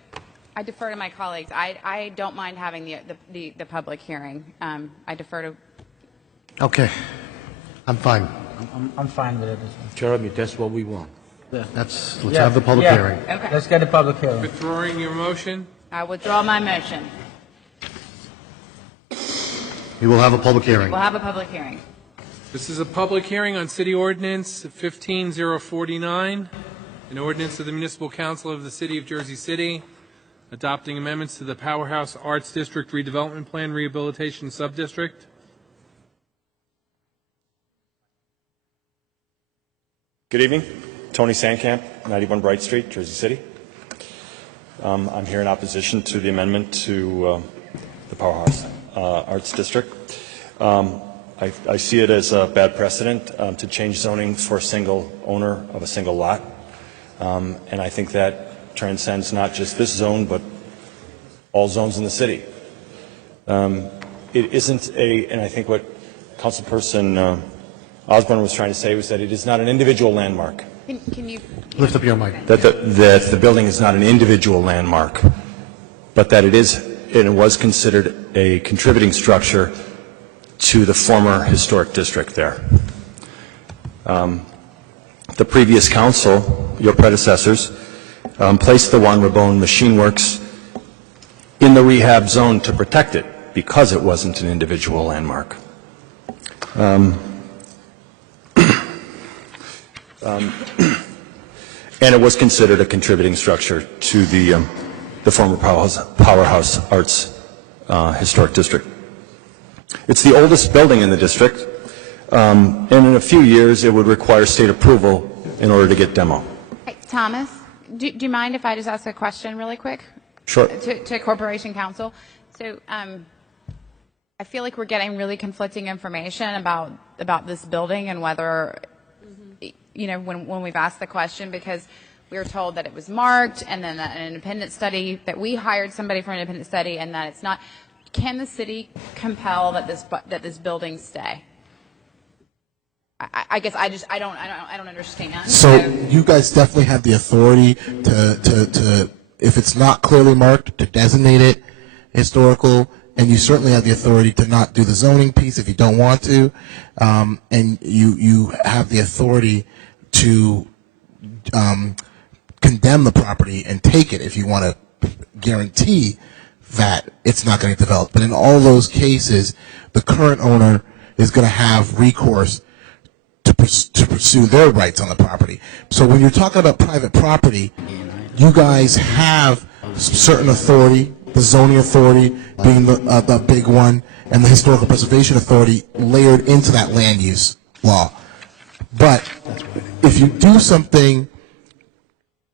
I defer to my colleagues. I don't mind having the public hearing. I defer to... Okay. I'm fine. I'm fine with it. Jeremy, that's what we want. Let's have the public hearing. Okay. Let's get the public hearing. Withdrawing your motion? I withdraw my motion. We will have a public hearing. We'll have a public hearing. This is a public hearing on City Ordinance 15049, an ordinance of the Municipal Council of the City of Jersey City, adopting amendments to the Powerhouse Arts District Redevelopment Plan Rehabilitation Subdistrict. Good evening. Tony Sandcamp, 91 Bright Street, Jersey City. I'm here in opposition to the amendment to the Powerhouse Arts District. I see it as a bad precedent to change zoning for a single owner of a single lot. And I think that transcends not just this zone, but all zones in the city. It isn't and I think what Councilperson Osborne was trying to say was that it is not an individual landmark. Can you lift up your mic? That the building is not an individual landmark, but that it is, and it was considered a contributing structure to the former historic district there. The previous council, your predecessors, placed the Juan Rabon Machine Works in the rehab zone to protect it because it wasn't an individual landmark. And it was considered a contributing structure to the former Powerhouse Arts Historic District. It's the oldest building in the district, and in a few years it would require state approval in order to get demo. Hey, Thomas, do you mind if I just ask a question really quick? Sure. To Corporation Counsel. So I feel like we're getting really conflicting information about this building and whether, you know, when we've asked the question, because we were told that it was marked and then that an independent study, that we hired somebody for an independent study and that it's not. Can the city compel that this building stay? I guess I don't understand. So you guys definitely have the authority to if it's not clearly marked, to designate it historical, and you certainly have the authority to not do the zoning piece if you don't want to, and you have the authority to condemn the property and take it if you want to guarantee that it's not going to develop. But in all those cases, the current owner is going to have recourse to pursue their rights on the property. So when you're talking about private property, you guys have certain authority, the zoning authority being the big one, and the historical preservation authority layered into that land use law. But if you do something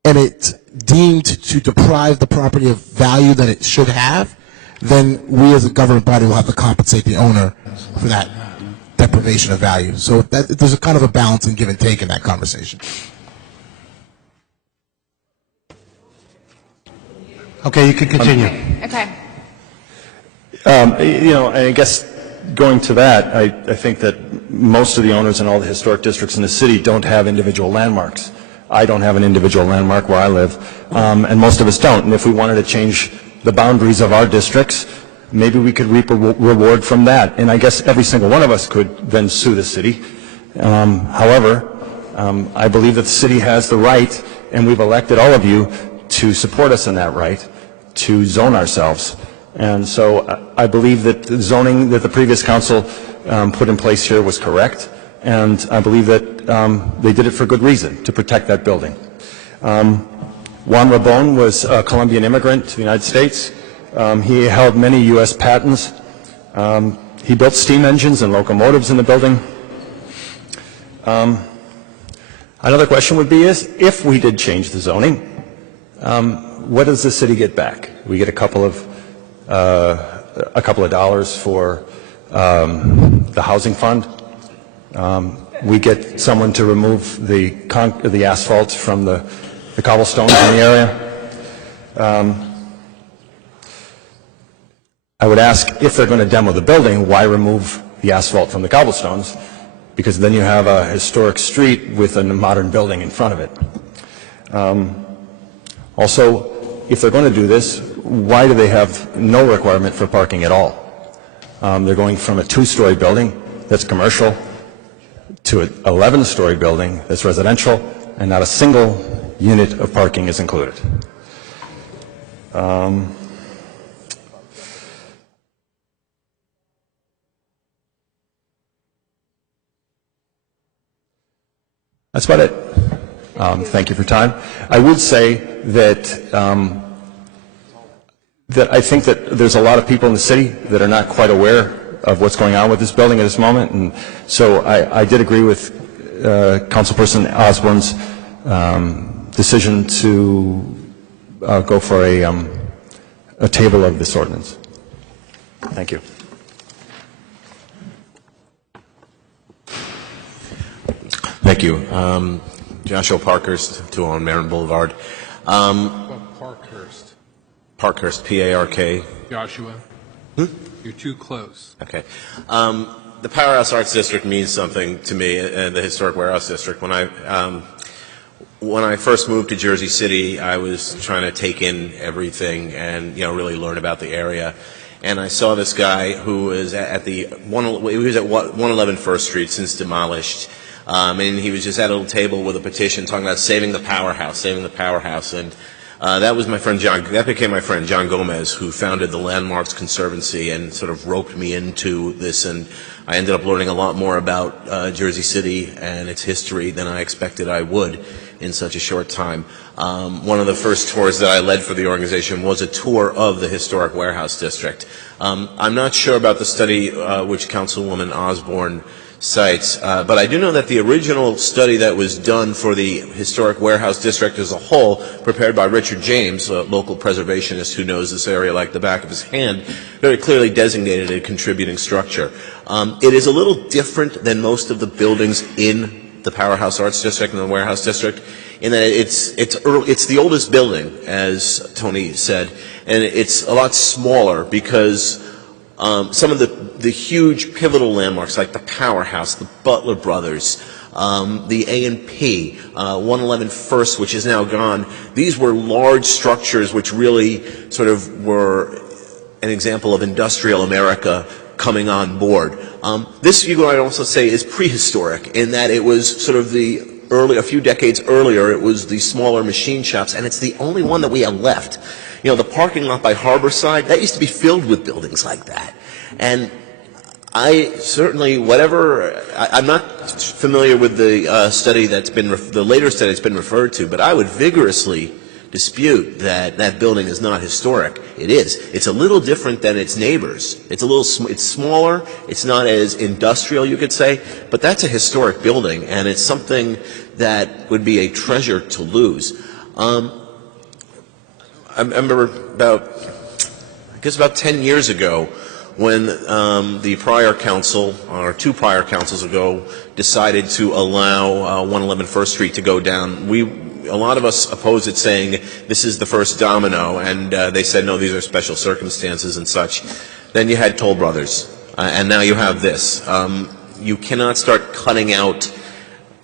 and it's deemed to deprive the property of value that it should have, then we as a government body will have to compensate the owner for that deprivation of value. So there's a kind of a balance and give and take in that conversation. Okay, you can continue. Okay. I guess going to that, I think that most of the owners in all the historic districts in the city don't have individual landmarks. I don't have an individual landmark where I live, and most of us don't. And if we wanted to change the boundaries of our districts, maybe we could reap a reward from that. And I guess every single one of us could then sue the city. However, I believe that the city has the right, and we've elected all of you to support us in that right, to zone ourselves. And so I believe that the zoning that the previous council put in place here was correct, and I believe that they did it for good reason, to protect that building. Juan Rabon was a Colombian immigrant to the United States. He held many U.S. patents. He built steam engines and locomotives in the building. Another question would be is, if we did change the zoning, what does the city get back? We get a couple of dollars for the housing fund. We get someone to remove the asphalt from the cobblestones in the area. I would ask, if they're going to demo the building, why remove the asphalt from the cobblestones? Because then you have a historic street with a modern building in front of it. Also, if they're going to do this, why do they have no requirement for parking at all? They're going from a 2-story building that's commercial to an 11-story building that's residential, and not a single unit of parking is included. That's about it. Thank you for your time. I would say that that I think that there's a lot of people in the city that are not quite aware of what's going on with this building at this moment, and so I did agree with Councilperson Osborne's decision to go for a table of this ordinance. Thank you. Thank you. Joshua Parkhurst, 201 Marin Boulevard. Parkhurst. Parkhurst, P-A-R-K. Joshua. You're too close. Okay. The Powerhouse Arts District means something to me, the Historic Warehouse District. When I first moved to Jersey City, I was trying to take in everything and, really learn about the area. And I saw this guy who was at 111 First Street, since demolished. And he was just at a little table with a petition talking about saving the powerhouse. And that was my friend John, that became my friend John Gomez, who founded the Landmarks Conservancy and sort of roped me into this. And I ended up learning a lot more about Jersey City and its history than I expected I would in such a short time. One of the first tours that I led for the organization was a tour of the Historic Warehouse District. I'm not sure about the study which Councilwoman Osborne cites, but I do know that the original study that was done for the Historic Warehouse District as a whole, prepared by Richard James, a local preservationist who knows this area like the back of his hand, very clearly designated a contributing structure. It is a little different than most of the buildings in the Powerhouse Arts District and the Warehouse District, in that it's the oldest building, as Tony said, and it's a lot smaller because some of the huge pivotal landmarks like the Powerhouse, the Butler Brothers, the A&P, 111 First, which is now gone, these were large structures which really sort of were an example of industrial America coming on board. This, you might also say, is prehistoric in that it was sort of a few decades earlier, it was the smaller machine shops, and it's the only one that we have left. The parking lot by Harborside, that used to be filled with buildings like that. And I certainly, I'm not familiar with the study the later study that's been referred to, but I would vigorously dispute that that building is not historic. It is. It's a little different than its neighbors. It's smaller. It's not as industrial, you could say, but that's a historic building, and it's something that would be a treasure to lose. I remember about 10 years ago, when the prior council, or two prior councils ago, decided to allow 111 First Street to go down. A lot of us opposed it, saying this is the first domino, and they said, no, these are special circumstances and such. Then you had Toll Brothers, and now you have this. You cannot start cutting out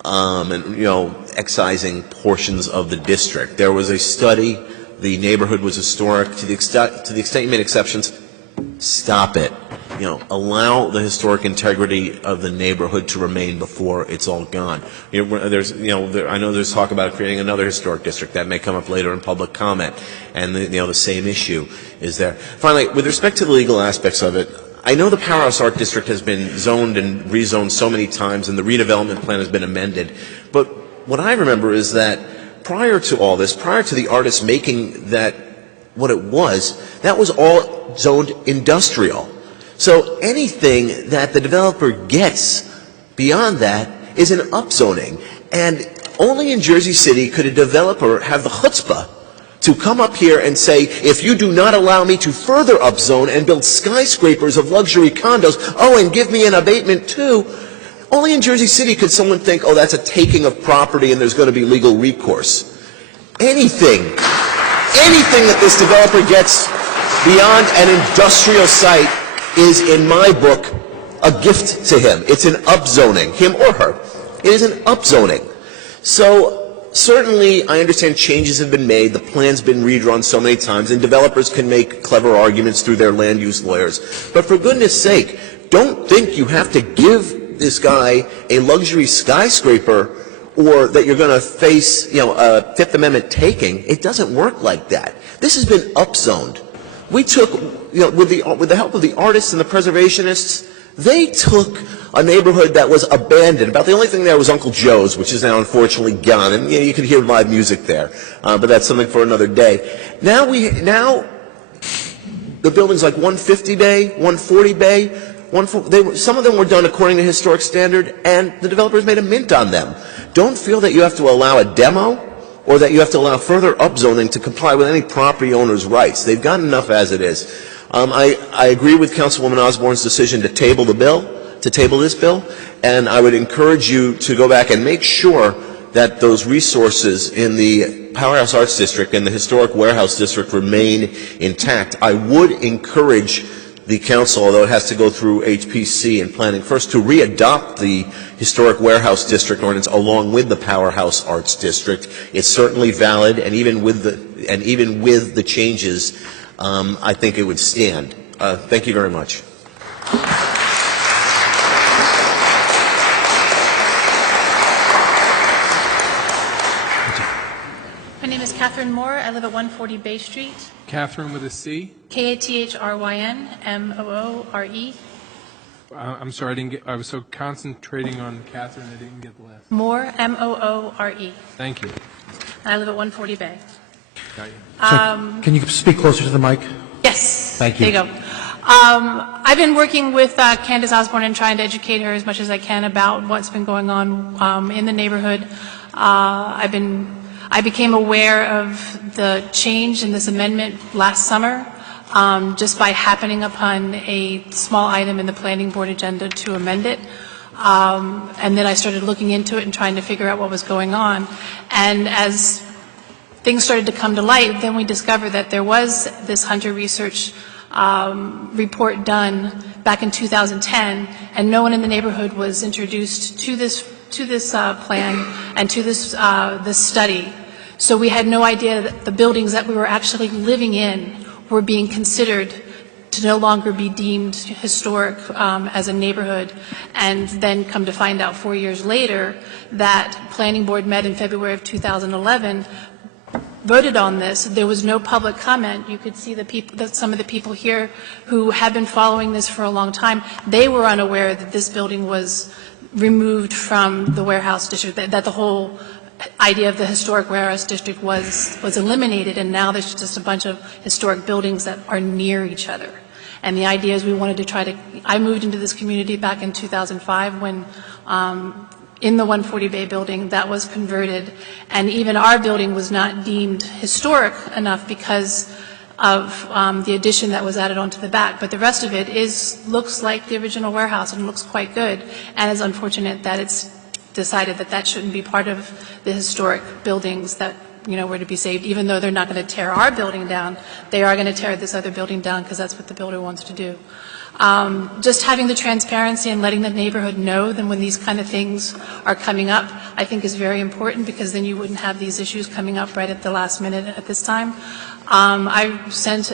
and, excising portions of the district. There was a study. The neighborhood was historic. To the extent you made exceptions, stop it. Allow the historic integrity of the neighborhood to remain before it's all gone. I know there's talk about creating another historic district that may come up later in public comment, and the same issue is there. Finally, with respect to the legal aspects of it, I know the Powerhouse Art District has been zoned and rezoned so many times, and the redevelopment plan has been amended. But what I remember is that prior to all this, prior to the artists making that what it was, that was all zoned industrial. So anything that the developer gets beyond that is an upzoning. And only in Jersey City could a developer have the chutzpah to come up here and say, if you do not allow me to further upzone and build skyscrapers of luxury condos, and give me an abatement too, only in Jersey City could someone think, that's a taking of property and there's going to be legal recourse. Anything that this developer gets beyond an industrial site is, in my book, a gift to him. It's an upzoning, him or her. It is an upzoning. So certainly, I understand changes have been made, the plan's been redrawn so many times, and developers can make clever arguments through their land use lawyers. But for goodness sake, don't think you have to give this guy a luxury skyscraper or that you're going to face, a Fifth Amendment taking. It doesn't work like that. This has been upzoned. We took, with the help of the artists and the preservationists, they took a neighborhood that was abandoned. About the only thing there was Uncle Joe's, which is now unfortunately gone, and you could hear live music there, but that's something for another day. Now the buildings like 150 Bay, 140 Bay, some of them were done according to historic standard, and the developers made a mint on them. Don't feel that you have to allow a demo or that you have to allow further upzoning to comply with any property owner's rights. They've got enough as it is. I agree with Councilwoman Osborne's decision to table this bill, and I would encourage you to go back and make sure that those resources in the Powerhouse Arts District and the Historic Warehouse District remain intact. I would encourage the council, although it has to go through HPC and planning first, to readopt the Historic Warehouse District ordinance along with the Powerhouse Arts District. It's certainly valid, and even with the changes, I think it would stand. Thank you very much. My name is Catherine Moore. I live at 140 Bay Street. Catherine with a C. Kathryn, I'm sorry, I was so concentrating on Catherine, I didn't get the last. Moore, Moore. Thank you. I live at 140 Bay. Got you. Can you speak closer to the mic? Yes. Thank you. There you go. I've been working with Candace Osborne and trying to educate her as much as I can about what's been going on in the neighborhood. I became aware of the change in this amendment last summer just by happening upon a small item in the planning board agenda to amend it. And then I started looking into it and trying to figure out what was going on. And as things started to come to light, then we discovered that there was this Hunter Research report done back in 2010, and no one in the neighborhood was introduced to this plan and to this study. So we had no idea that the buildings that we were actually living in were being considered to no longer be deemed historic as a neighborhood, and then come to find out 4 years later that planning board met in February of 2011, voted on this. There was no public comment. You could see that some of the people here who have been following this for a long time, they were unaware that this building was removed from the warehouse district, that the whole idea of the historic warehouse district was eliminated, and now there's just a bunch of historic buildings that are near each other. And the idea is we wanted to I moved into this community back in 2005 when in the 140 Bay building that was converted, and even our building was not deemed historic enough because of the addition that was added onto the back, but the rest of it looks like the original warehouse and looks quite good, and it's unfortunate that it's decided that that shouldn't be part of the historic buildings that were to be saved. Even though they're not going to tear our building down, they are going to tear this other building down because that's what the builder wants to do. Just having the transparency and letting the neighborhood know that when these kind of things are coming up, I think is very important, because then you wouldn't have these issues coming up right at the last minute at this time. I sent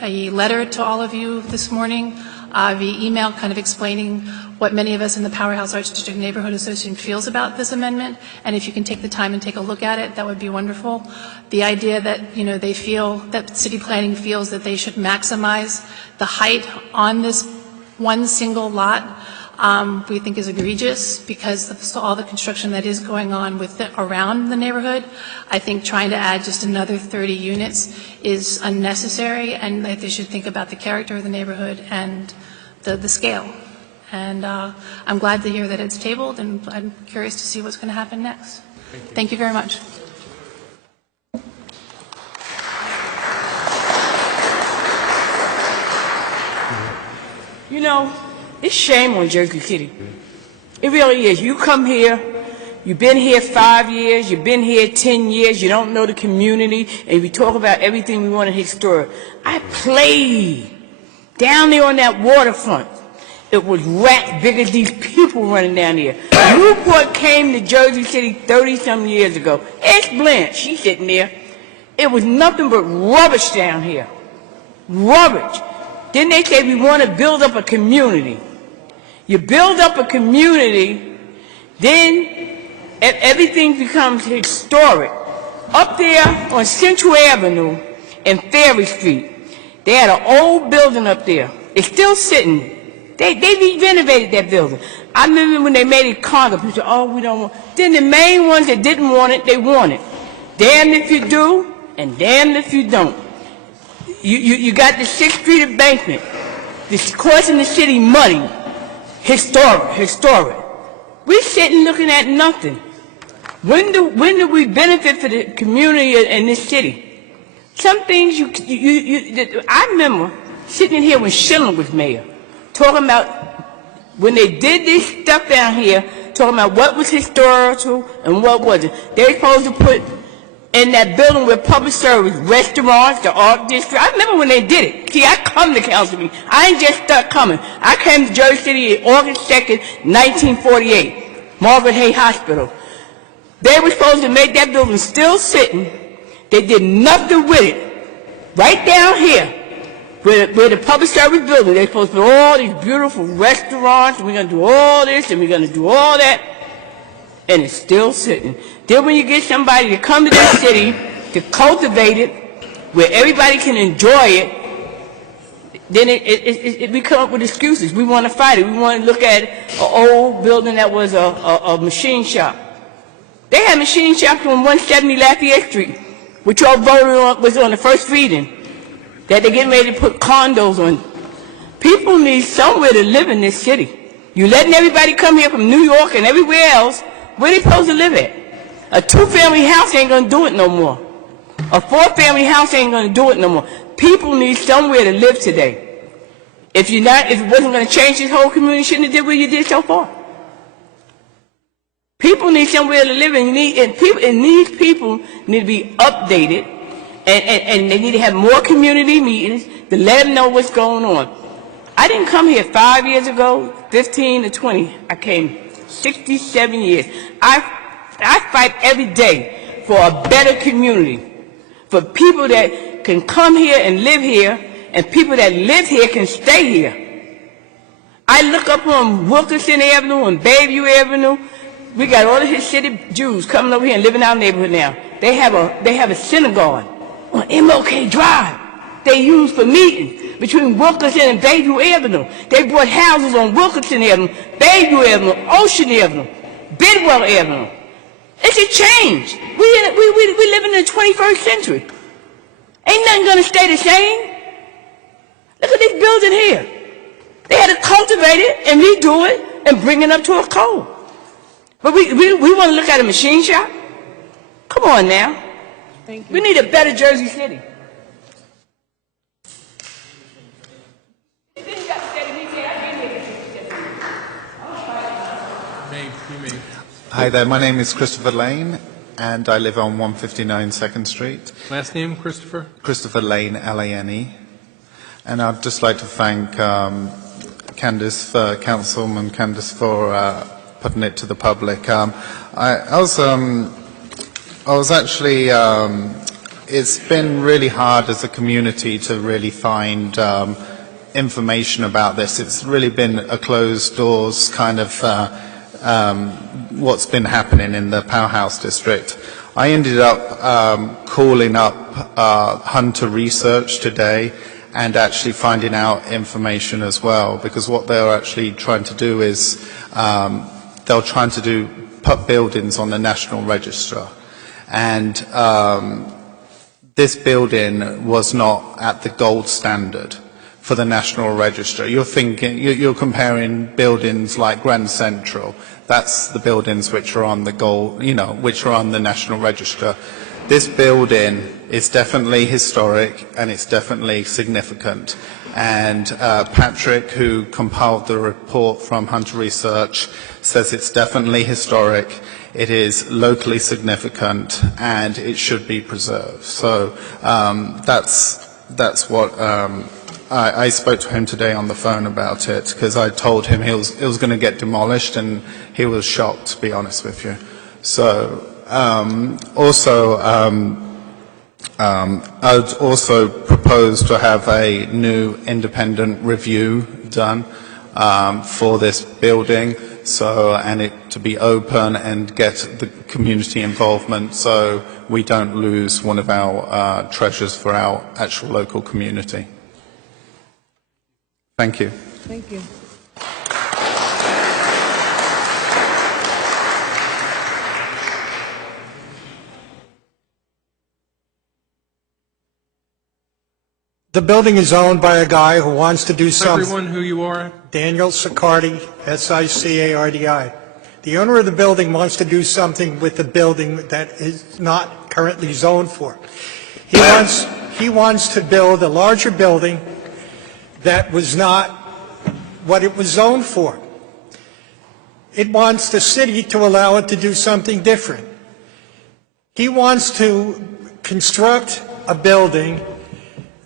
a letter to all of you this morning via email, kind of explaining what many of us in the Powerhouse Arts District Neighborhood Association feels about this amendment, and if you can take the time and take a look at it, that would be wonderful. The idea that, they feel, that city planning feels that they should maximize the height on this one single lot, we think is egregious because of all the construction that is going on around the neighborhood. I think trying to add just another 30 units is unnecessary, and that they should think about the character of the neighborhood and the scale. And I'm glad to hear that it's tabled, and I'm curious to see what's going to happen next. Thank you very much. It's shame on Jersey City. It really is. You come here, you've been here 5 years, you've been here 10 years, you don't know the community, and we talk about everything we want to historic. I played down there on that waterfront. It was rats big as these people running down here. Newport came to Jersey City 30-some years ago. Ask Blanche, she's sitting there. It was nothing but rubbish down here. Rubbish. Then they say we want to build up a community. You build up a community, then everything becomes historic. Up there on Central Avenue and Ferry Street, they had an old building up there. It's still sitting. They renovated that building. I remember when they made it condo, people said, oh, we don't want it. Then the main ones that didn't want it, they want it. Damned if you do, and damned if you don't. You got the 6th Street embankment. This costing the city money. Historic. We're sitting looking at nothing. When do we benefit for the community in this city? Some things I remember sitting in here when Schindler was mayor, talking about when they did this stuff down here, talking about what was historical and what wasn't. They were supposed to put in that building with public service, restaurants, the art district. I remember when they did it. See, I come to council meeting. I ain't just stuck coming. I came to Jersey City August 2nd, 1948, Margaret Hay Hospital. They were supposed to make that building still sitting. They did nothing with it. Right down here, where the public service building, they're supposed to put all these beautiful restaurants, and we're going to do all this, and we're going to do all that, and it's still sitting. Then when you get somebody to come to this city to cultivate it, where everybody can enjoy it, then we come up with excuses. We want to fight it. We want to look at an old building that was a machine shop. They had machine shops on 170 Lafayette Street, which y'all voted on, was on the first reading, that they're getting ready to put condos on. People need somewhere to live in this city. You letting everybody come here from New York and everywhere else, where they supposed to live at? A 2-family house ain't going to do it no more. A 4-family house ain't going to do it no more. People need somewhere to live today. If it wasn't going to change this whole community, you shouldn't have did what you did so far. People need somewhere to live, and these people need to be updated, and they need to have more community meetings to let them know what's going on. I didn't come here 5 years ago, 15 to 20. I came 67 years. I fight every day for a better community, for people that can come here and live here, and people that live here can stay here. I look up on Wilkinson Avenue and Bayview Avenue. We got all the Hasidic Jews coming over here and living in our neighborhood now. They have a synagogue on MLK Drive. They use for meetings between Wilkinson and Bayview Avenue. They bought houses on Wilkinson Avenue, Bayview Avenue, Ocean Avenue, Bidwell Avenue. It's a change. We live in the 21st century. Ain't nothing going to stay the same. Look at this building here. They had to cultivate it and redo it and bring it up to a code. But we want to look at a machine shop? Come on now. We need a better Jersey City. You may. Hi there, my name is Christopher Lane, and I live on 159 2nd Street. Last name, Christopher? Christopher Lane, Lane. And I'd just like to thank Councilman Candice for putting it to the public. I was actually, it's been really hard as a community to really find information about this. It's really been a closed doors kind of what's been happening in the Powerhouse District. I ended up calling up Hunter Research today and actually finding out information as well, because what they're actually trying to do is they're trying to put buildings on the National Register. And this building was not at the gold standard for the National Register. You're comparing buildings like Grand Central. That's the buildings which are on the gold, which are on the National Register. This building is definitely historic and it's definitely significant. And Patrick, who compiled the report from Hunter Research, says it's definitely historic, it is locally significant, and it should be preserved. So that's what I spoke to him today on the phone about it, because I told him it was going to get demolished, and he was shocked, to be honest with you. So I'd also propose to have a new independent review done for this building, and it to be open and get the community involvement, so we don't lose one of our treasures for our actual local community. Thank you. Thank you. The building is owned by a guy who wants to do something. Everyone who you are? Daniel Sicardi, S-I-C-A-R-D-I. The owner of the building wants to do something with the building that is not currently zoned for. He wants to build a larger building that was not what it was zoned for. It wants the city to allow it to do something different. He wants to construct a building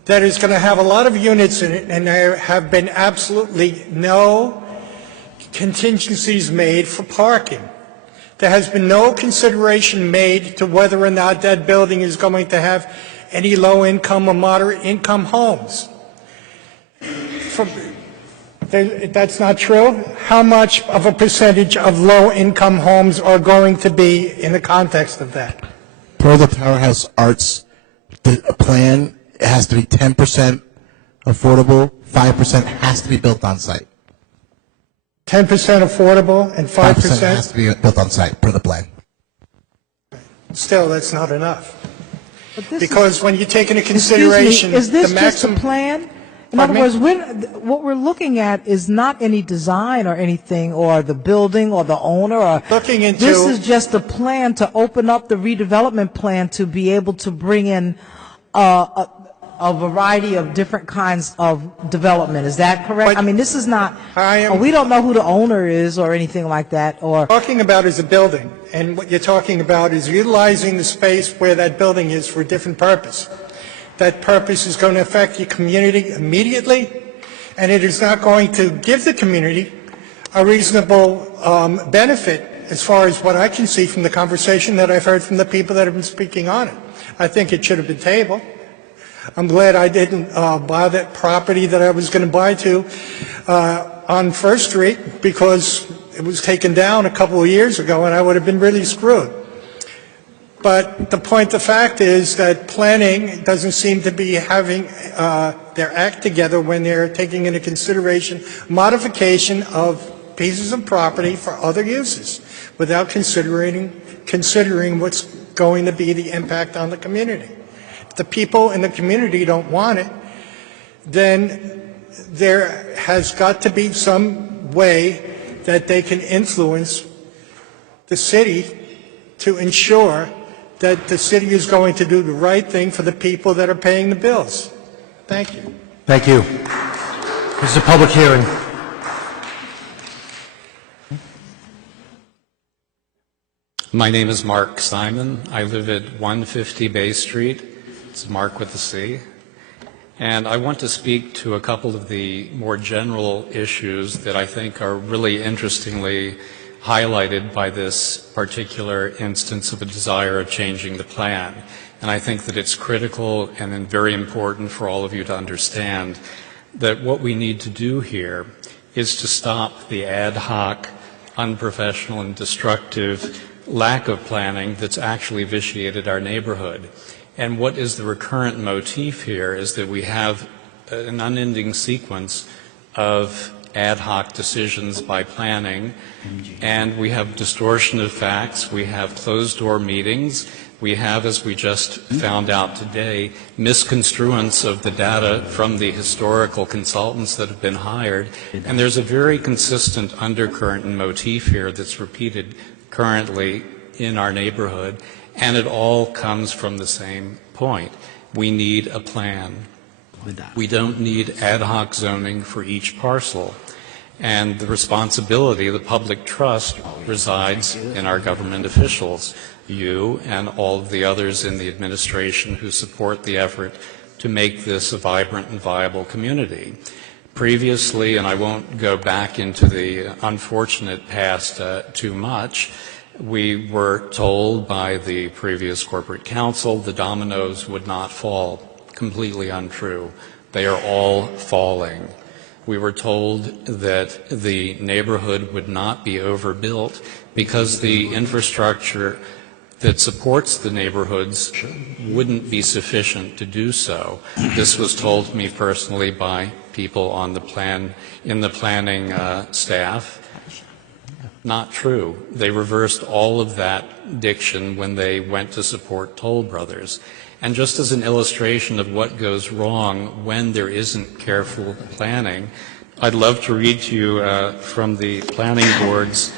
that is going to have a lot of units in it, and there have been absolutely no contingencies made for parking. There has been no consideration made to whether or not that building is going to have any low-income or moderate-income homes. That's not true. How much of a percentage of low-income homes are going to be in the context of that? Per the Powerhouse Arts plan, it has to be 10% affordable, 5% has to be built on site. 10% affordable and 5% has to be built on site per the plan. Still, that's not enough. But Because when you take into consideration is this the just maximum a plan? In Pardon other me? words, what we're looking at is not any design or anything, or the building or the owner. Or Looking into- this is just a plan to open up the redevelopment plan to be able to bring in a variety of different kinds of development. Is that correct? I mean, this is not. We don't know who the owner is or anything like that. Or talking about is a building, and what you're talking about is utilizing the space where that building is for a different purpose. That purpose is going to affect your community immediately, and it is not going to give the community a reasonable benefit as far as what I can see from the conversation that I've heard from the people that have been speaking on it. I think it should have been tabled. I'm glad I didn't buy that property that I was going to buy on First Street, because it was taken down a couple of years ago and I would have been really screwed. But the point, the fact is that planning doesn't seem to be having their act together when they're taking into consideration modification of pieces of property for other uses without considering what's going to be the impact on the community. If the people in the community don't want it, then there has got to be some way that they can influence the city to ensure that the city is going to do the right thing for the people that are paying the bills. Thank you. Thank you. This is a public hearing. My name is Mark Simon. I live at 150 Bay Street. It's Mark with a C. And I want to speak to a couple of the more general issues that I think are really interestingly highlighted by this particular instance of a desire of changing the plan. And I think that it's critical and then very important for all of you to understand that what we need to do here is to stop the ad hoc, unprofessional, and destructive lack of planning that's actually vitiated our neighborhood. And what is the recurrent motif here is that we have an unending sequence of ad hoc decisions by planning, and we have distortion of facts, we have closed-door meetings, we have, as we just found out today, misconstruence of the data from the historical consultants that have been hired, and there's a very consistent undercurrent and motif here that's repeated currently in our neighborhood, and it all comes from the same point. We need a plan. We don't need ad hoc zoning for each parcel. And the responsibility, the public trust, resides in our government officials, you and all of the others in the administration who support the effort to make this a vibrant and viable community. Previously, and I won't go back into the unfortunate past too much, we were told by the previous corporate council the dominoes would not fall. Completely untrue. They are all falling. We were told that the neighborhood would not be overbuilt because the infrastructure that supports the neighborhoods wouldn't be sufficient to do so. This was told to me personally by people on the planning staff. Not true. They reversed all of that diction when they went to support Toll Brothers. And just as an illustration of what goes wrong when there isn't careful planning, I'd love to read to you from the Planning Board's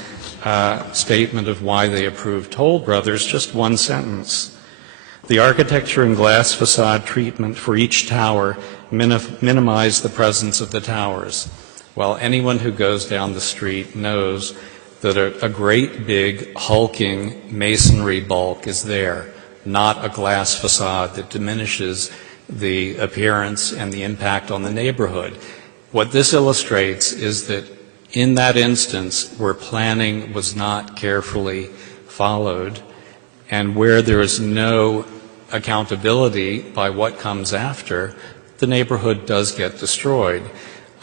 statement of why they approved Toll Brothers, just one sentence. The architecture and glass facade treatment for each tower minimized the presence of the towers. Well, anyone who goes down the street knows that a great big hulking masonry bulk is there, not a glass facade that diminishes the appearance and the impact on the neighborhood. What this illustrates is that in that instance where planning was not carefully followed and where there is no accountability by what comes after, the neighborhood does get destroyed.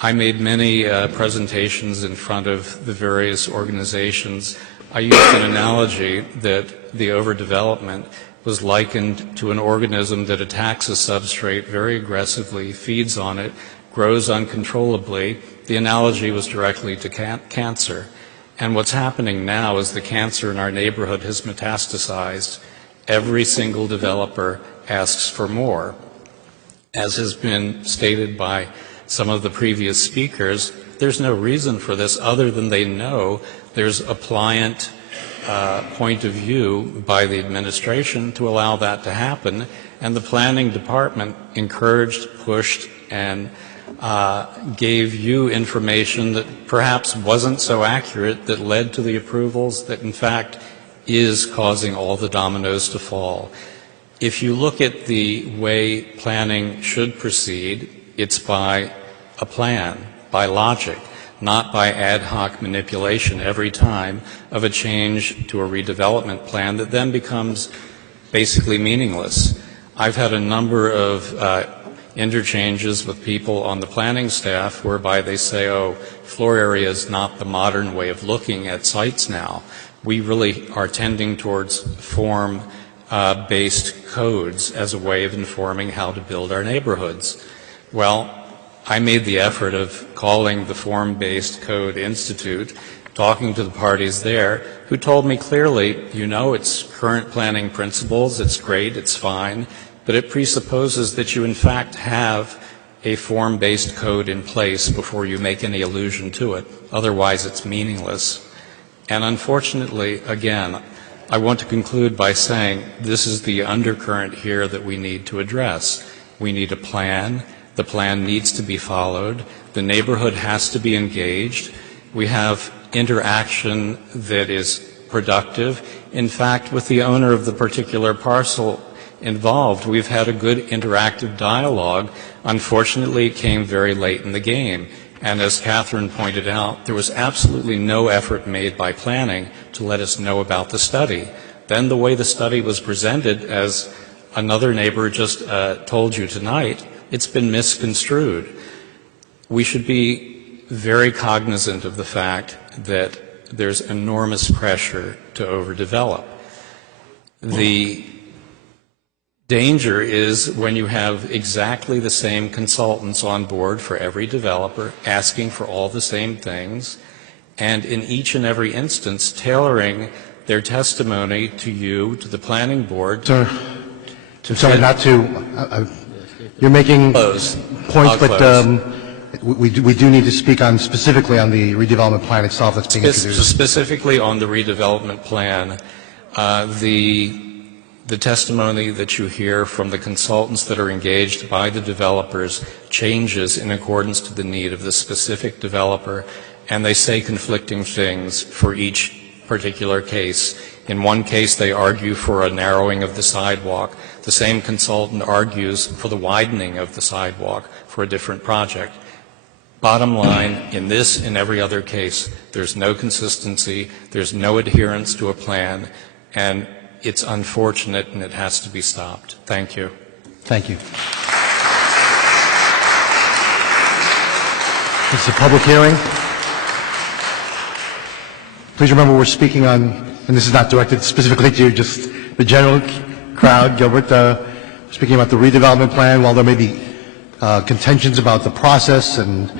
I made many presentations in front of the various organizations. I used an analogy that the overdevelopment was likened to an organism that attacks a substrate very aggressively, feeds on it, grows uncontrollably. The analogy was directly to cancer. And what's happening now is the cancer in our neighborhood has metastasized. Every single developer asks for more. As has been stated by some of the previous speakers, there's no reason for this other than they know there's a pliant point of view by the administration to allow that to happen, and the planning department encouraged, pushed, and gave you information that perhaps wasn't so accurate that led to the approvals that in fact is causing all the dominoes to fall. If you look at the way planning should proceed, it's by a plan, by logic, not by ad hoc manipulation every time of a change to a redevelopment plan that then becomes basically meaningless. I've had a number of interchanges with people on the planning staff whereby they say, oh, floor area is not the modern way of looking at sites now. We really are tending towards form-based codes as a way of informing how to build our neighborhoods. Well, I made the effort of calling the Form-Based Code Institute, talking to the parties there, who told me clearly, you know, it's current planning principles, it's great, it's fine, but it presupposes that you in fact have a form-based code in place before you make any allusion to it. Otherwise, it's meaningless. And unfortunately, again, I want to conclude by saying this is the undercurrent here that we need to address. We need a plan. The plan needs to be followed. The neighborhood has to be engaged. We have interaction that is productive. In fact, with the owner of the particular parcel involved, we've had a good interactive dialogue. Unfortunately, it came very late in the game. And as Catherine pointed out, there was absolutely no effort made by planning to let us know about the study. Then the way the study was presented, as another neighbor just told you tonight, it's been misconstrued. We should be very cognizant of the fact that there's enormous pressure to overdevelop. The danger is when you have exactly the same consultants on board for every developer, asking for all the same things, and in each and every instance tailoring their testimony to you, to the planning board. Sir, sorry not to. You're making points, but we do need to speak on specifically on the redevelopment plan itself that's being introduced. Specifically on the redevelopment plan, the testimony that you hear from the consultants that are engaged by the developers changes in accordance to the need of the specific developer, and they say conflicting things for each particular case. In one case, they argue for a narrowing of the sidewalk. The same consultant argues for the widening of the sidewalk for a different project. Bottom line, in this and every other case, there's no consistency, there's no adherence to a plan, and it's unfortunate and it has to be stopped. Thank you. Thank you. This is a public hearing. Please remember we're speaking on, and this is not directed specifically to you, just the general crowd. Gilbert, speaking about the redevelopment plan. While there may be contentions about the process and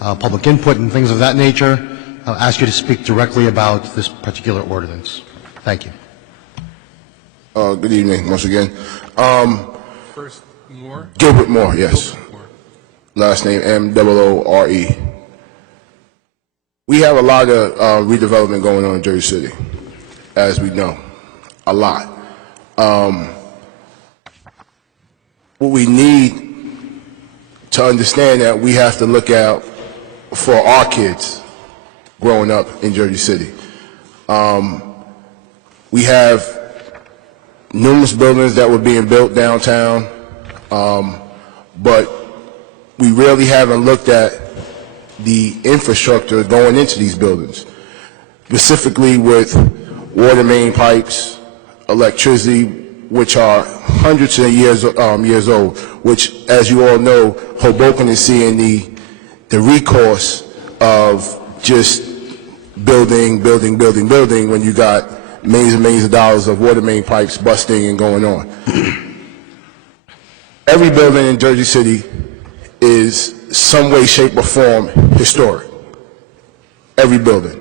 public input and things of that nature, I'll ask you to speak directly about this particular ordinance. Thank you. Good evening, once again. First, Moore? Gilbert Moore, yes. Last name M-O-O-R-E. We have a lot of redevelopment going on in Jersey City, as we know. A lot. What we need to understand that we have to look out for our kids growing up in Jersey City. We have numerous buildings that were being built downtown, but we really haven't looked at the infrastructure going into these buildings, specifically with water main pipes, electricity, which are hundreds of years old, which, as you all know, Hoboken is seeing the recourse of just building when you got millions and millions of dollars of water main pipes busting and going on. Every building in Jersey City is some way, shape, or form historic. Every building.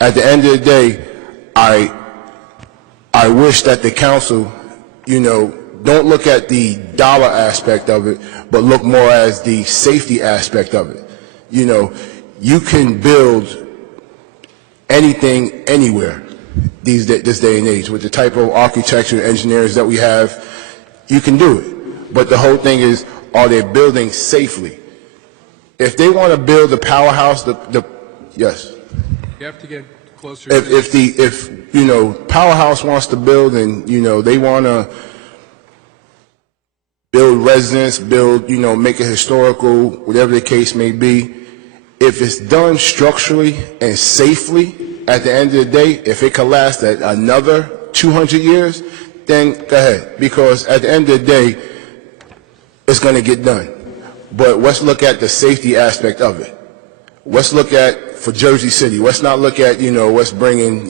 At the end of the day, I wish that the council, don't look at the dollar aspect of it, but look more as the safety aspect of it. You can build anything anywhere this day and age. With the type of architecture and engineers that we have, you can do it. But the whole thing is, are they building safely? If they want to build a powerhouse, yes. You have to get closer. If Powerhouse wants to build and, they want to build residence, make it historical, whatever the case may be, if it's done structurally and safely, at the end of the day, if it can last another 200 years, then go ahead. Because at the end of the day, it's going to get done. But let's look at the safety aspect of it. Let's look at, for Jersey City, let's not look at, what's bringing,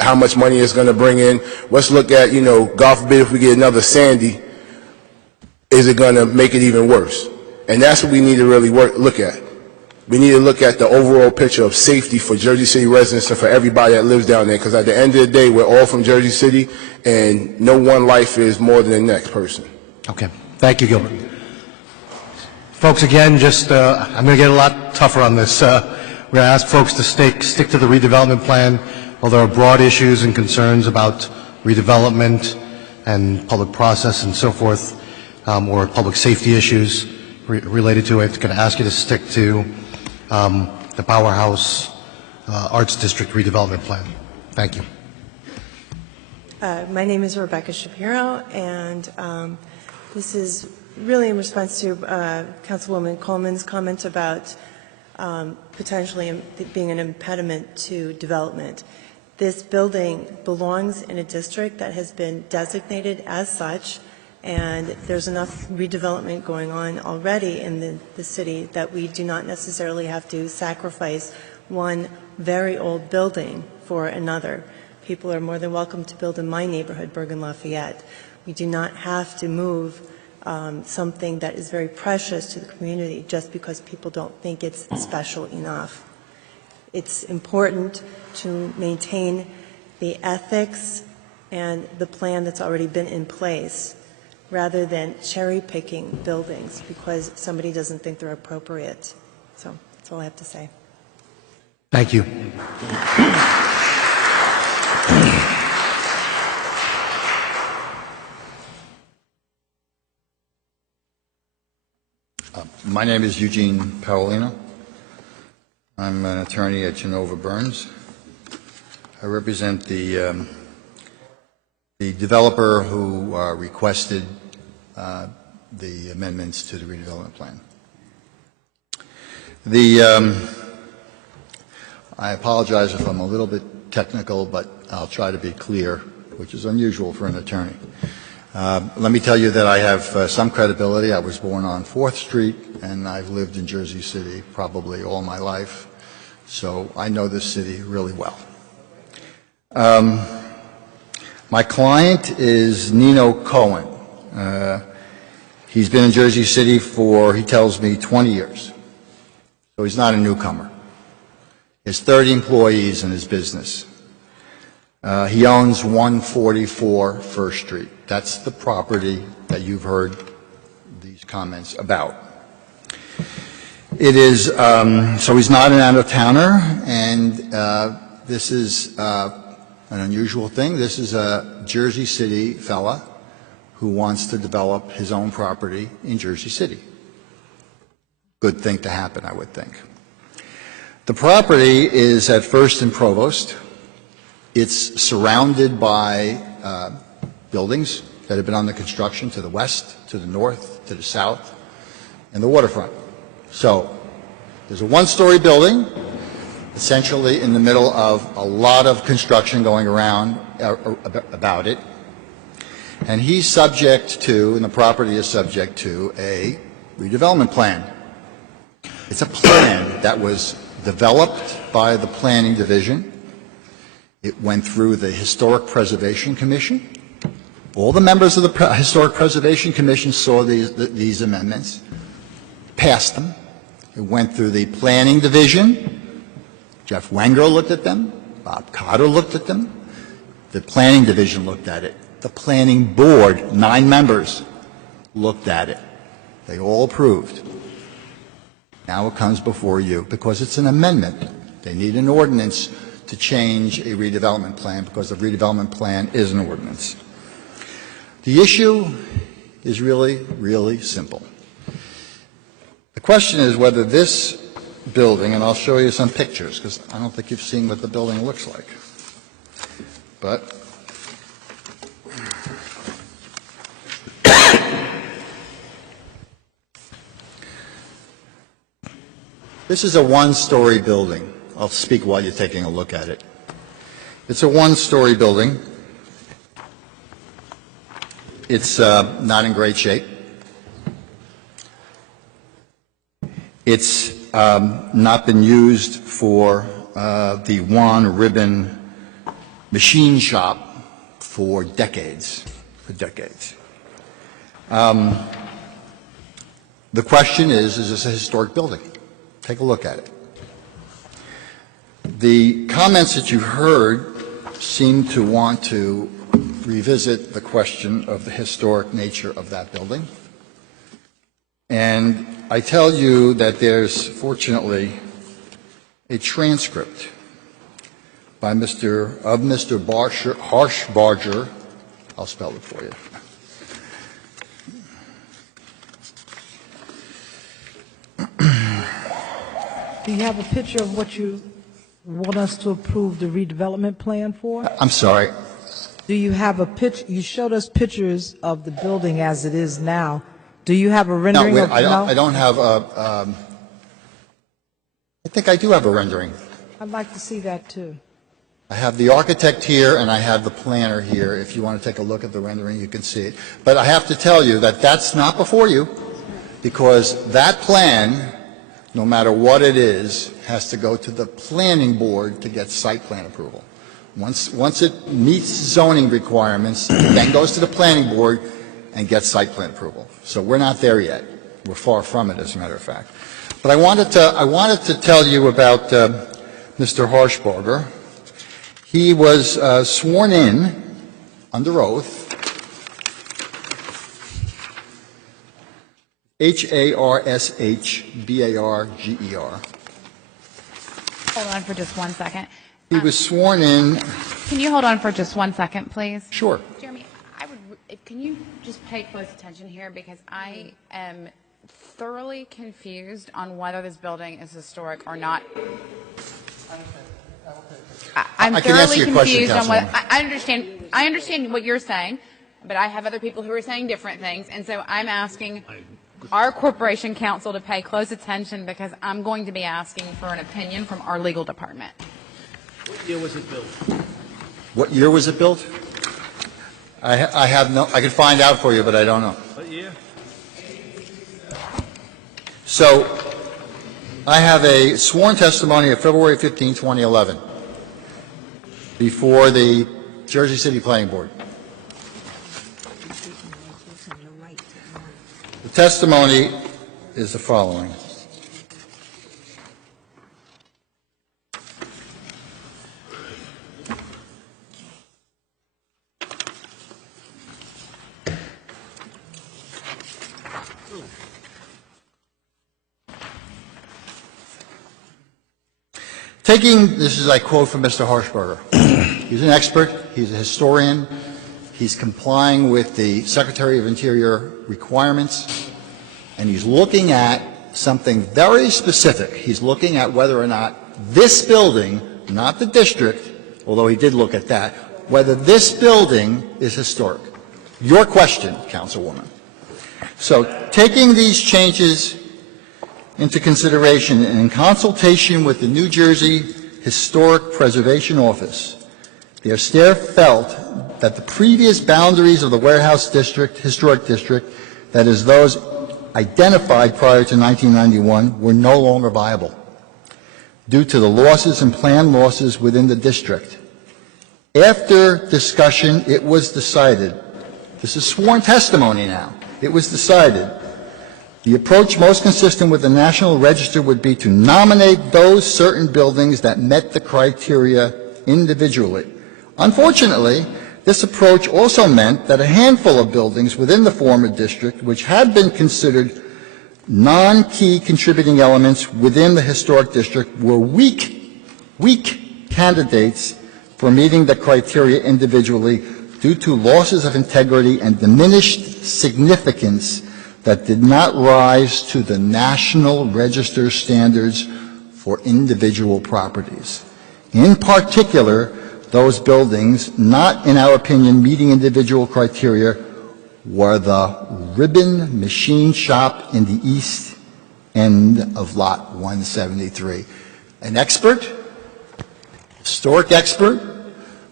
how much money it's going to bring in. Let's look at, God forbid if we get another Sandy, is it going to make it even worse? And that's what we need to really look at. We need to look at the overall picture of safety for Jersey City residents and for everybody that lives down there, because at the end of the day, we're all from Jersey City, and no one life is more than the next person. Okay. Thank you, Gilbert. Folks, again, I'm going to get a lot tougher on this. We're going to ask folks to stick to the redevelopment plan. While there are broad issues and concerns about redevelopment and public process and so forth, or public safety issues related to it, I'm going to ask you to stick to the Powerhouse Arts District redevelopment plan. Thank you. My name is Rebecca Shapiro, and this is really in response to Councilwoman Coleman's comment about potentially being an impediment to development. This building belongs in a district that has been designated as such, and there's enough redevelopment going on already in the city that we do not necessarily have to sacrifice one very old building for another. People are more than welcome to build in my neighborhood, Bergen Lafayette. We do not have to move something that is very precious to the community just because people don't think it's special enough. It's important to maintain the ethics and the plan that's already been in place rather than cherry-picking buildings because somebody doesn't think they're appropriate. So that's all I have to say. Thank you. My name is Eugene Paolino. I'm an attorney at Genova Burns. I represent the developer who requested the amendments to the redevelopment plan. I apologize if I'm a little bit technical, but I'll try to be clear, which is unusual for an attorney. Let me tell you that I have some credibility. I was born on 4th Street, and I've lived in Jersey City probably all my life, so I know this city really well. My client is Nino Cohen. He's been in Jersey City for, he tells me, 20 years, so he's not a newcomer. He has 30 employees in his business. He owns 144 First Street. That's the property that you've heard these comments about. It is, so he's not an out-of-towner, and this is an unusual thing. This is a Jersey City fella who wants to develop his own property in Jersey City. Good thing to happen, I would think. The property is at First and Provost. It's surrounded by buildings that have been under construction to the west, to the north, to the south, and the waterfront. So there's a one-story building, essentially in the middle of a lot of construction going around about it, and he's subject to, and the property is subject to, a redevelopment plan. It's a plan that was developed by the Planning Division. It went through the Historic Preservation Commission. All the members of the Historic Preservation Commission saw these amendments, passed them. It went through the Planning Division. Jeff Wenger looked at them. Bob Cotter looked at them. The Planning Division looked at it. The Planning Board, 9 members, looked at it. They all approved. Now it comes before you because it's an amendment. They need an ordinance to change a redevelopment plan because the redevelopment plan is an ordinance. The issue is really, really simple. The question is whether this building, and I'll show you some pictures because I don't think you've seen what the building looks like, but this is a one-story building. I'll speak while you're taking a look at it. It's a one-story building. It's not in great shape. It's not been used for the Juan Ribbon machine shop for decades. The question is this a historic building? Take a look at it. The comments that you've heard seem to want to revisit the question of the historic nature of that building. And I tell you that there's, fortunately, a transcript by Mr. Harshbarger. I'll spell it for you. Do you have a picture of what you want us to approve the redevelopment plan for? I'm sorry. Do you have a pitch? You showed us pictures of the building as it is now. Do you have a rendering No, of? I don't have a, I think I do have a rendering. I'd like to see that too. I have the architect here and I have the planner here. If you want to take a look at the rendering, you can see it. But I have to tell you that that's not before you, because that plan, no matter what it is, has to go to the planning board to get site plan approval. Once it meets zoning requirements, it then goes to the planning board and gets site plan approval. So we're not there yet. We're far from it, as a matter of fact. But I wanted to tell you about Mr. Harshbarger. He was sworn in under oath. Harshbarger. Hold on for just 1 second. He was sworn in. Can you hold on for just 1 second, please? Sure. Jeremy, can you just pay close attention here, because I am thoroughly confused on whether this building is historic or not. I'm I can answer thoroughly your question, confused on what Councilwoman. I understand what you're saying, but I have other people who are saying different things, and so I'm asking our corporation counsel to pay close attention, because I'm going to be asking for an opinion from our legal department. What year was it built? What year was it built? I have no. I can find out for you, but I don't know. What year? So, I have a sworn testimony of February 15, 2011, before the Jersey City Planning Board. The testimony is the following. This is, I quote from Mr. Harshbarger. He's an expert, he's a historian, he's complying with the Secretary of Interior requirements, and he's looking at something very specific. He's looking at whether or not this building, not the district, although he did look at that, whether this building is historic. Your question, Councilwoman. So, taking these changes into consideration and in consultation with the New Jersey Historic Preservation Office, the Austere felt that the previous boundaries of the Warehouse District, Historic District, that is those identified prior to 1991, were no longer viable due to the losses and planned losses within the district. After discussion, it was decided, this is sworn testimony now, it was decided the approach most consistent with the National Register would be to nominate those certain buildings that met the criteria individually. Unfortunately, this approach also meant that a handful of buildings within the former district, which had been considered non-key contributing elements within the historic district, were weak candidates for meeting the criteria individually due to losses of integrity and diminished significance that did not rise to the National Register standards for individual properties. In particular, those buildings not, in our opinion, meeting individual criteria were the Ribbon Machine Shop in the east end of Lot 173. An expert, historic expert,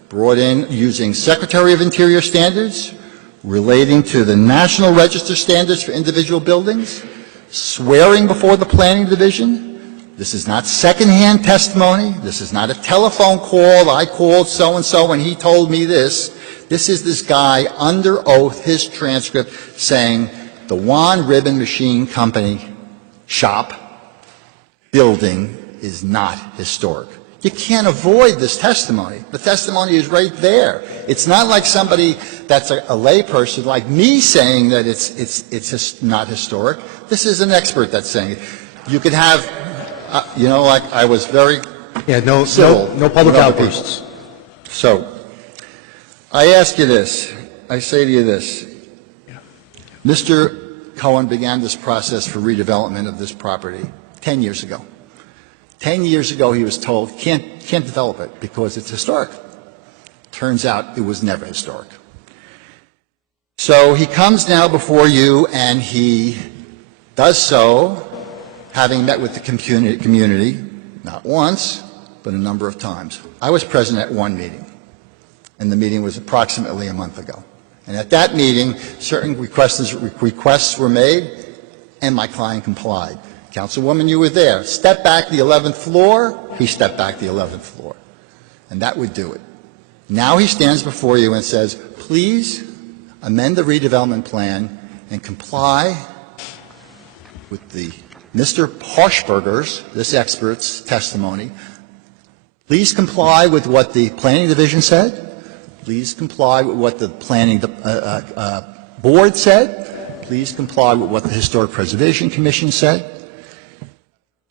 brought in using Secretary of Interior standards, relating to the National Register standards for individual buildings, swearing before the Planning Division. This is not secondhand testimony. This is not a telephone call. I called so-and-so and he told me this. This is this guy under oath, his transcript, saying the Juan Ribbon Machine Company shop building is not historic. You can't avoid this testimony. The testimony is right there. It's not like somebody that's a layperson like me saying that it's not historic. This is an expert that's saying it. You could have, like I was very civil. No public with other outbursts. people. So, I ask you this. I say to you this. Mr. Cohen began this process for redevelopment of this property 10 years ago. 10 years ago, he was told, can't develop it because it's historic. Turns out it was never historic. So he comes now before you, and he does so having met with the community, not once, but a number of times. I was present at one meeting, and the meeting was approximately a month ago. And at that meeting, certain requests were made, and my client complied. Councilwoman, you were there. Step back the 11th floor, he stepped back the 11th floor. And that would do it. Now he stands before you and says, please amend the redevelopment plan and comply with the Mr. Harshberger's, this expert's testimony. Please comply with what the Planning Division said. Please comply with what the Planning Board said. Please comply with what the Historic Preservation Commission said.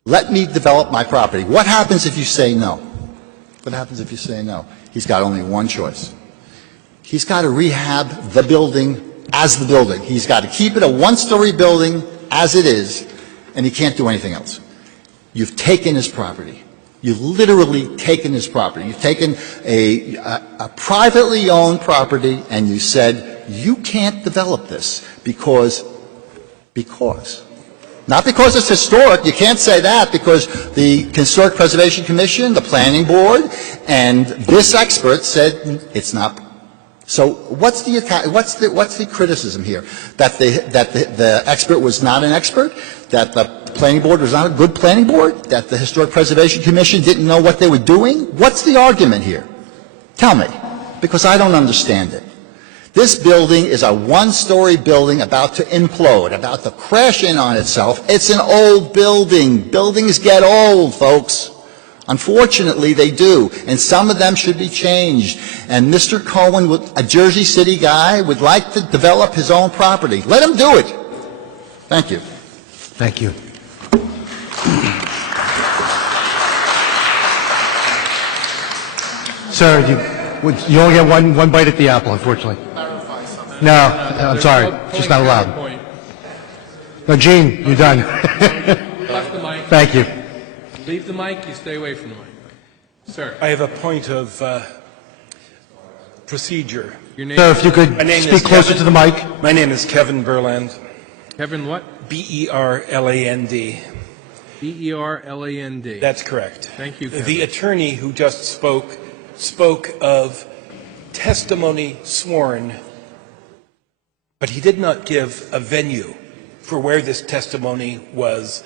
Let me develop my property. What happens if you say no? What happens if you say no? He's got only one choice. He's got to rehab the building as the building. He's got to keep it a one-story building as it is, and he can't do anything else. You've taken his property. You've literally taken his property. You've taken a privately owned property, and you said, you can't develop this because. Not because it's historic. You can't say that because the Historic Preservation Commission, the Planning Board, and this expert said it's not. So what's the criticism here? That the expert was not an expert? That the Planning Board was not a good Planning Board? That the Historic Preservation Commission didn't know what they were doing? What's the argument here? Tell me, because I don't understand it. This building is a one-story building about to implode, about to crash in on itself. It's an old building. Buildings get old, folks. Unfortunately, they do, and some of them should be changed. And Mr. Cohen, a Jersey City guy, would like to develop his own property. Let him do it. Thank you. Thank you. Sir, you only get one bite at the apple, unfortunately. No, I'm sorry. Just not allowed. No, Gene, you're done. Left the mic. Thank you. Leave the mic, you stay away from the mic. Sir. I have a point of procedure. Your name? Sir, if you could speak closer to the mic. My name is Kevin Berland. Kevin what? B-E-R-L-A-N-D. B-E-R-L-A-N-D. That's correct. Thank you, Kevin. The attorney who just spoke of testimony sworn, but he did not give a venue for where this testimony was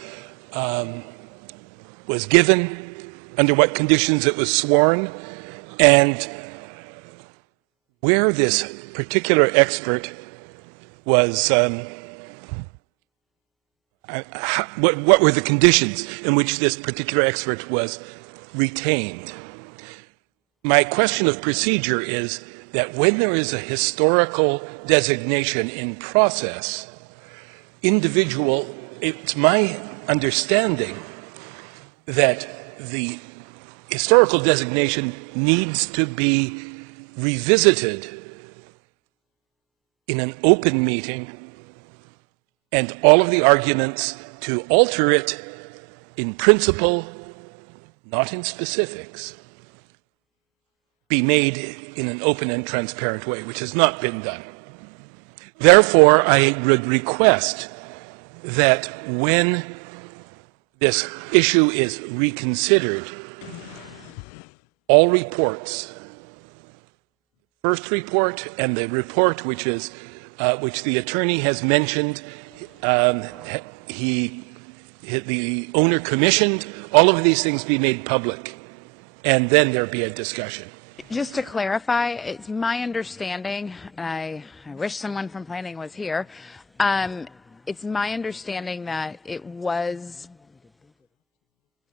given, under what conditions it was sworn, and where this particular expert was, what were the conditions in which this particular expert was retained. My question of procedure is that when there is a historical designation in process, it's my understanding that the historical designation needs to be revisited in an open meeting, and all of the arguments to alter it in principle, not in specifics, be made in an open and transparent way, which has not been done. Therefore, I would request that when this issue is reconsidered, all reports, first report and the report which the attorney has mentioned, the owner commissioned, all of these things be made public, and then there be a discussion. Just to clarify, it's my understanding, and I wish someone from planning was here, it's my understanding that it was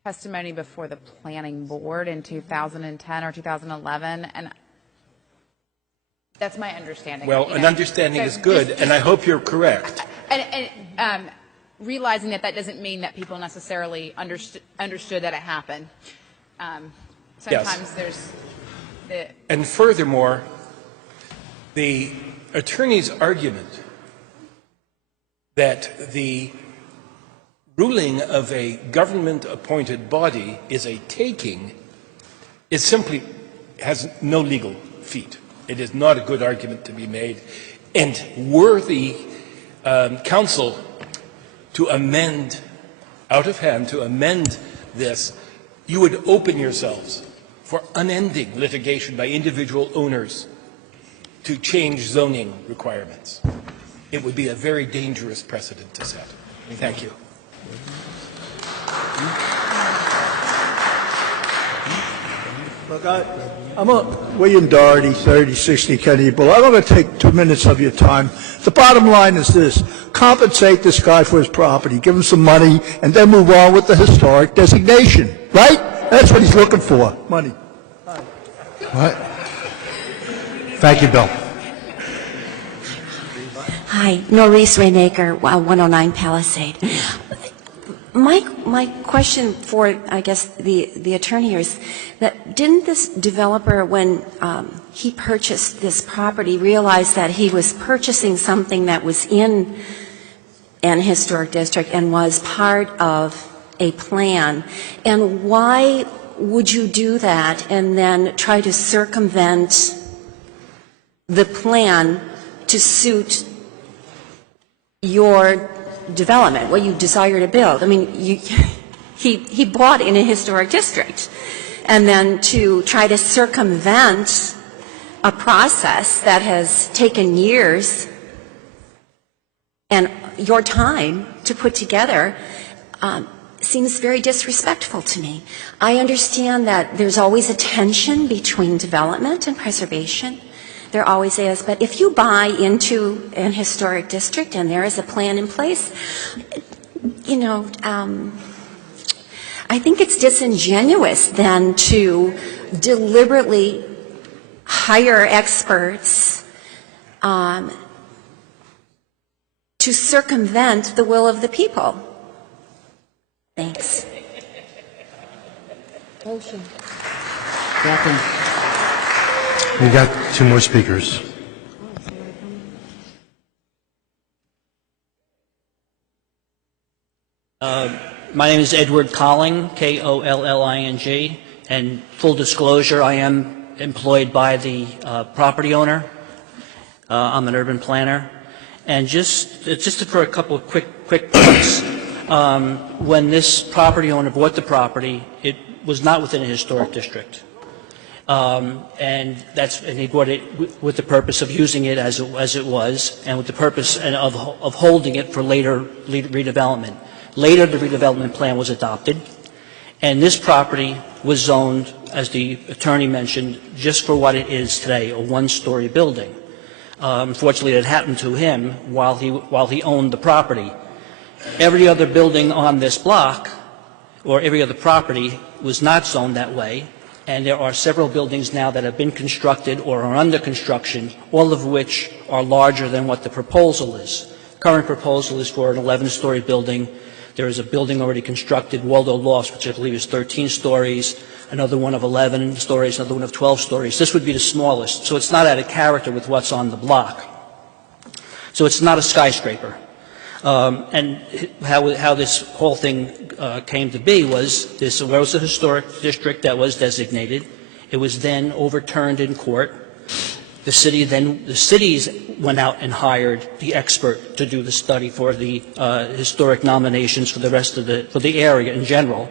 testimony before the planning board in 2010 or 2011, and that's my understanding. Well, an understanding is good, and I hope you're correct. And realizing that doesn't mean that people necessarily understood that it happened. Sometimes there's the... And furthermore, the attorney's argument that the ruling of a government-appointed body is a taking simply has no legal feet. It is not a good argument to be made. And were the council to amend, out of hand, to amend this, you would open yourselves for unending litigation by individual owners to change zoning requirements. It would be a very dangerous precedent to set. Thank you. Look, I'm William Doherty, 3060 Kennedy Boulevard. I'm going to take 2 minutes of your time. The bottom line is this. Compensate this guy for his property, give him some money, and then move on with the historic designation. Right? That's what he's looking for, money. What? Thank you, Bill. Hi, Norris Rainaker, 109 Palisade. My question for, I guess, the attorney here is that didn't this developer, when he purchased this property, realize that he was purchasing something that was in an historic district and was part of a plan? And why would you do that and then try to circumvent the plan to suit your development, what you desire to build? I mean, he bought in a historic district, and then to try to circumvent a process that has taken years and your time to put together seems very disrespectful to me. I understand that there's always a tension between development and preservation. There always is. But if you buy into an historic district and there is a plan in place, you know, I think it's disingenuous then to deliberately hire experts to circumvent the will of the people. Thanks. Motion. We've got 2 more speakers. My name is Edward Colling, Kolling, and full disclosure, I am employed by the property owner. I'm an urban planner. And just for a couple of quick points, when this property owner bought the property, it was not within a historic district. And he bought it with the purpose of using it as it was, and with the purpose of holding it for later redevelopment. Later, the redevelopment plan was adopted, and this property was zoned, as the attorney mentioned, just for what it is today, a one-story building. Unfortunately, it happened to him while he owned the property. Every other building on this block, or every other property, was not zoned that way. And there are several buildings now that have been constructed or are under construction, all of which are larger than what the proposal is. Current proposal is for an 11-story building. There is a building already constructed, Waldo Lofts, which I believe is 13 stories, another one of 11 stories, another one of 12 stories. This would be the smallest, so it's not out of character with what's on the block. So it's not a skyscraper. And how this whole thing came to be was there was a historic district that was designated. It was then overturned in court. The cities went out and hired the expert to do the study for the historic nominations for the rest of the area in general.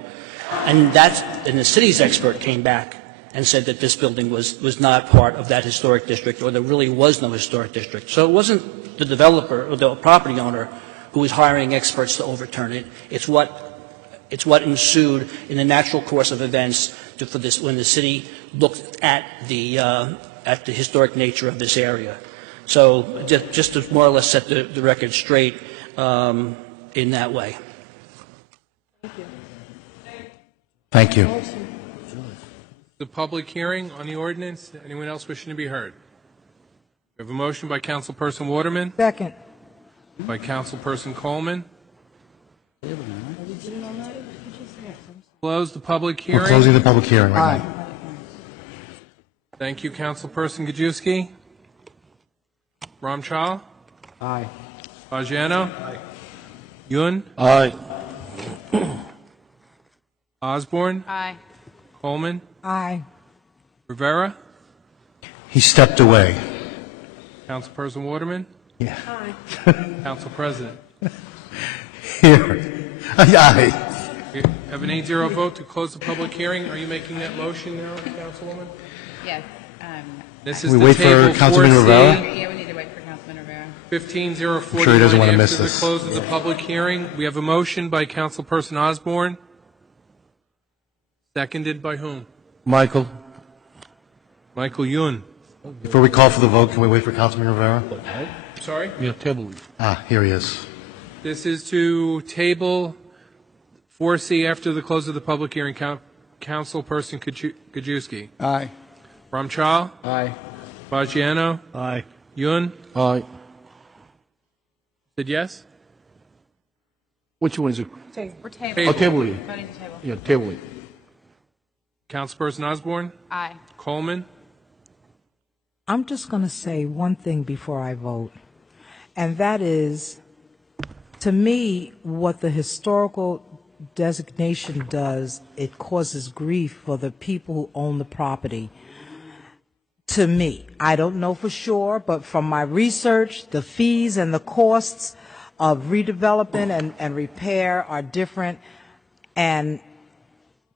And the city's expert came back and said that this building was not part of that historic district, or there really was no historic district. So it wasn't the developer or the property owner who was hiring experts to overturn it. It's what ensued in the natural course of events when the city looked at the historic nature of this area. So just to more or less set the record straight in that way. Thank you. The public hearing on the ordinance. Anyone else wishing to be heard? We have a motion by Councilperson Waterman. Second. By Councilperson Coleman. Close the public hearing. We're closing the public hearing right now. Thank you, Councilperson Gajewski. Ramchal? Aye. Bajano? Aye. Yun? Aye. Osborne? Aye. Coleman? Aye. Rivera? He stepped away. Councilperson Waterman? Yeah. Council President? Here. Aye. You have an 8-0 vote to close the public hearing. Are you making that motion now, Councilwoman? Yes. This is We the wait for table Councilman 4C. Rivera? Yeah, we need to wait for Councilman Rivera. 15-041. I'm sure he doesn't want to miss after this. the close of the public hearing. We have a motion by Councilperson Osborne. Seconded by whom? Michael. Michael Yun. Before we call for the vote, can we wait for Councilman Rivera? Sorry? Yeah, table. Here he is. This is to table 4C after the close of the public hearing. Councilperson Kajewski. Aye. Ramchal? Aye. Fagiano? Aye. Yun? Aye. Said yes? Which one is it? We're tabling. Table. Oh, table it. Voting to table. Yeah, table it. Councilperson Osborne? Aye. Coleman? I'm just going to say one thing before I vote, and that is, to me, what the historical designation does, it causes grief for the people who own the property. To me, I don't know for sure, but from my research, the fees and the costs of redevelopment and repair are different. And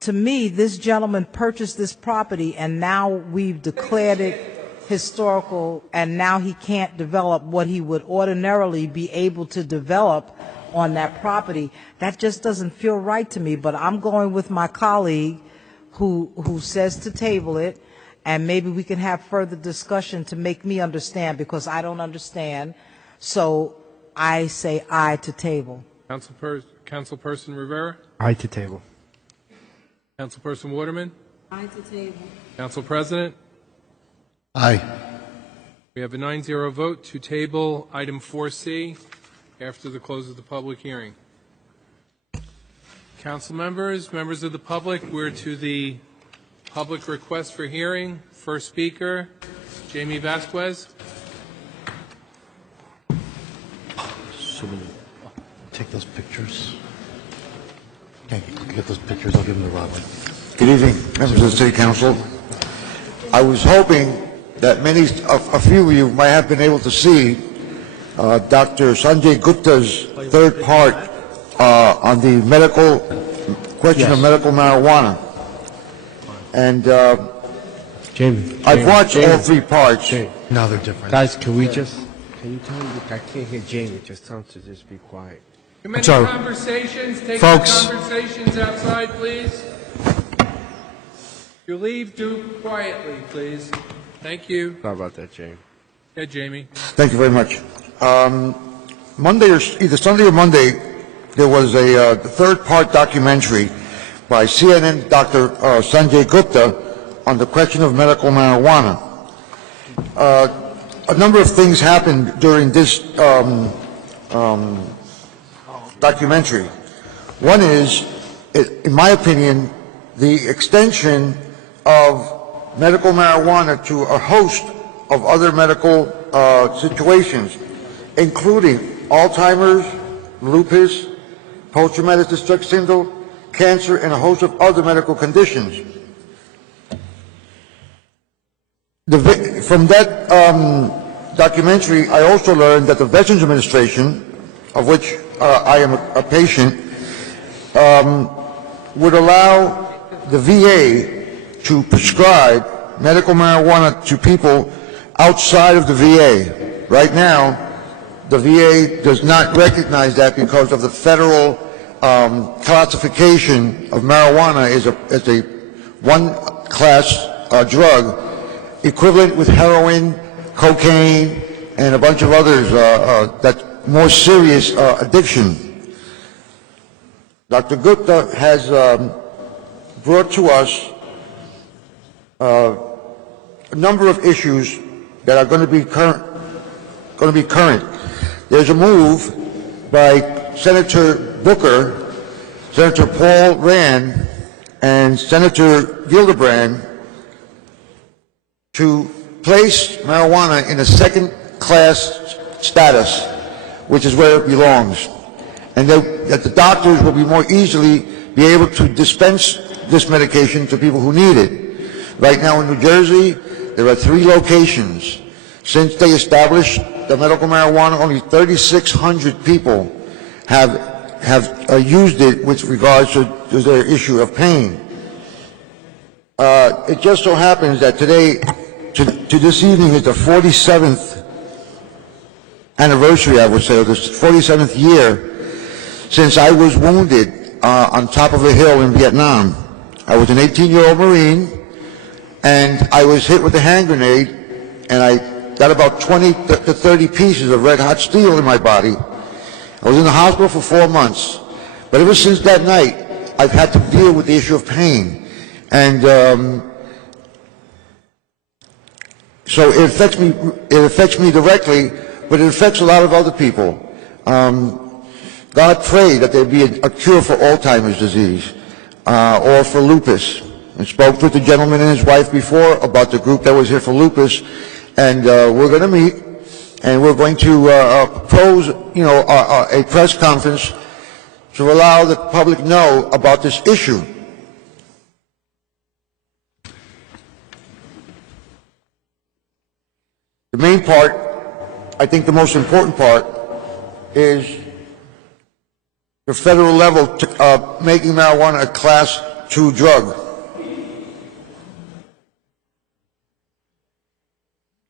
to me, this gentleman purchased this property, and now we've declared it historical, and now he can't develop what he would ordinarily be able to develop on that property. That just doesn't feel right to me, but I'm going with my colleague who says to table it, and maybe we can have further discussion to make me understand, because I don't understand. So I say aye to table. Councilperson Rivera? Aye to table. Councilperson Waterman? Aye to table. Council President? Aye. We have a 9-0 vote to table item 4C after the close of the public hearing. Council members, members of the public, we're to the public request for hearing. First speaker, Jamie Vasquez. Take those pictures. Okay, get those pictures. I'll give them to Robert. Good evening, members of the City Council. I was hoping that a few of you might have been able to see Dr. Sanjay Gupta's third part on the question of medical marijuana. And I've watched all three parts. Now they're different. Guys, can you tell me, I can't hear Jamie, just tell him to just be quiet. Too many sorry. conversations. Take Folks. your conversations outside, please. If you leave, do quietly, please. Thank you. Sorry about that, Jamie. Yeah, Jamie. Thank you very much. Monday, or either Sunday or Monday, there was a third-part documentary by CNN Dr. Sanjay Gupta on the question of medical marijuana. A number of things happened during this documentary. One is, in my opinion, the extension of medical marijuana to a host of other medical situations, including Alzheimer's, lupus, post-traumatic stress syndrome, cancer, and a host of other medical conditions. From that documentary, I also learned that the Veterans Administration, of which I am a patient, would allow the VA to prescribe medical marijuana to people outside of the VA. Right now, the VA does not recognize that because of the federal classification of marijuana as a one-class drug, equivalent with heroin, cocaine, and a bunch of others that's more serious addiction. Dr. Gupta has brought to us a number of issues that are going to be current. There's a move by Senator Booker, Senator Paul Rand, and Senator Gillibrand to place marijuana in a second-class status, which is where it belongs, and that the doctors will be more easily be able to dispense this medication to people who need it. Right now in New Jersey, There are 3 locations. Since they established the medical marijuana, only 3,600 people have used it with regards to their issue of pain. It just so happens that today, to this evening, is the 47th anniversary, I would say, or the 47th year since I was wounded on top of a hill in Vietnam. I was an 18-year-old Marine, and I was hit with a hand grenade, and I got about 20 to 30 pieces of red-hot steel in my body. I was in the hospital for 4 months. But ever since that night, I've had to deal with the issue of pain. And so it affects me directly, but it affects a lot of other people. God prayed that there be a cure for Alzheimer's disease or for lupus. I spoke with the gentleman and his wife before about the group that was here for lupus, and we're going to meet, and we're going to propose, a press conference to allow the public know about this issue. The main part, I think the most important part, is the federal level making marijuana a Class 2 drug.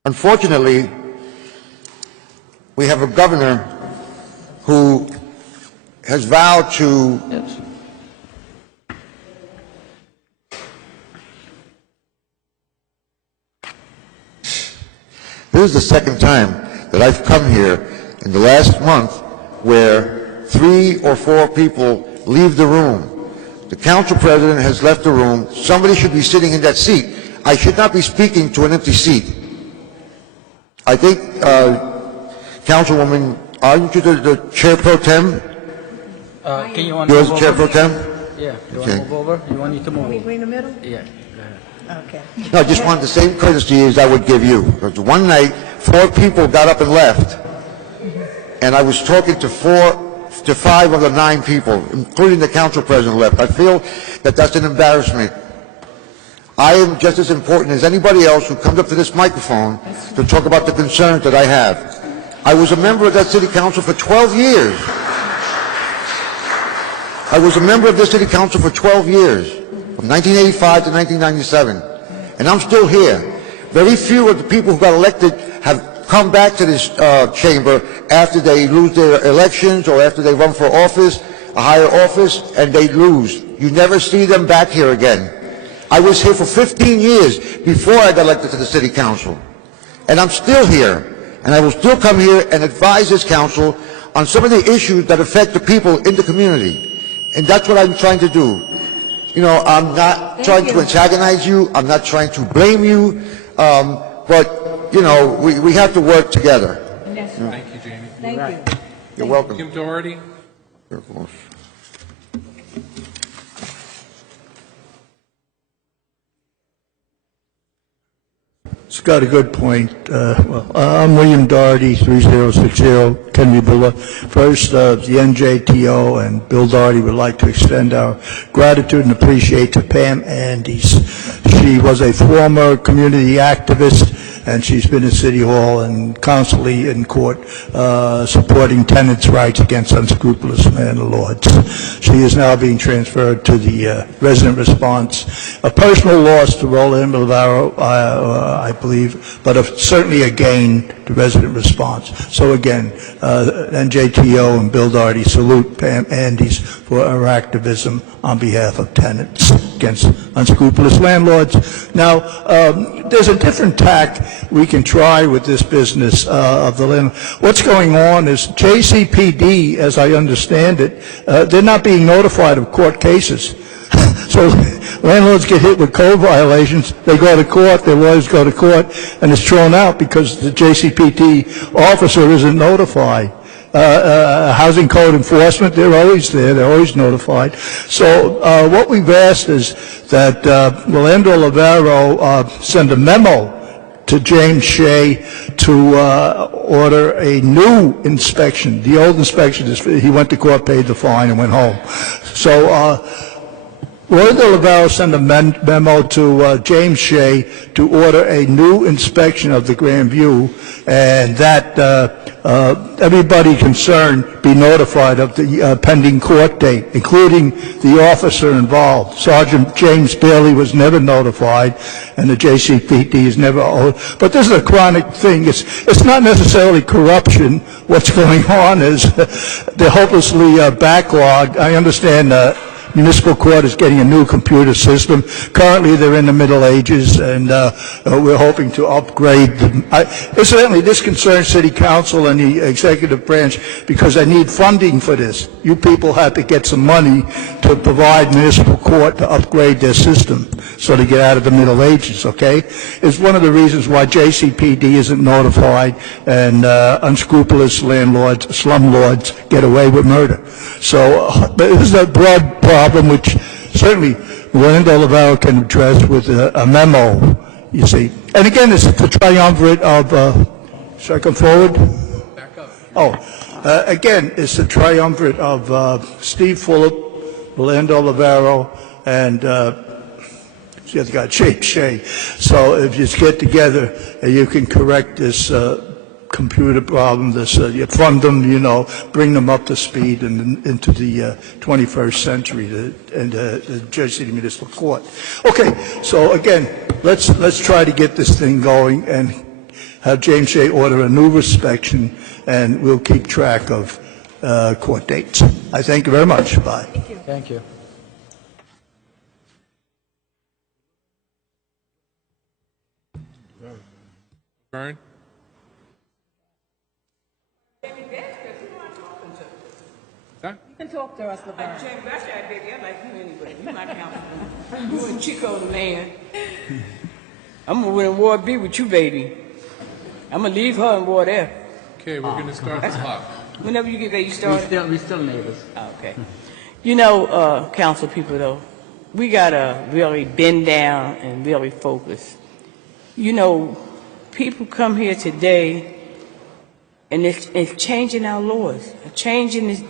Unfortunately, we have a governor who has vowed to This is the second time that I've come here in the last month where 3 or 4 people leave the room. The council president has left the room. Somebody should be sitting in that seat. I should not be speaking to an empty seat. I think, Councilwoman, aren't you the chair pro tem? Can you want You're to the move chair over? pro tem? Yeah. You want Okay. to move over? You want me to move? We in the middle? Yeah. Okay. No, I just wanted the same courtesy as I would give you. Because one night, 4 people got up and left, and I was talking to 5 of the 9 people, including the council president left. I feel that that's an embarrassment. I am just as important as anybody else who comes up to this microphone to talk about the concerns that I have. I was a member of that city council for 12 years. I was a member of this city council for 12 years, from 1985 to 1997, and I'm still here. Very few of the people who got elected have come back to this chamber after they lose their elections or after they run for office, a higher office, and they lose. You never see them back here again. I was here for 15 years before I got elected to the city council, and I'm still here, and I will still come here and advise this council on some of the issues that affect the people in the community, and that's what I'm trying to do. I'm not trying to antagonize you, I'm not trying to blame you, but, we have to work together. Thank you, Jamie. Thank you. You're welcome. Kim Doherty? Of course. Scott, a good point. I'm William Doherty, 3060 Kennedy Boulevard. First, the NJTO and Bill Doherty would like to extend our gratitude and appreciate to Pam Andes. She was a former community activist, and she's been at City Hall and constantly in court supporting tenants' rights against unscrupulous landlords. She is now being transferred to the resident response. A personal loss to Roland Milvaro, I believe, but certainly a gain to resident response. So again, NJTO and Bill Doherty salute Pam Andes for her activism on behalf of tenants against unscrupulous landlords. Now, there's a different tack we can try with this business of the landlord. What's going on is JCPD, as I understand it, they're not being notified of court cases. So landlords get hit with code violations, they go to court, their lawyers go to court, and it's thrown out because the JCPD officer isn't notified. Housing code enforcement, they're always there, they're always notified. So what we've asked is that Rolando Olivero send a memo to James Shea to order a new inspection. The old inspection, he went to court, paid the fine, and went home. So Lloyd Olivero sent a memo to James Shea to order a new inspection of the Grand View, and that everybody concerned be notified of the pending court date, including the officer involved. Sergeant James Bailey was never notified, and the JCPD is never. But this is a chronic thing. It's not necessarily corruption. What's going on is they're hopelessly backlogged. I understand municipal court is getting a new computer system. Currently, they're in the Middle Ages, and we're hoping to upgrade them. Incidentally, this concerns City Council and the executive branch because they need funding for this. You people have to get some money to provide municipal court to upgrade their system so they get out of the Middle Ages, okay? It's one of the reasons why JCPD isn't notified and unscrupulous landlords, slumlords, get away with murder. So this is a broad problem which certainly Lloyd Olivero can address with a memo, you see. And again, this is the triumvirate of, should I come forward? Back up. Again, it's the triumvirate of Steve Fulop, Lloyd Olivero, and the other guy, James Shea. So if you get together, you can correct this computer problem, you fund them, bring them up to speed and into the 21st century, and the Jersey City Municipal Court. Okay, so again, let's try to get this thing going and have James Shea order a new inspection, and we'll keep track of court dates. I thank you very much. Bye. Thank you. Vern? You can talk to us about Jim Bashad, baby. I like you anyway. You my counsel. You and Chico, the man. I'm gonna win Ward B with you, baby. I'm gonna leave her in Ward F. Okay, we're going to start the clock. Whenever you get ready, you start. We still neighbors. Okay. Council people, though, we gotta really bend down and really focus. People come here today, and it's changing our laws, changing this,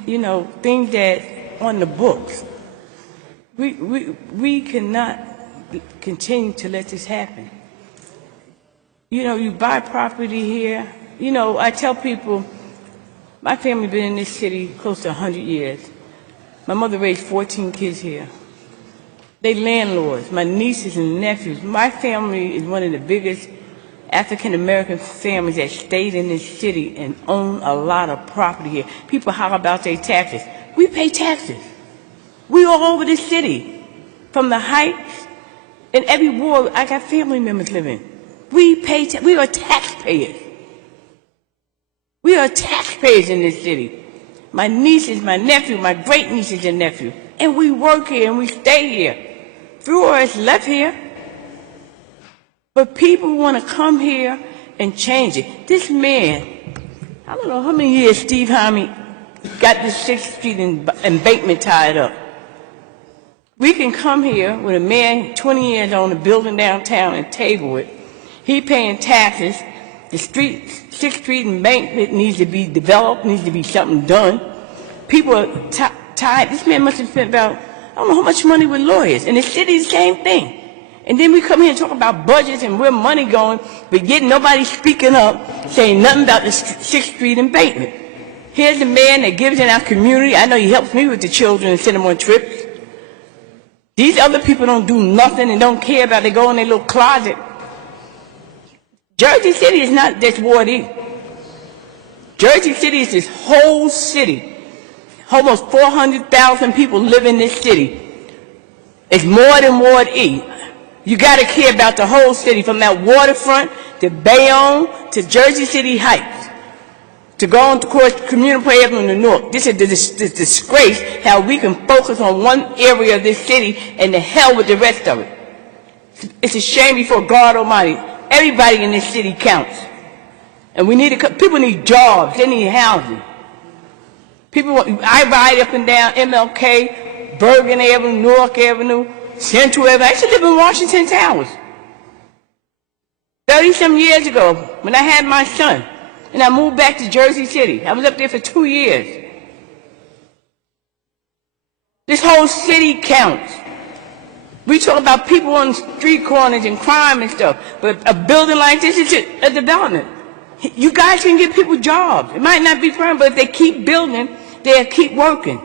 things that on the books. We cannot continue to let this happen. You buy property here. I tell people, my family been in this city close to 100 years. My mother raised 14 kids here. They landlords, my nieces and nephews. My family is one of the biggest African-American families that stayed in this city and own a lot of property here. People holler about their taxes. We pay taxes. We all over this city, from the Heights and every ward. I got family members living. We are taxpayers. We are taxpayers in this city. My nieces, my nephew, my great nieces and nephew, and we work here and we stay here. Few of us left here. But people want to come here and change it. This man, I don't know how many years Steve Harmey got this 6th Street embankment tied up. We can come here with a man 20 years on a building downtown and table it. He paying taxes. The 6th Street embankment needs to be developed, needs to be something done. People are tired. This man must have spent about, I don't know how much money with lawyers. And the city, the same thing. And then we come here and talk about budgets and where money going, but yet nobody speaking up, saying nothing about the 6th Street embankment. Here's a man that gives in our community. I know he helps me with the children and send them on trips. These other people don't do nothing and don't care about it. They go in their little closet. Jersey City is not just Ward E. Jersey City is this whole city. Almost 400,000 people live in this city. It's more than Ward E. You got to care about the whole city, from that waterfront to Bayonne to Jersey City Heights, to go on to Community Avenue in the north. This is the disgrace how we can focus on one area of this city and the hell with the rest of it. It's a shame before God Almighty. Everybody in this city counts. And people need jobs, they need housing. I ride up and down MLK, Bergen Avenue, Newark Avenue, Central Avenue. I used to live in Washington Towers 30-some years ago when I had my son, and I moved back to Jersey City. I was up there for 2 years. This whole city counts. We talk about people on street corners and crime and stuff, but a building like this is a development. You guys can get people jobs. It might not be firm, but if they keep building, they'll keep working.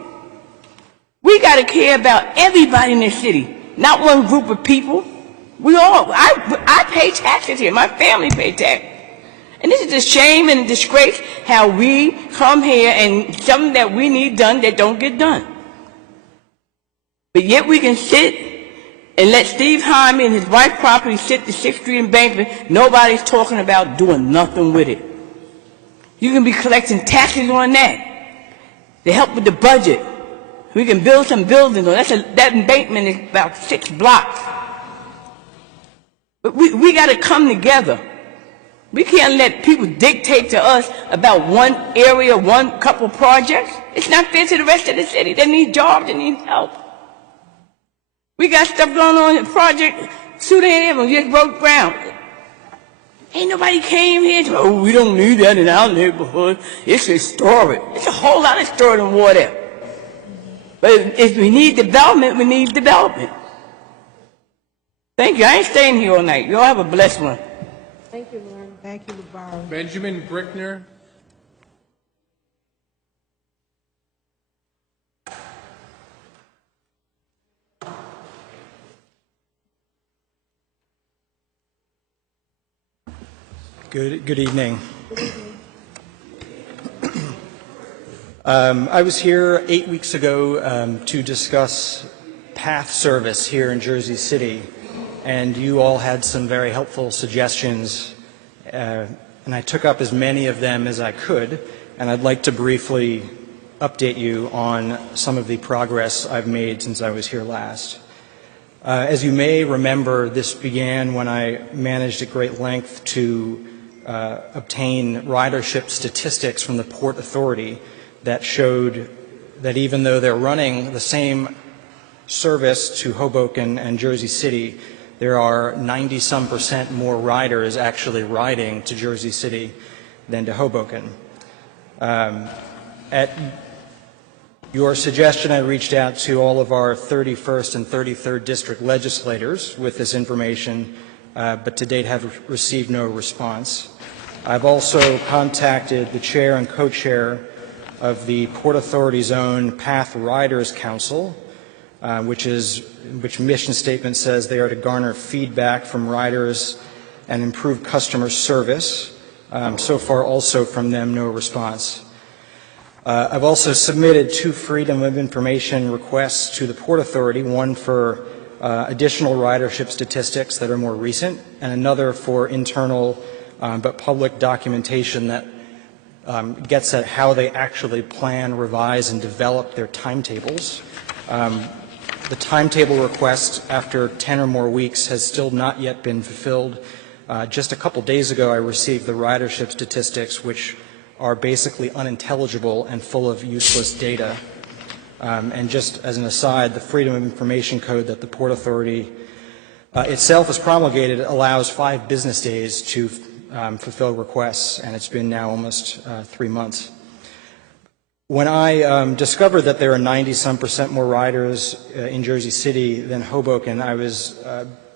We got to care about everybody in the city, not one group of people. I pay taxes here. My family pays taxes. And this is a shame and a disgrace how we come here and something that we need done that don't get done. But yet we can sit and let Steve Hyman and his wife's property sit to 6th Street embankment. Nobody's talking about doing nothing with it. You can be collecting taxes on that to help with the budget. We can build some buildings. That embankment is about 6 blocks. But we got to come together. We can't let people dictate to us about one area, one couple projects. It's not fair to the rest of the city. They need jobs, they need help. We got stuff going on in Project Sudan Avenue, just broke ground. Ain't nobody came here to, oh, we don't need that in our neighborhood. It's historic. It's a whole lot of stored in water. But if we need development, we need development. Thank you. I ain't staying here all night. Y'all have a blessed one. Thank you, Lauren. Thank you, LeBron. Benjamin Brickner. Good evening. I was here 8 weeks ago to discuss PATH service here in Jersey City, and you all had some very helpful suggestions, and I took up as many of them as I could, and I'd like to briefly update you on some of the progress I've made since I was here last. As you may remember, this began when I managed at great length to obtain ridership statistics from the Port Authority that showed that even though they're running the same service to Hoboken and Jersey City, there are 90-some% more riders actually riding to Jersey City than to Hoboken. At your suggestion, I reached out to all of our 31st and 33rd district legislators with this information, but to date have received no response. I've also contacted the chair and co-chair of the Port Authority's own PATH Riders Council, which mission statement says they are to garner feedback from riders and improve customer service. So far, also from them, no response. I've also submitted 2 Freedom of Information requests to the Port Authority, one for additional ridership statistics that are more recent, and another for internal but public documentation that gets at how they actually plan, revise, and develop their timetables. The timetable request, after 10 or more weeks, has still not yet been fulfilled. Just a couple days ago, I received the ridership statistics, which are basically unintelligible and full of useless data. And just as an aside, the Freedom of Information Code that the Port Authority itself has promulgated allows 5 business days to fulfill requests, and it's been now almost 3 months. When I discovered that there are 90-some% more riders in Jersey City than Hoboken, I was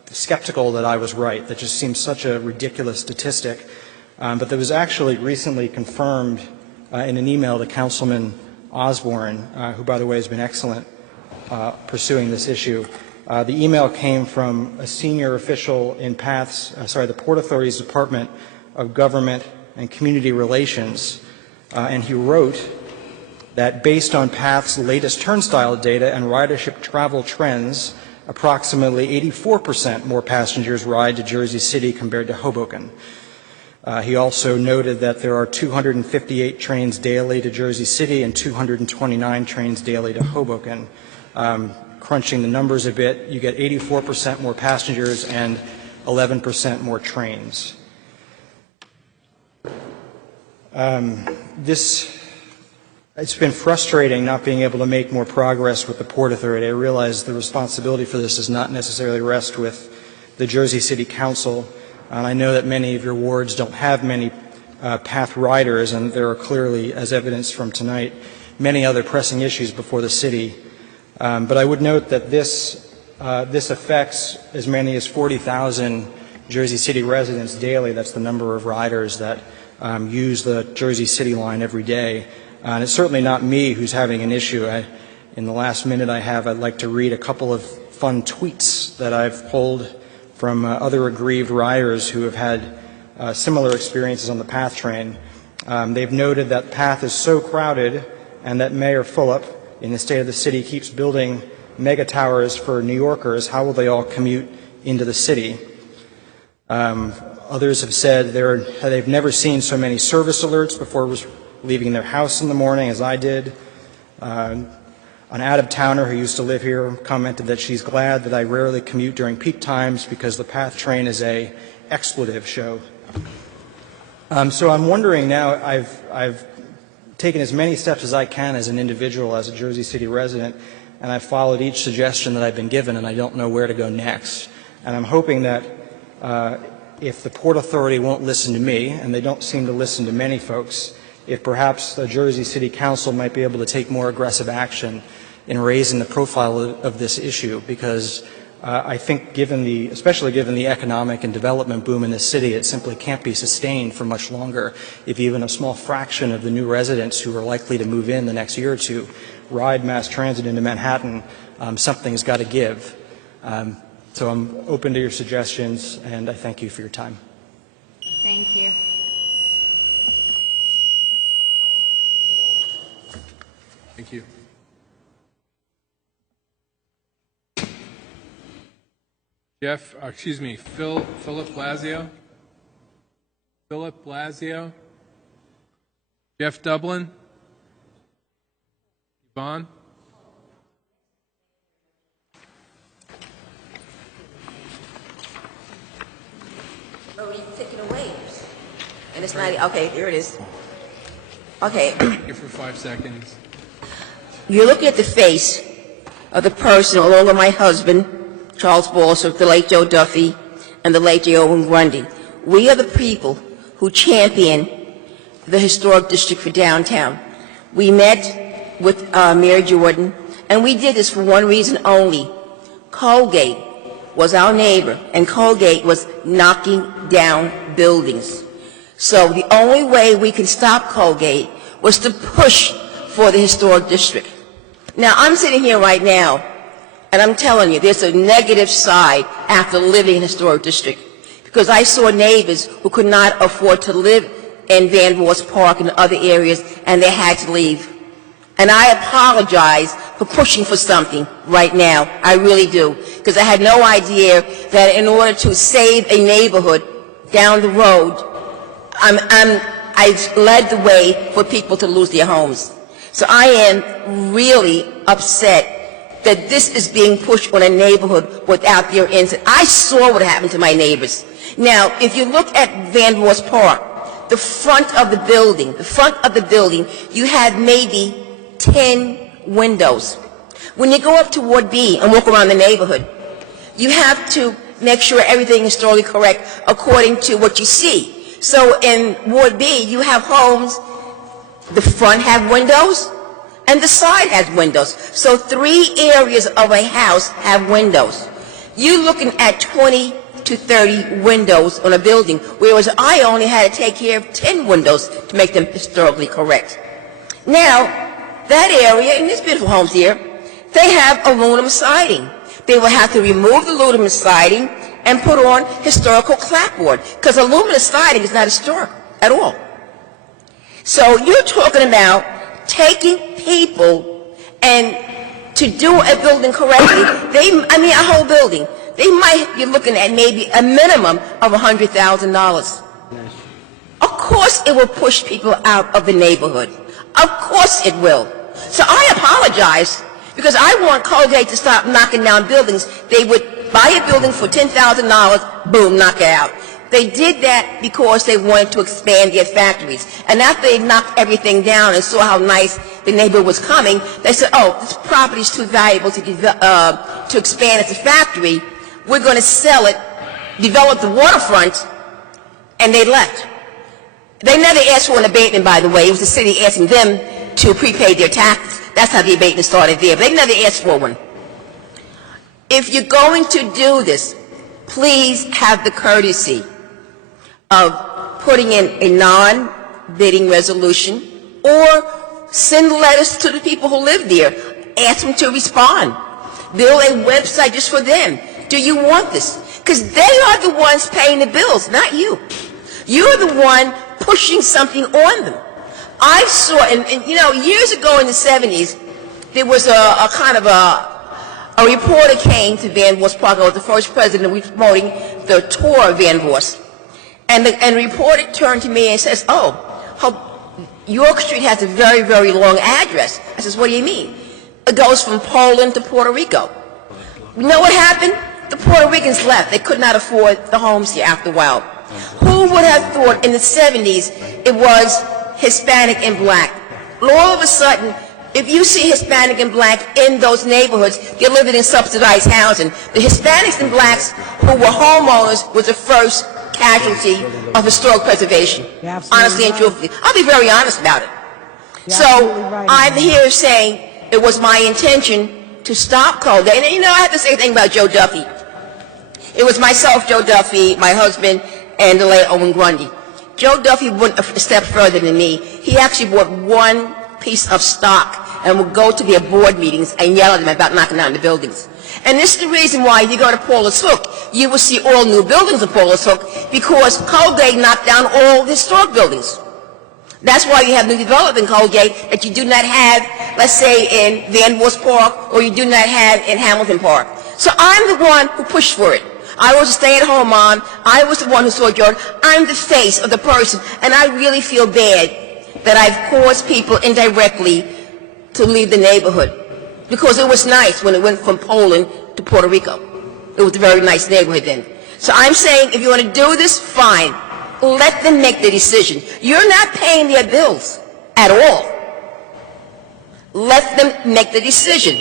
skeptical that I was right. That just seems such a ridiculous statistic. But that was actually recently confirmed in an email to Councilman Osborne, who, by the way, has been excellent pursuing this issue. The email came from a senior official in the Port Authority's Department of Government and Community Relations, and he wrote that based on PATH's latest turnstile data and ridership travel trends, approximately 84% more passengers ride to Jersey City compared to Hoboken. He also noted that there are 258 trains daily to Jersey City and 229 trains daily to Hoboken. Crunching the numbers a bit, you get 84% more passengers and 11% more trains. It's been frustrating not being able to make more progress with the Port Authority. I realize the responsibility for this does not necessarily rest with the Jersey City Council. And I know that many of your wards don't have many PATH riders, and there are clearly, as evidenced from tonight, many other pressing issues before the city. But I would note that this this affects as many as 40,000 Jersey City residents daily. That's the number of riders that use the Jersey City line every day. And it's certainly not me who's having an issue. In the last minute I have, I'd like to read a couple of fun tweets that I've pulled from other aggrieved riders who have had similar experiences on the PATH train. They've noted that PATH is so crowded and that Mayor Fulop in the state of the city keeps building mega towers for New Yorkers. How will they all commute into the city? Others have said they've never seen so many service alerts before leaving their house in the morning as I did. An out-of-towner who used to live here commented that she's glad that I rarely commute during peak times because the PATH train is a expletive show. So I'm wondering now, I've taken as many steps as I can as an individual, as a Jersey City resident, and I've followed each suggestion that I've been given, and I don't know where to go next. And I'm hoping that if the Port Authority won't listen to me, and they don't seem to listen to many folks, if perhaps the Jersey City Council might be able to take more aggressive action in raising the profile of this issue, because I think especially given the economic and development boom in this city, it simply can't be sustained for much longer if even a small fraction of the new residents who are likely to move in the next year or two ride mass transit into Manhattan. Something's got to give. So I'm open to your suggestions, and I thank you for your time. Thank you. Thank you. Philip Blasio. Philip Blasio. Jeff Dublin. Yvonne. Oh, you take it away. And it's not, okay, here it is. Okay. Here for 5 seconds. You're looking at the face of the person, along with my husband, Charles Balsworth, the late Joe Duffy, and the late J. Owen Grundy. We are the people who champion the historic district for downtown. We met with Mayor Jordan, and we did this for one reason only. Colgate was our neighbor, and Colgate was knocking down buildings. So the only way we could stop Colgate was to push for the historic district. Now, I'm sitting here right now, and I'm telling you, there's a negative side after living in a historic district, because I saw neighbors who could not afford to live in Van Voss Park and other areas, and they had to leave. And I apologize for pushing for something right now. I really do, because I had no idea that in order to save a neighborhood down the road, I've led the way for people to lose their homes. So I am really upset that this is being pushed on a neighborhood without their input. I saw what happened to my neighbors. Now, if you look at Van Voss Park, the front of the building, you had maybe 10 windows. When you go up to Ward B and walk around the neighborhood, you have to make sure everything is totally correct according to what you see. So in Ward B, you have homes, the front have windows, and the side has windows. So 3 areas of a house have windows. You're looking at 20 to 30 windows on a building, whereas I only had to take care of 10 windows to make them historically correct. Now, that area, and there's beautiful homes here, they have aluminum siding. They will have to remove the aluminum siding and put on historical clapboard, because aluminum siding is not historic at all. So you're talking about taking people and to do a building correctly, a whole building, they might be looking at maybe a minimum of $100,000. Of course it will push people out of the neighborhood. Of course it will. So I apologize, because I want Colgate to stop knocking down buildings. They would buy a building for $10,000, boom, knock it out. They did that because they wanted to expand their factories. And after they knocked everything down and saw how nice the neighborhood was coming, they said, oh, this property is too valuable to expand as a factory. We're going to sell it, develop the waterfront, and they left. They never asked for an abatement, by the way. It was the city asking them to prepay their taxes. That's how the abatement started there. But they never asked for one. If you're going to do this, please have the courtesy of putting in a non-bidding resolution or send letters to the people who live there. Ask them to respond. Build a website just for them. Do you want this? Because they are the ones paying the bills, not you. You're the one pushing something on them. I saw, and years ago in the 70s, there was a kind of a reporter came to Van Voss Park. I was the first president. We were promoting the tour of Van Voss. And the reporter turned to me and says, York Street has a very, very long address. I says, what do you mean? It goes from Poland to Puerto Rico. You know what happened? The Puerto Ricans left. They could not afford the homes here after a while. Who would have thought in the 70s it was Hispanic and black? All of a sudden, if you see Hispanic and black in those neighborhoods, they're living in subsidized housing. The Hispanics and blacks who were homeowners was the first casualty of historic preservation. Honestly and truthfully. I'll be very honest about it. So I'm here saying it was my intention to stop Cold Day. And I have to say a thing about Joe Duffy. It was myself, Joe Duffy, my husband, and the late Owen Grundy. Joe Duffy went a step further than me. He actually bought one piece of stock and would go to their board meetings and yell at them about knocking down the buildings. And this is the reason why if you go to Paulus Hook, you will see all new buildings in Paulus Hook, because Colgate knocked down all the historic buildings. That's why you have new development in Colgate that you do not have, let's say, in Van Voss Park, or you do not have in Hamilton Park. So I'm the one who pushed for it. I was a stay-at-home mom. I was the one who saw Jordan. I'm the face of the person, and I really feel bad that I've caused people indirectly to leave the neighborhood. Because it was nice when it went from Poland to Puerto Rico. It was a very nice neighborhood then. So I'm saying if you want to do this, fine. Let them make the decision. You're not paying their bills at all. Let them make the decision.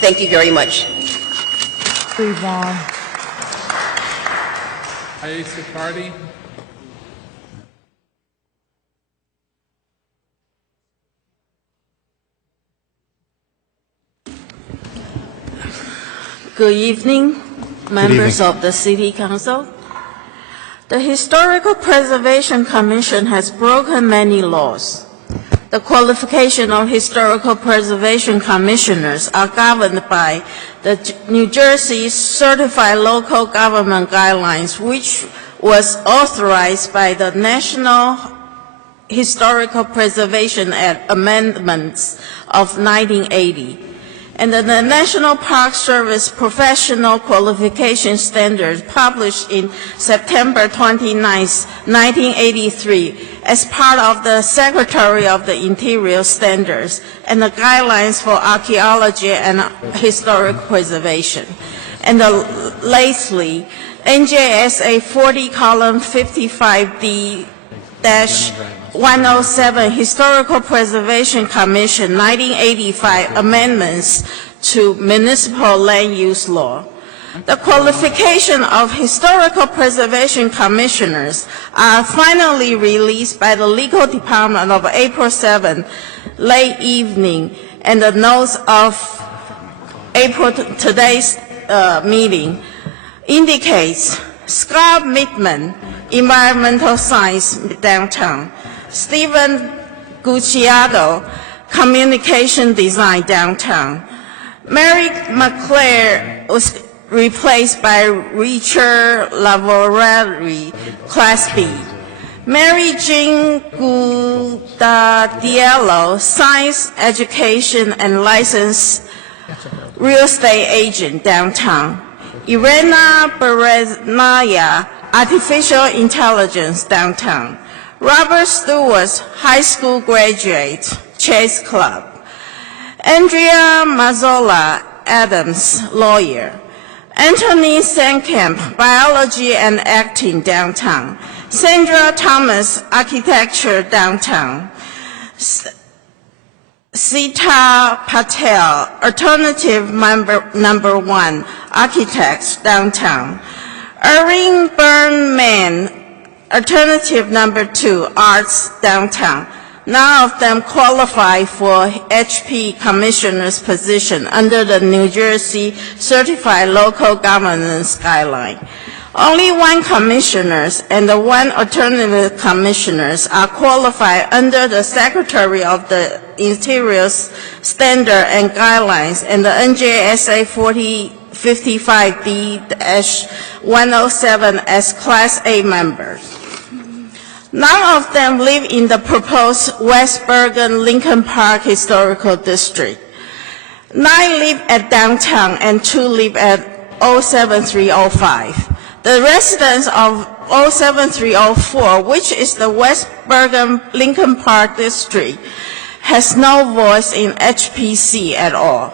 Thank you very much. Ayesha Cardi. Good evening, members of the City Council. The Historical Preservation Commission has broken many laws. The qualification of Historical Preservation Commissioners are governed by the New Jersey Certified Local Government Guidelines, which was authorized by the National Historical Preservation Act Amendments of 1980. And the National Park Service Professional Qualification Standards published in September 29, 1983, as part of the Secretary of the Interior Standards and the Guidelines for Archaeology and Historic Preservation. And lately, NJSA 40:55D-107 Historical Preservation Commission 1985 amendments to Municipal Land Use Law. The qualification of Historical Preservation Commissioners are finally released by the Legal Department of April 7, late evening, and the notes of today's meeting indicates Scott Mickman, Environmental Science, Downtown; Stephen Gucciardo, Communication Design, Downtown; Mary McClare was replaced by Richard Lavorelli, Class B; Mary Jean Gudadiello, Science, Education, and Licensed Real Estate Agent, Downtown; Irena Bereznaya, Artificial Intelligence, Downtown; Robert Stewart, High School Graduate, Chase Club; Andrea Mazzola Adams, Lawyer; Anthony Sandkamp, Biology and Acting, Downtown; Sandra Thomas, Architecture, Downtown; Sita Patel, Alternative Number 1, Architects, Downtown; Irene Burnman, Alternative Number 2, Arts, Downtown; None of them qualify for HP commissioner's position under the New Jersey Certified Local Governance Guideline. Only one commissioner and the one alternative commissioners are qualified under the Secretary of the Interior's standard and guidelines and the NJSA 4055D-107 as Class A members. None of them live in the proposed West Bergen Lincoln Park Historical District. 9 live at downtown and 2 live at 07305. The residents of 07304, which is the West Bergen Lincoln Park District, has no voice in HPC at all.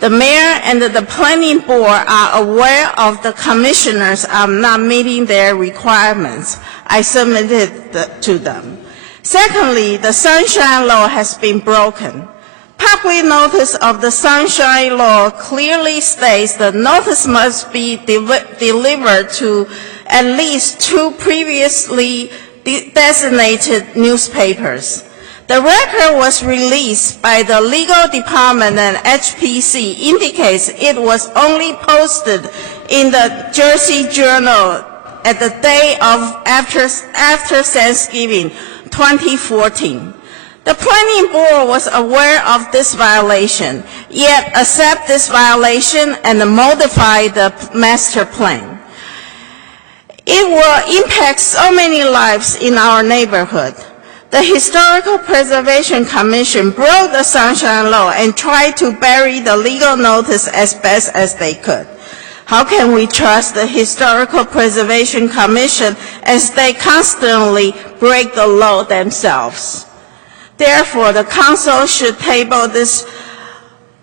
The mayor and the planning board are aware of the commissioners are not meeting their requirements. I submitted to them. Secondly, the Sunshine Law has been broken. Public notice of the Sunshine Law clearly states the notice must be delivered to at least 2 previously designated newspapers. The record was released by the legal department and HPC indicates it was only posted in the Jersey Journal at the day of after Thanksgiving 2014. The planning board was aware of this violation, yet accept this violation and modify the master plan. It will impact so many lives in our neighborhood. The Historical Preservation Commission broke the Sunshine Law and tried to bury the legal notice as best as they could. How can we trust the Historical Preservation Commission as they constantly break the law themselves? Therefore, the council should table this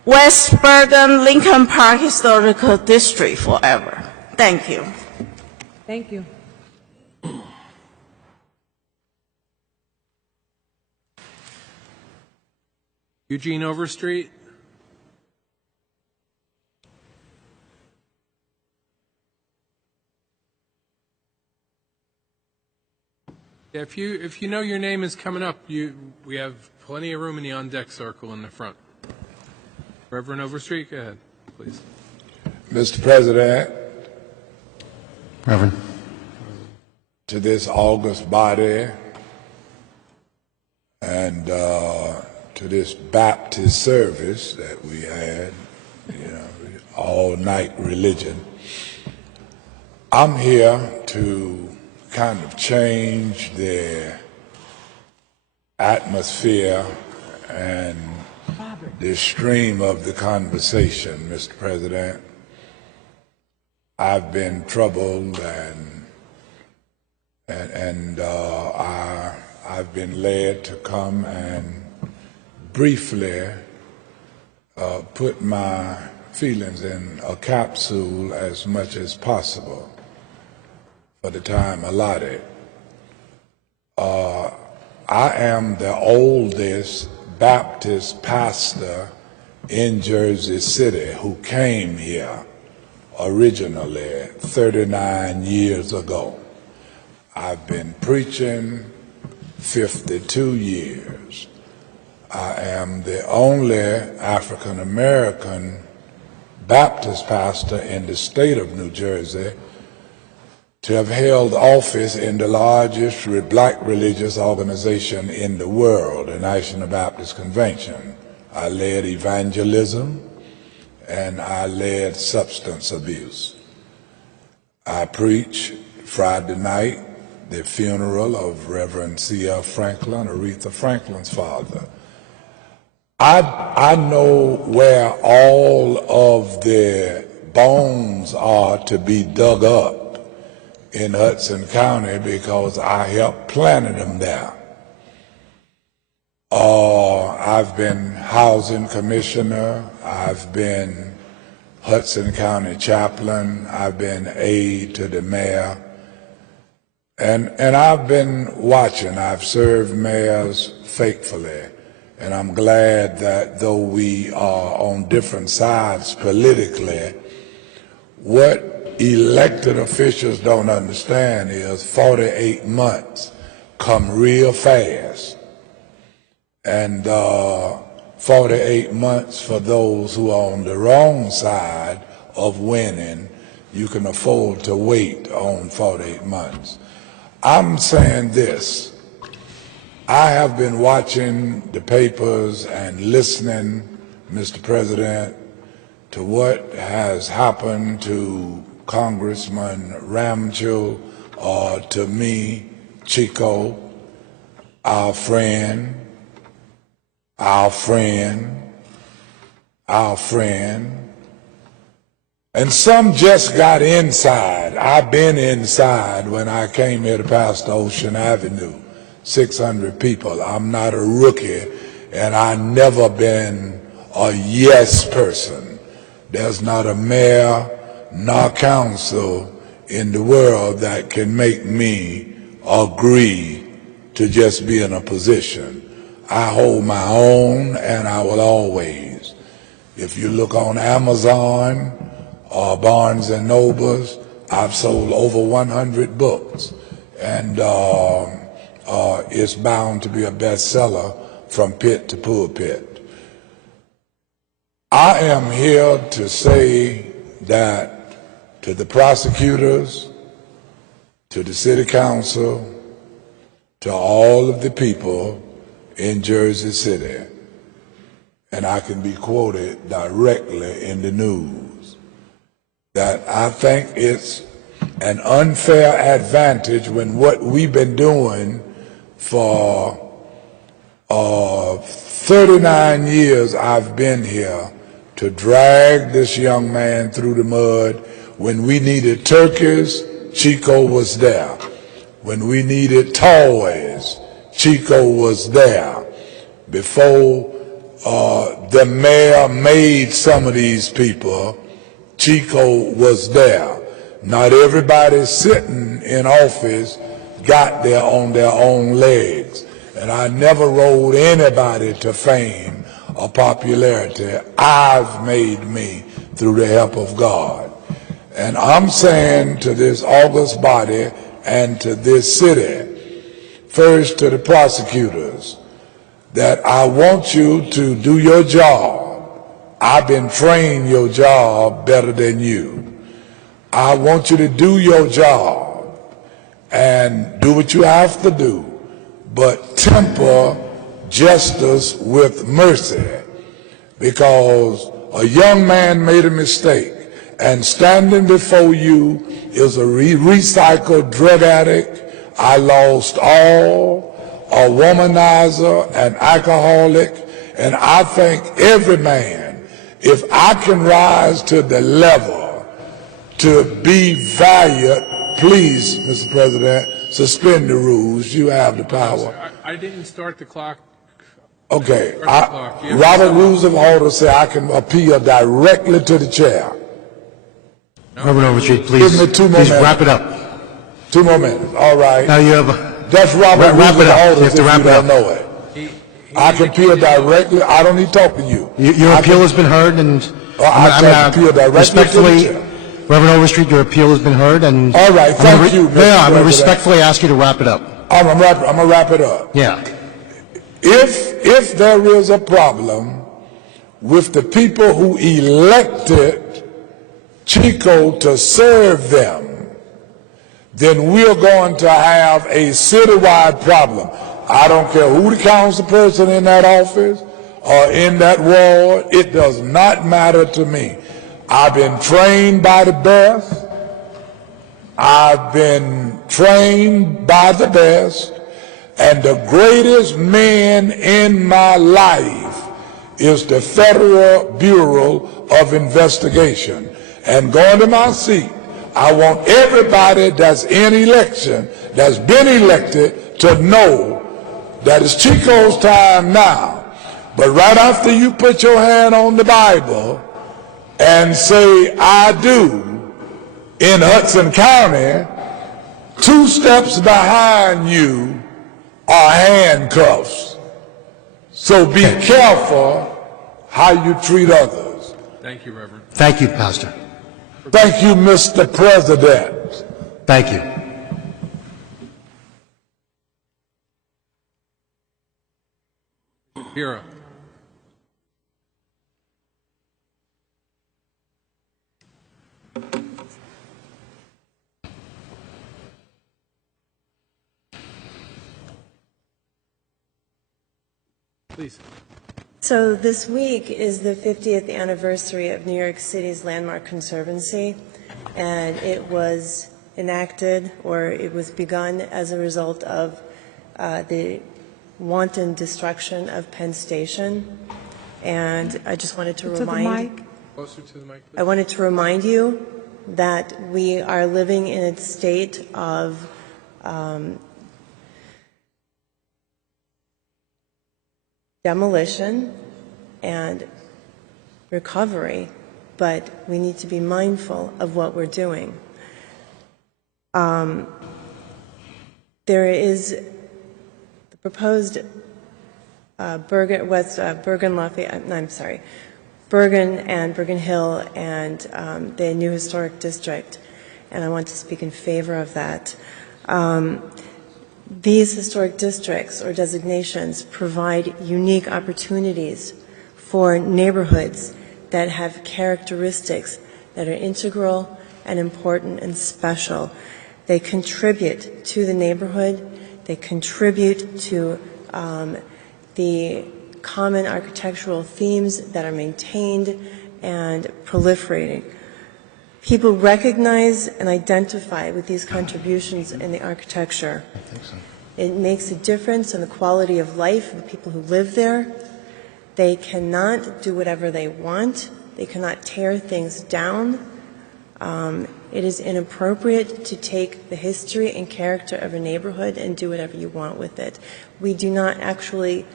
West Bergen Lincoln Park Historical District forever. Thank you. Thank you. Eugene Overstreet. Yeah, if you know your name is coming up, we have plenty of room in the on-deck circle in the front. Reverend Overstreet, go ahead, please. Mr. President, Reverend. to this august body and to this Baptist service that we had, all-night religion, I'm here to kind of change the atmosphere and the stream of the conversation, Mr. President. I've been troubled and I've been led to come and briefly put my feelings in a capsule as much as possible for the time allotted. I am the oldest Baptist pastor in Jersey City who came here originally 39 years ago. I've been preaching 52 years. I am the only African American Baptist pastor in the state of New Jersey to have held office in the largest black religious organization in the world, the National Baptist Convention. I led evangelism and I led substance abuse. I preached Friday night the funeral of Reverend C.L. Franklin, Aretha Franklin's father. I know where all of the bones are to be dug up in Hudson County because I helped planting them there. I've been housing commissioner, I've been Hudson County chaplain, I've been aide to the mayor, and I've been watching. I've served mayors faithfully, and I'm glad that though we are on different sides politically, what elected officials don't understand is 48 months come real fast. and 48 months for those who are on the wrong side of winning. You can afford to wait on 48 months. I'm saying this. I have been watching the papers and listening, Mr. President, to what has happened to Congressman Ramcho or to me, Chico, our friend, and some just got inside. I've been inside when I came here to Pastor Ocean Avenue, 600 people. I'm not a rookie, and I've never been a yes person. There's not a mayor nor council in the world that can make me agree to just be in a position. I hold my own, and I will always. If you look on Amazon or Barnes and Nobles, I've sold over 100 books, and it's bound to be a bestseller from pit to pulpit. I am here to say that to the prosecutors, to the city council, to all of the people in Jersey City, and I can be quoted directly in the news, that I think it's an unfair advantage when what we've been doing for 39 years I've been here to drag this young man through the mud. When we needed turkeys, Chico was there. When we needed toys, Chico was there. Before the mayor made some of these people, Chico was there. Not everybody sitting in office got there on their own legs. And I never rode anybody to fame or popularity. I've made me through the help of God. And I'm saying to this august body and to this city, first to the prosecutors, that I want you to do your job. I've been trained your job better than you. I want you to do your job and do what you have to do, but temper justice with mercy, because a young man made a mistake, and standing before you is a recycled drug addict. I lost all, a womanizer, an alcoholic, and I think every man, if I can rise to the level to be valiant, please, Mr. President, suspend the rules. You have the power. I didn't start the clock. Okay. Robert Rules of Order say I can appeal directly to the chair. Reverend Overstreet, please wrap it up. 2 more minutes. All right. Now you have. That's Robert wrap Rules it up. of You Order. have to wrap it up. Know it. I can appeal directly. I don't need to talk to you. Your appeal has been heard, and I can appeal directly respectfully, to the chair. Reverend Overstreet, your appeal has been heard, and all right. Thank you. I'm going to respectfully ask you to wrap it up. I'm gonna wrap it up. Yeah. If there is a problem with the people who elected Chico to serve them, then we're going to have a citywide problem. I don't care who the council person in that office or in that ward, it does not matter to me. I've been trained by the best. I've been trained by the best, and the greatest man in my life is the Federal Bureau of Investigation. And going to my seat, I want everybody that's in election, that's been elected, to know that it's Chico's time now. But right after you put your hand on the Bible and say, I do, in Hudson County, 2 steps behind you are handcuffs. So be careful how you treat others. Thank you, Reverend. Thank you, Pastor. Thank you, Mr. President. Thank you. Shapiro. Please. So this week is the 50th anniversary of New York City's Landmark Conservancy, and it was enacted, or it was begun as a result of the wanton destruction of Penn Station. And I just wanted to remind Closer to the mic, please. I wanted to remind you that we are living in a state of demolition and recovery, but we need to be mindful of what we're doing. There is the proposed Bergen and Bergen Hill and the new historic district, and I want to speak in favor of that. These historic districts or designations provide unique opportunities for neighborhoods that have characteristics that are integral and important and special. They contribute to the neighborhood. They contribute to the common architectural themes that are maintained and proliferating. People recognize and identify with these contributions in the architecture. I think so. It makes a difference in the quality of life of the people who live there. They cannot do whatever they want. They cannot tear things down. It is inappropriate to take the history and character of a neighborhood and do whatever you want with it. We do not actually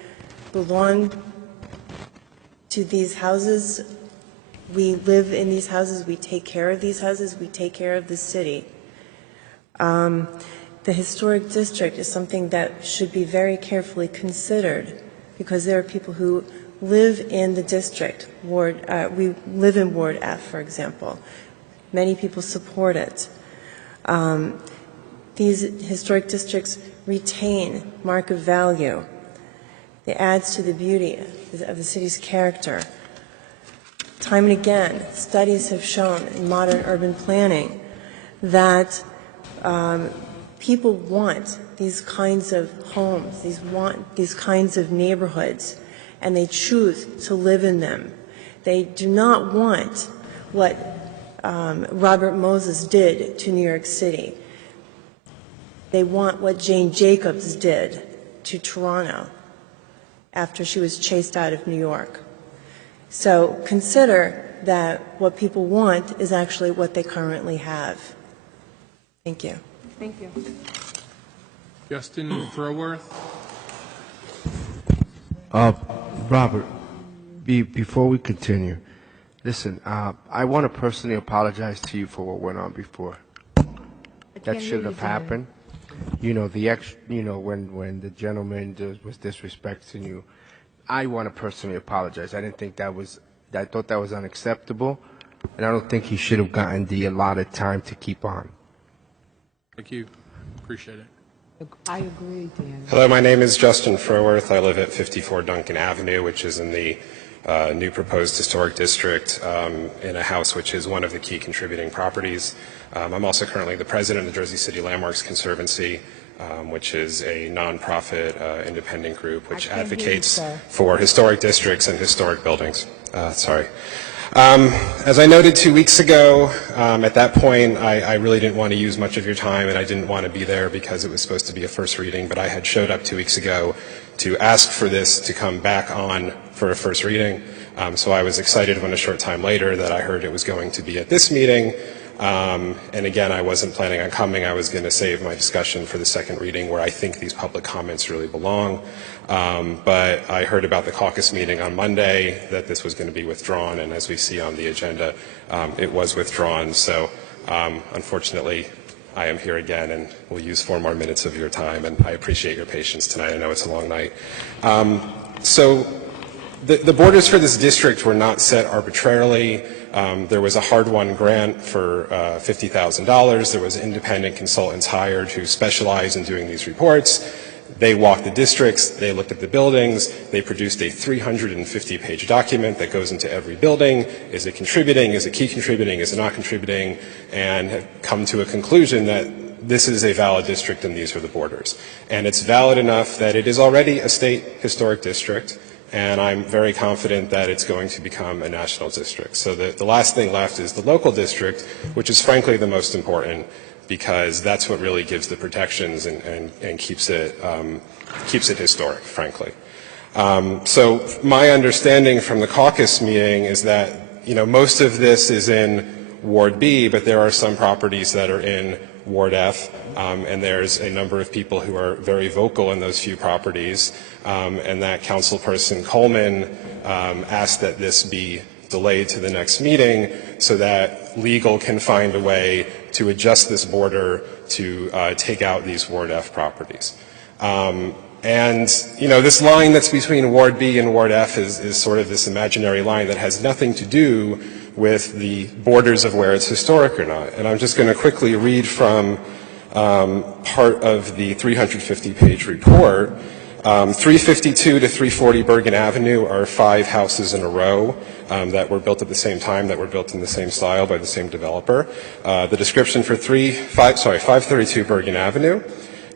belong to these houses. We live in these houses. We take care of these houses. We take care of the city. The historic district is something that should be very carefully considered because there are people who live in the district. We live in Ward F, for example. Many people support it. These historic districts retain market value. It adds to the beauty of the city's character. Time and again, studies have shown in modern urban planning that people want these kinds of homes, these kinds of neighborhoods, and they choose to live in them. They do not want what Robert Moses did to New York City. They want what Jane Jacobs did to Toronto after she was chased out of New York. So consider that what people want is actually what they currently have. Thank you. Thank you. Justin Throworth. Robert, before we continue, listen, I want to personally apologize to you for what went on before. That shouldn't have happened. You know, when the gentleman was disrespecting you, I want to personally apologize. I thought that was unacceptable, and I don't think he should have gotten the allotted time to keep on. Thank you. Appreciate it. I agree, Dan. Hello, my name is Justin Froworth. I live at 54 Duncan Avenue, which is in the new proposed historic district, in a house which is one of the key contributing properties. I'm also currently the president of the Jersey City Landmarks Conservancy, which is a nonprofit independent group which advocates for historic districts and historic buildings. As I noted 2 weeks ago, at that point, I really didn't want to use much of your time, and I didn't want to be there because it was supposed to be a first reading, but I had showed up 2 weeks ago to ask for this to come back on for a first reading. So I was excited when a short time later that I heard it was going to be at this meeting. And again, I wasn't planning on coming. I was going to save my discussion for the second reading where I think these public comments really belong. But I heard about the caucus meeting on Monday, that this was going to be withdrawn, and as we see on the agenda, it was withdrawn. So unfortunately, I am here again, and we'll use 4 more minutes of your time, and I appreciate your patience tonight. I know it's a long night. So the borders for this district were not set arbitrarily. There was a hard-won grant for $50,000. There was independent consultants hired who specialize in doing these reports. They walked the districts, they looked at the buildings, they produced a 350-page document that goes into every building. Is it contributing? Is it key contributing? Is it not contributing? And have come to a conclusion that this is a valid district and these are the borders. And it's valid enough that it is already a state historic district, and I'm very confident that it's going to become a national district. So the last thing left is the local district, which is frankly the most important, because that's what really gives the protections and keeps it historic, frankly. So my understanding from the caucus meeting is that, most of this is in Ward B, but there are some properties that are in Ward F, and there's a number of people who are very vocal in those few properties, and that Councilperson Coleman asked that this be delayed to the next meeting so that legal can find a way to adjust this border to take out these Ward F properties. And, this line that's between Ward B and Ward F is sort of this imaginary line that has nothing to do with the borders of where it's historic or not. And I'm just going to quickly read from part of the 350-page report. 352 to 340 Bergen Avenue are 5 houses in a row that were built at the same time, that were built in the same style by the same developer. The description for 532 Bergen Avenue.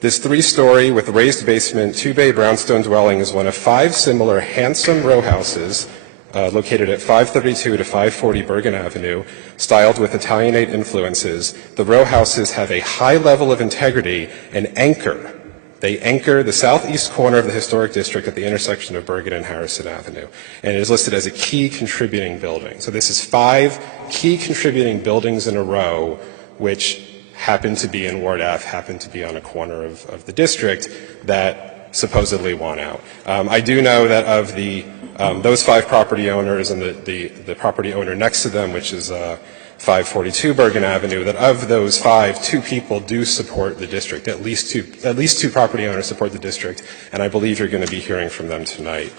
This 3-story with raised basement, 2-bay brownstone dwelling is one of 5 similar handsome row houses located at 532 to 540 Bergen Avenue, styled with Italianate influences. The row houses have a high level of integrity and anchor. They anchor the southeast corner of the historic district at the intersection of Bergen and Harrison Avenue, and it is listed as a key contributing building. So this is 5 key contributing buildings in a row, which happen to be in Ward F, happen to be on a corner of the district that supposedly want out. I do know that of those 5 property owners and the property owner next to them, which is 542 Bergen Avenue, that of those 5, 2 people do support the district. At least two property owners support the district, and I believe you're going to be hearing from them tonight.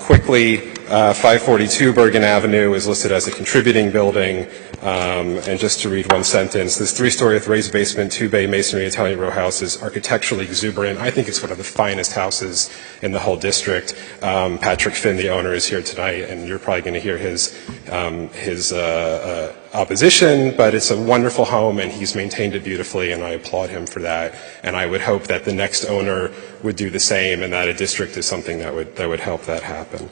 Quickly, 542 Bergen Avenue is listed as a contributing building, and just to read one sentence, this 3-story with raised basement, 2-bay masonry Italian row house is architecturally exuberant. I think it's one of the finest houses in the whole district. Patrick Finn, the owner, is here tonight, and you're probably going to hear his opposition, but it's a wonderful home, and he's maintained it beautifully, and I applaud him for that. And I would hope that the next owner would do the same, and that a district is something that would help that happen.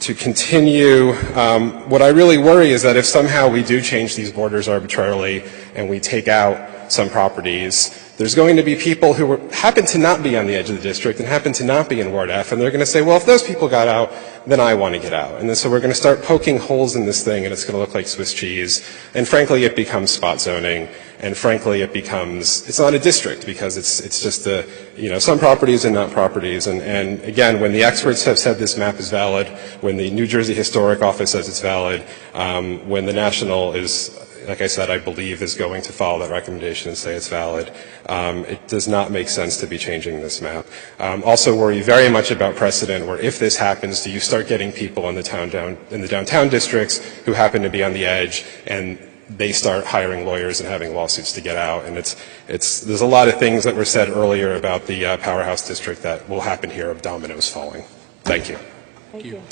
To continue, what I really worry is that if somehow we do change these borders arbitrarily and we take out some properties, there's going to be people who happen to not be on the edge of the district and happen to not be in Ward F, and they're going to say, well, if those people got out, then I want to get out. And then so we're going to start poking holes in this thing, and it's going to look like Swiss cheese. And frankly, it becomes spot zoning. And frankly, it's not a district, because it's just some properties and not properties. And again, when the experts have said this map is valid, when the New Jersey Historic Office says it's valid, when the National is, like I said, I believe is going to follow that recommendation and say it's valid, it does not make sense to be changing this map. Also worry very much about precedent, where if this happens, do you start getting people in the downtown districts who happen to be on the edge, and they start hiring lawyers and having lawsuits to get out. And there's a lot of things that were said earlier about the powerhouse district that will happen here, of dominoes falling. Thank you. Thank you.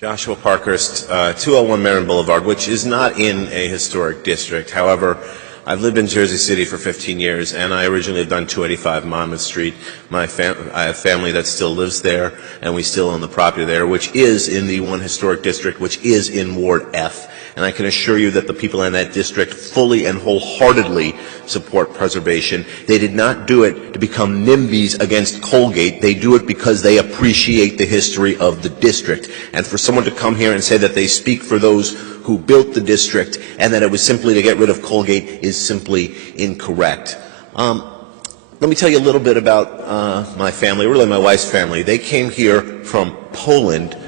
Joshua Parkhurst, 201 Marin Boulevard, which is not in a historic district. However, I've lived in Jersey City for 15 years, and I originally lived on 285 Monmouth Street. I have family that still lives there, and we still own the property there, which is in the one historic district, which is in Ward F. And I can assure you that the people in that district fully and wholeheartedly support preservation. They did not do it to become NIMBYs against Colgate. They do it because they appreciate the history of the district. And for someone to come here and say that they speak for those who built the district and that it was simply to get rid of Colgate is simply incorrect. Let me tell you a little bit about my family, really my wife's family. They came here from Poland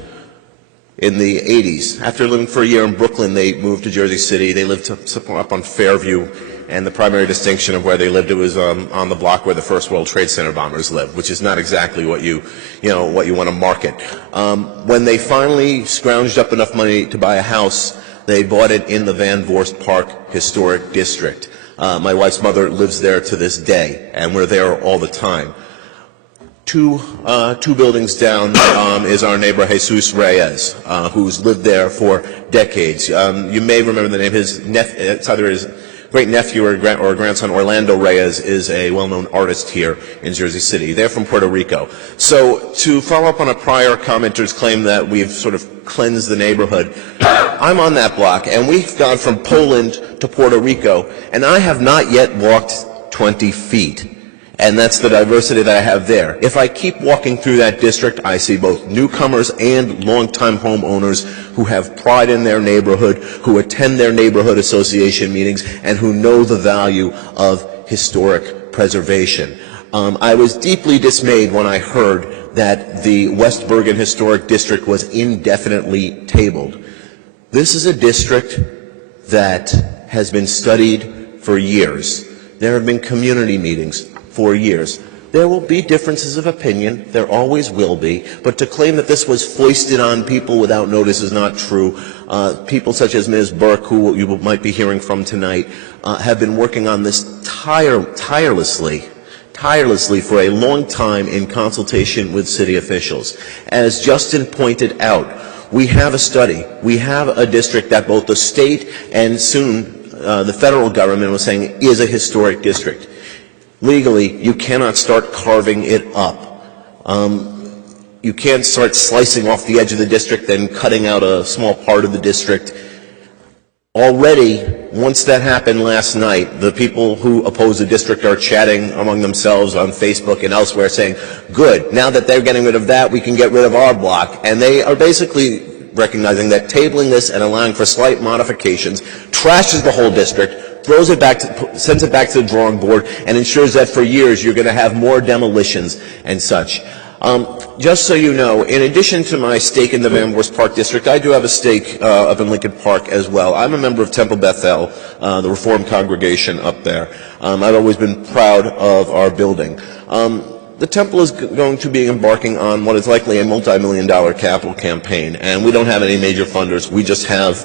in the 80s. After living for a year in Brooklyn, they moved to Jersey City. They lived up on Fairview, and the primary distinction of where they lived, it was on the block where the first World Trade Center bombers lived, which is not exactly what you want to market. When they finally scrounged up enough money to buy a house, They bought it in the Van Voorst Park Historic District. My wife's mother lives there to this day, and we're there all the time. Two buildings down is our neighbor Jesus Reyes, who's lived there for decades. You may remember the name. It's either his great-nephew or grandson, Orlando Reyes, is a well-known artist here in Jersey City. They're from Puerto Rico. So to follow up on a prior commenter's claim that we've sort of cleansed the neighborhood, I'm on that block, and we've gone from Poland to Puerto Rico, and I have not yet walked 20 feet. And that's the diversity that I have there. If I keep walking through that district, I see both newcomers and longtime homeowners who have pride in their neighborhood, who attend their neighborhood association meetings, and who know the value of historic preservation. I was deeply dismayed when I heard that the West Bergen Historic District was indefinitely tabled. This is a district that has been studied for years. There have been community meetings for years. There will be differences of opinion, there always will be, but to claim that this was foisted on people without notice is not true. People such as Ms. Burke, who you might be hearing from tonight, have been working on this tirelessly for a long time in consultation with city officials. As Justin pointed out, we have a study. We have a district that both the state and soon the federal government was saying is a historic district. Legally, you cannot start carving it up. You can't start slicing off the edge of the district and cutting out a small part of the district. Already, once that happened last night, the people who oppose the district are chatting among themselves on Facebook and elsewhere saying, good, now that they're getting rid of that, we can get rid of our block. And they are basically recognizing that tabling this and allowing for slight modifications trashes the whole district, throws it back sends it back to the drawing board, and ensures that for years you're going to have more demolitions and such. Just so you know, in addition to my stake in the Van Voorst Park District, I do have a stake up in Lincoln Park as well. I'm a member of Temple Bethel, the Reformed congregation up there. I've always been proud of our building. The Temple is going to be embarking on what is likely a multi-million-dollar capital campaign, and we don't have any major funders. We just have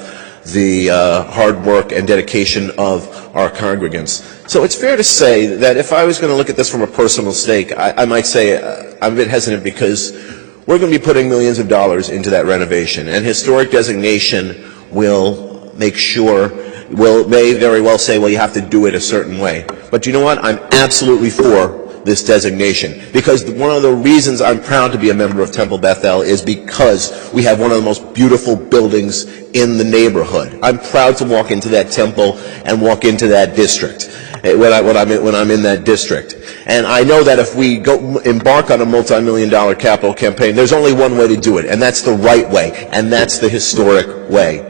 the hard work and dedication of our congregants. So it's fair to say that if I was going to look at this from a personal stake, I might say I'm a bit hesitant because we're going to be putting millions of dollars into that renovation, and historic designation will make sure, may very well say, well, you have to do it a certain way. But you know what? I'm absolutely for this designation, because one of the reasons I'm proud to be a member of Temple Bethel is because we have one of the most beautiful buildings in the neighborhood. I'm proud to walk into that temple and walk into that district when I'm in that district. And I know that if we embark on a multi-million-dollar capital campaign, there's only one way to do it, and that's the right way, and that's the historic way.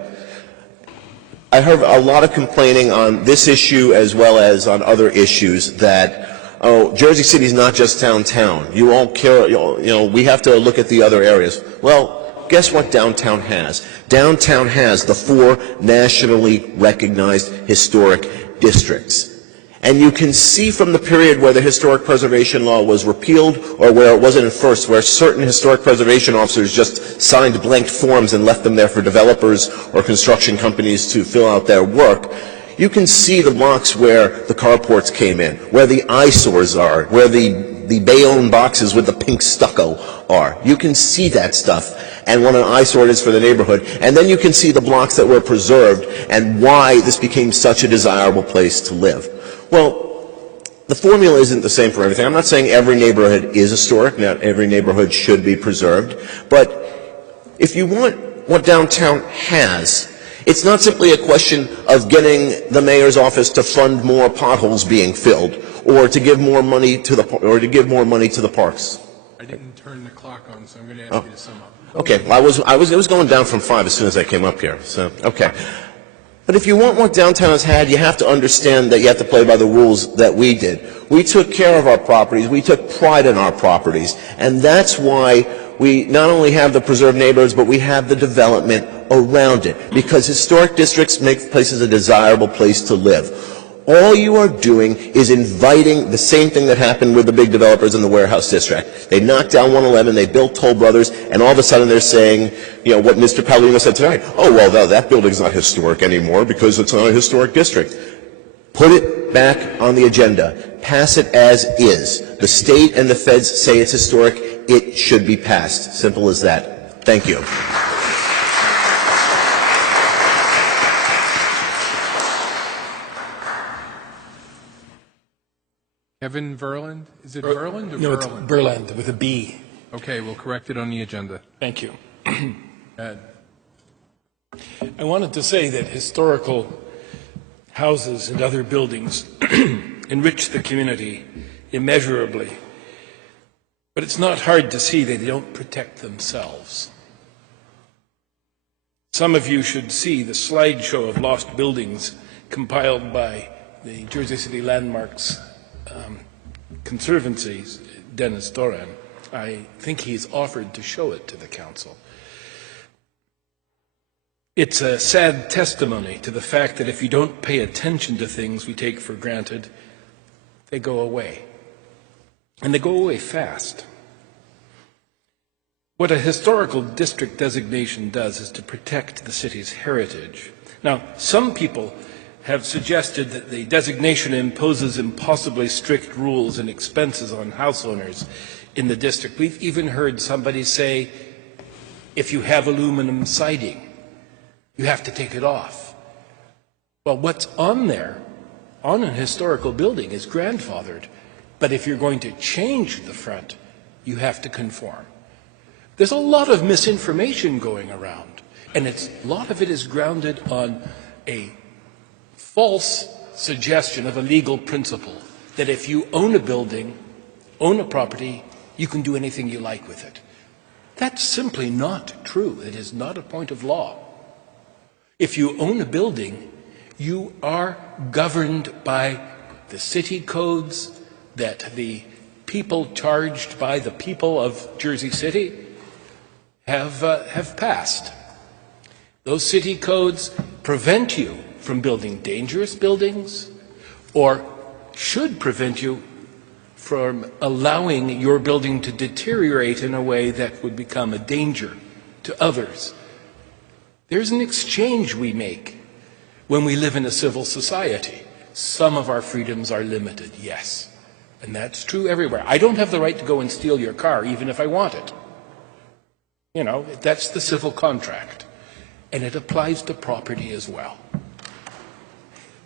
I heard a lot of complaining on this issue as well as on other issues that, oh, Jersey City is not just downtown. You all care, we have to look at the other areas. Well, guess what downtown has? Downtown has the 4 nationally recognized historic districts. And you can see from the period where the historic preservation law was repealed or where it wasn't enforced, where certain historic preservation officers just signed blank forms and left them there for developers or construction companies to fill out their work. You can see the blocks where the carports came in, where the eyesores are, where the Bayonne boxes with the pink stucco are. You can see that stuff and what an eyesore it is for the neighborhood. And then you can see the blocks that were preserved and why this became such a desirable place to live. Well, the formula isn't the same for everything. I'm not saying every neighborhood is historic, not every neighborhood should be preserved, but if you want what downtown has, it's not simply a question of getting the mayor's office to fund more potholes being filled or to give more money to the parks. I didn't turn the clock on, so I'm going to ask you to sum up. Okay, well, it was going down from 5 as soon as I came up here. So, okay. But if you want what downtown has had, you have to understand that you have to play by the rules that we did. We took care of our properties. We took pride in our properties. And that's why we not only have the preserved neighborhoods, but we have the development around it. Because historic districts make places a desirable place to live. All you are doing is inviting the same thing that happened with the big developers in the warehouse district. They knocked down 111, they built Toll Brothers, and all of a sudden they're saying, you know, what Mr. Paulino said tonight. Oh, well, that building's not historic anymore because it's not a historic district. Put it back on the agenda. Pass it as is. The state and the feds say it's historic. It should be passed. Simple as that. Thank you. Kevin Verland? Is it Verland or No, it's Verland? Berland with a B. Okay, we'll correct it on the agenda. Thank you. Ed. I wanted to say that historical houses and other buildings enrich the community immeasurably. But it's not hard to see they don't protect themselves. Some of you should see the slideshow of lost buildings compiled by the Jersey City Landmarks Conservancy, Dennis Doran. I think he's offered to show it to the council. It's a sad testimony to the fact that if you don't pay attention to things we take for granted, they go away. And they go away fast. What a historical district designation does is to protect the city's heritage. Now, some people have suggested that the designation imposes impossibly strict rules and expenses on house owners in the district. We've even heard somebody say, if you have aluminum siding, you have to take it off. Well, what's on there, on a historical building, is grandfathered. But if you're going to change the front, you have to conform. There's a lot of misinformation going around, and a lot of it is grounded on a false suggestion of a legal principle that if you own a building, own a property, you can do anything you like with it. That's simply not true. It is not a point of law. If you own a building, you are governed by the city codes that the people charged by the people of Jersey City have passed. Those city codes prevent you from building dangerous buildings, or should prevent you from allowing your building to deteriorate in a way that would become a danger to others. There's an exchange we make when we live in a civil society. Some of our freedoms are limited, yes. And that's true everywhere. I don't have the right to go and steal your car, even if I want it. You know, that's the civil contract. And it applies to property as well.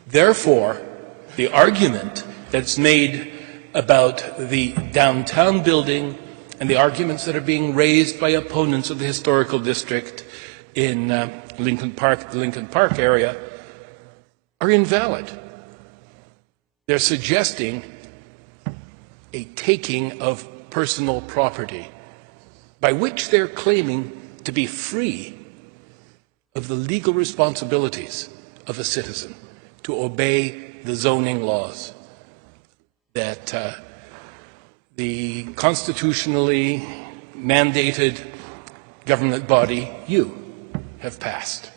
Therefore, the argument that's made about the downtown building and the arguments that are being raised by opponents of the historical district in Lincoln Park, the Lincoln Park area, are invalid. They're suggesting a taking of personal property, by which they're claiming to be free of the legal responsibilities of a citizen to obey the zoning laws that the constitutionally mandated government body, you, have passed.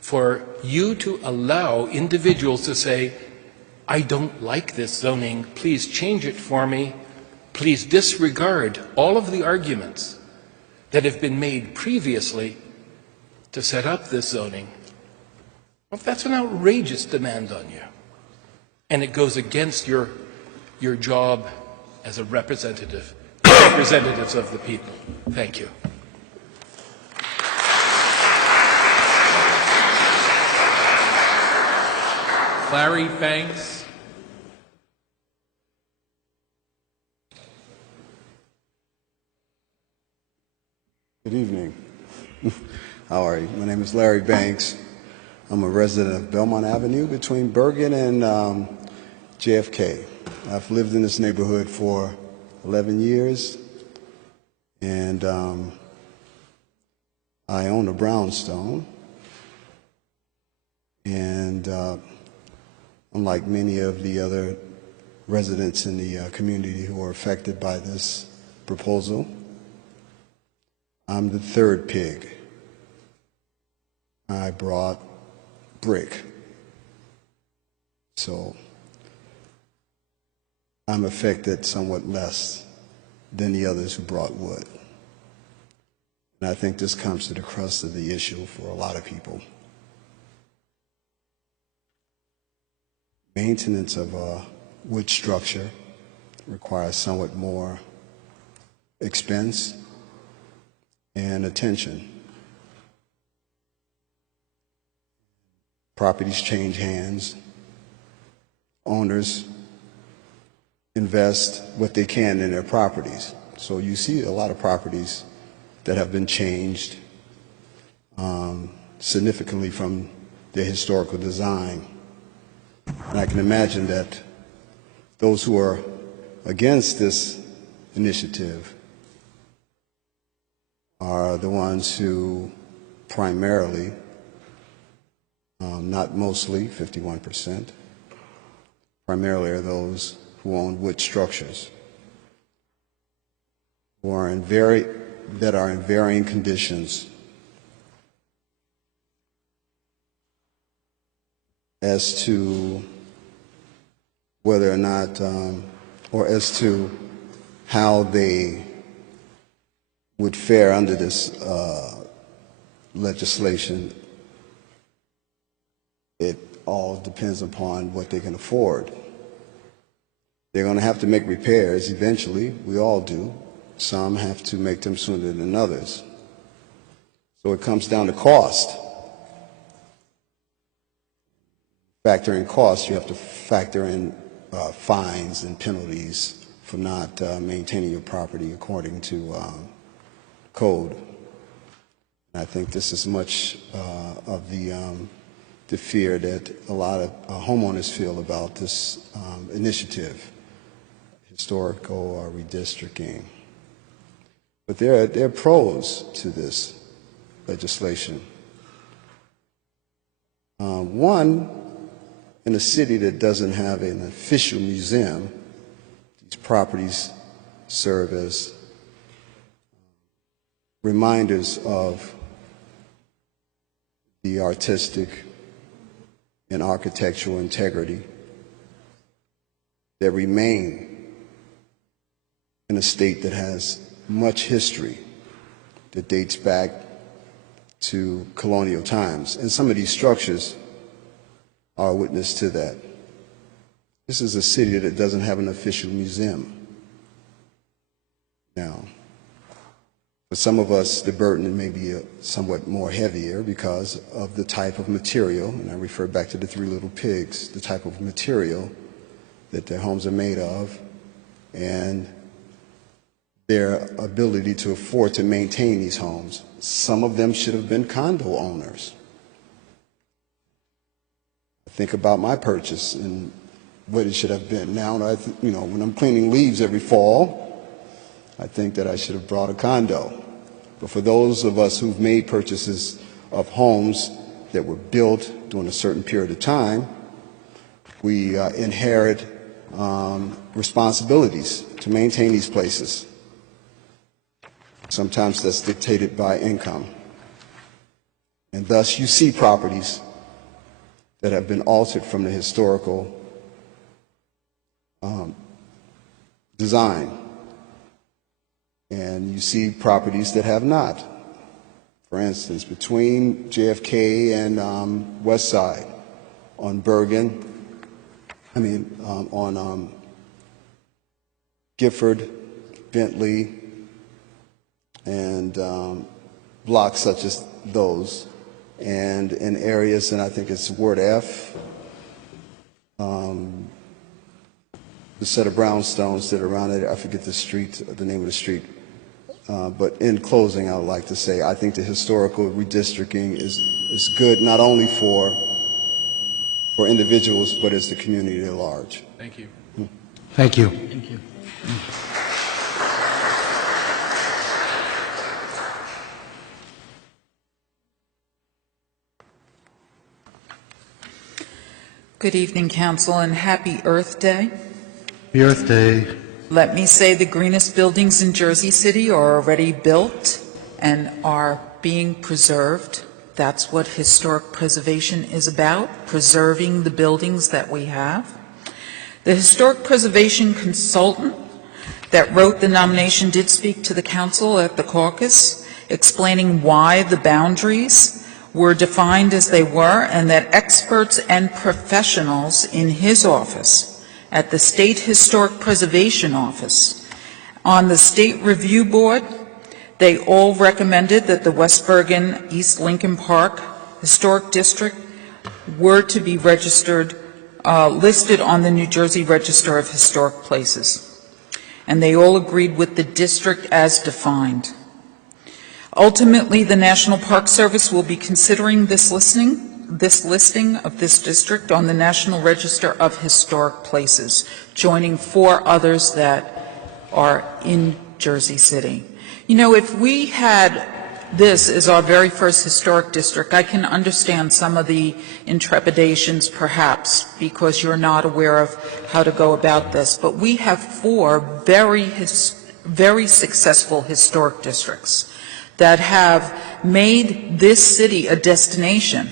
For you to allow individuals to say, I don't like this zoning, please change it for me, please disregard all of the arguments that have been made previously to set up this zoning, well, that's an outrageous demand on you. And it goes against your job as a representatives of the people. Thank you. Larry Banks. Good evening. How are you? My name is Larry Banks. I'm a resident of Belmont Avenue between Bergen and JFK. I've lived in this neighborhood for 11 years, and I own a brownstone. And unlike many of the other residents in the community who are affected by this proposal, I'm the third pig. I brought brick. So I'm affected somewhat less than the others who brought wood. And I think this comes to the crux of the issue for a lot of people. Maintenance of a wood structure requires somewhat more expense and attention. Properties change hands. Owners invest what they can in their properties. So you see a lot of properties that have been changed significantly from their historical design. And I can imagine that those who are against this initiative are the ones who primarily, not mostly, 51%, primarily are those who own wood structures, who are that are in varying conditions as to whether or not, or as to how they would fare under this legislation. It all depends upon what they can afford. They're going to have to make repairs eventually. We all do. Some have to make them sooner than others. So it comes down to cost. Factor in cost, you have to factor in fines and penalties for not maintaining your property according to code. And I think this is much of the fear that a lot of homeowners feel about this initiative, historical redistricting. But there are pros to this legislation. One, in a city that doesn't have an official museum, these properties serve as reminders of the artistic and architectural integrity that remain in a state that has much history that dates back to colonial times. And some of these structures are a witness to that. This is a city that doesn't have an official museum. Now, for some of us, the burden may be somewhat more heavier because of the type of material, and I refer back to the Three Little Pigs, the type of material that their homes are made of, and their ability to afford to maintain these homes. Some of them should have been condo owners. Think about my purchase and what it should have been. Now, when I'm cleaning leaves every fall, I think that I should have brought a condo. But for those of us who've made purchases of homes that were built during a certain period of time, we inherit responsibilities to maintain these places. Sometimes that's dictated by income. And thus you see properties that have been altered from the historical design. And you see properties that have not. For instance, between JFK and West Side, on Bergen, on Gifford, Bentley, and blocks such as those, and in areas, and I think it's Ward F, the set of brownstones that are around it, I forget the name of the street. But in closing, I would like to say I think the historical redistricting is good not only for individuals, but as the community at large. Thank you. Thank you. Thank you. Good evening, Council, and happy Earth Day. Happy Earth Day. Let me say the greenest buildings in Jersey City are already built and are being preserved. That's what historic preservation is about, preserving the buildings that we have. The historic preservation consultant that wrote the nomination did speak to the council at the caucus, explaining why the boundaries were defined as they were, and that experts and professionals in his office, at the State Historic Preservation Office, on the State Review Board, they all recommended that the West Bergen East Lincoln Park Historic District were to be registered, listed on the New Jersey Register of Historic Places. And they all agreed with the district as defined. Ultimately, the National Park Service will be considering this listing of this district on the National Register of Historic Places, joining 4 others that are in Jersey City. You know, if we had this as our very first historic district, I can understand some of the intrepidations, perhaps, because you're not aware of how to go about this. But we have 4 very successful historic districts that have made this city a destination.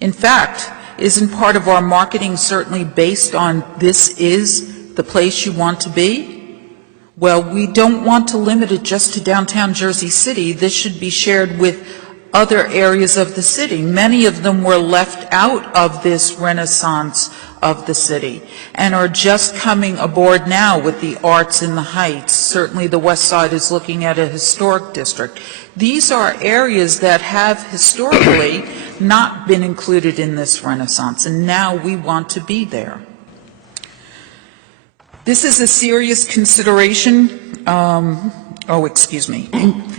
In fact, isn't part of our marketing certainly based on this is the place you want to be? Well, we don't want to limit it just to downtown Jersey City. This should be shared with other areas of the city. Many of them were left out of this renaissance of the city and are just coming aboard now with the arts in the Heights. Certainly the West Side is looking at a historic district. These are areas that have historically not been included in this renaissance, and now we want to be there. This is a serious consideration,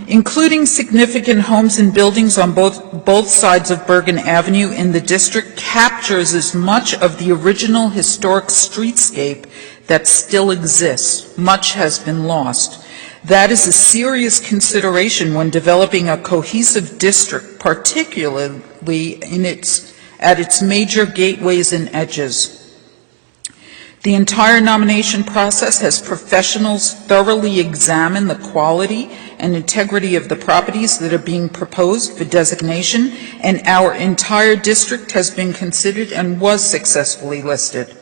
including significant homes and buildings on both sides of Bergen Avenue in the district captures as much of the original historic streetscape that still exists. Much has been lost. That is a serious consideration when developing a cohesive district, particularly at its major gateways and edges. The entire nomination process has professionals thoroughly examine the quality and integrity of the properties that are being proposed for designation, and our entire district has been considered and was successfully listed.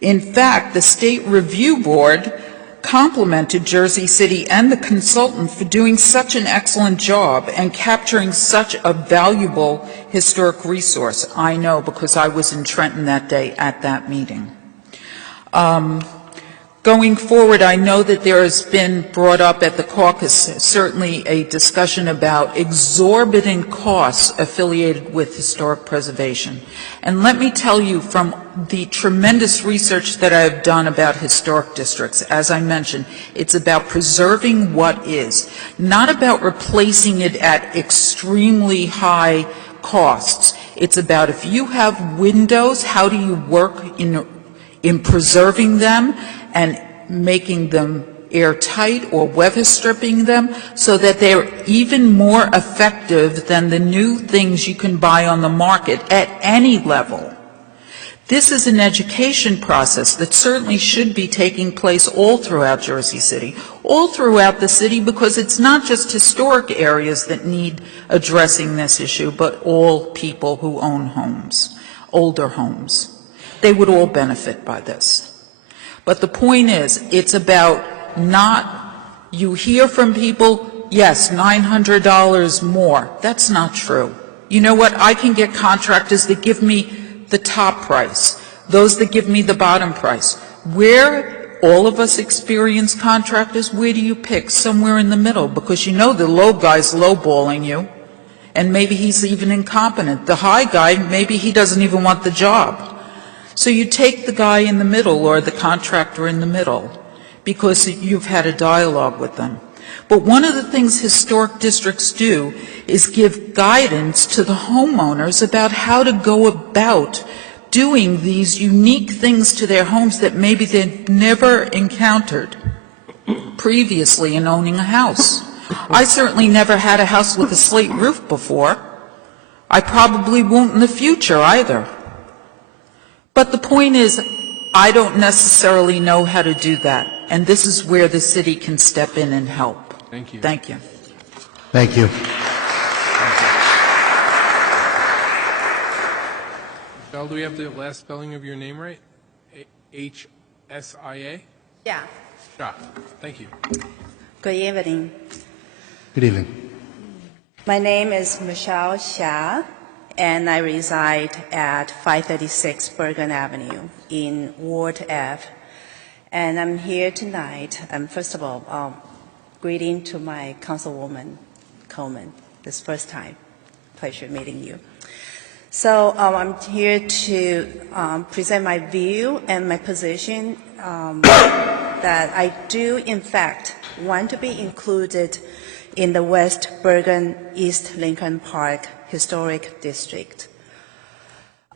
In fact, the State Review Board complimented Jersey City and the consultant for doing such an excellent job and capturing such a valuable historic resource. I know, because I was in Trenton that day at that meeting. Going forward, I know that there has been brought up at the caucus certainly a discussion about exorbitant costs affiliated with historic preservation. And let me tell you, from the tremendous research that I have done about historic districts, as I mentioned, it's about preserving what is, not about replacing it at extremely high costs. It's about, if you have windows, how do you work in preserving them and making them airtight or weather stripping them so that they're even more effective than the new things you can buy on the market at any level. This is an education process that certainly should be taking place all throughout Jersey City, all throughout the city, because it's not just historic areas that need addressing this issue, but all people who own homes, older homes. They would all benefit by this. But the point is, it's about not, you hear from people, yes, $900 more. That's not true. You know what? I can get contractors that give me the top price, those that give me the bottom price. Where all of us experienced contractors, where do you pick? Somewhere in the middle, because you know the low guy's lowballing you, and maybe he's even incompetent. The high guy, maybe he doesn't even want the job. So you take the guy in the middle or the contractor in the middle because you've had a dialogue with them. But one of the things historic districts do is give guidance to the homeowners about how to go about doing these unique things to their homes that maybe they've never encountered previously in owning a house. I certainly never had a house with a slate roof before. I probably won't in the future either. But the point is, I don't necessarily know how to do that, and this is where the city can step in and help. Thank you. Thank you. Michelle, do we have the last spelling of your name right? H-S-I-A? Yeah. Shah. Thank you. Good evening. Good evening. My name is Michelle Xia, and I reside at 536 Bergen Avenue in Ward F. And I'm here tonight, first of all, greeting to my Councilwoman Coleman. This first time. Pleasure meeting you. So I'm here to present my view and my position that I do, in fact, want to be included in the West Bergen East Lincoln Park Historic District.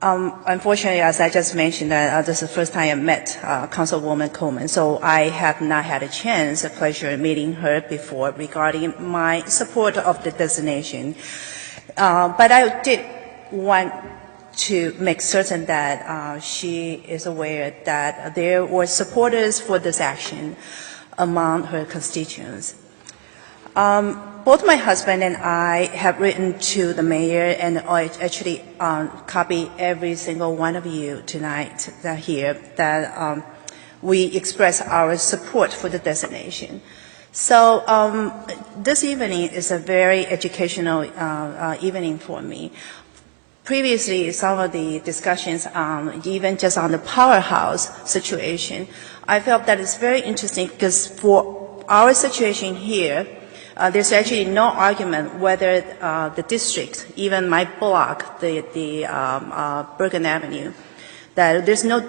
Unfortunately, as I just mentioned, this is the first time I met Councilwoman Coleman, so I have not had a pleasure of meeting her before regarding my support of the designation. But I did want to make certain that she is aware that there were supporters for this action among her constituents. Both my husband and I have written to the mayor, and I actually copy every single one of you tonight here that we express our support for the designation. So this evening is a very educational evening for me. Previously, some of the discussions, even just on the powerhouse situation, I felt that it's very interesting because for our situation here, there's actually no argument whether the district, even my block, the Bergen Avenue, that there's no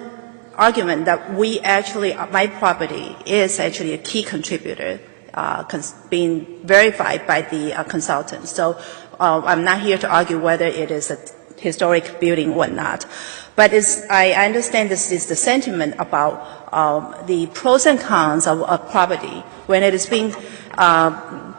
argument that we actually, my property is actually a key contributor, being verified by the consultant. So I'm not here to argue whether it is a historic building or not. But I understand this is the sentiment about the pros and cons of property when it is being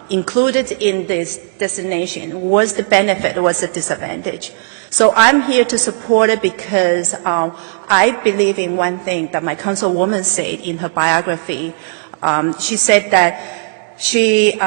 included in this designation. What's the benefit? What's the disadvantage? So I'm here to support it because I believe in one thing that my councilwoman said in her biography. She said that she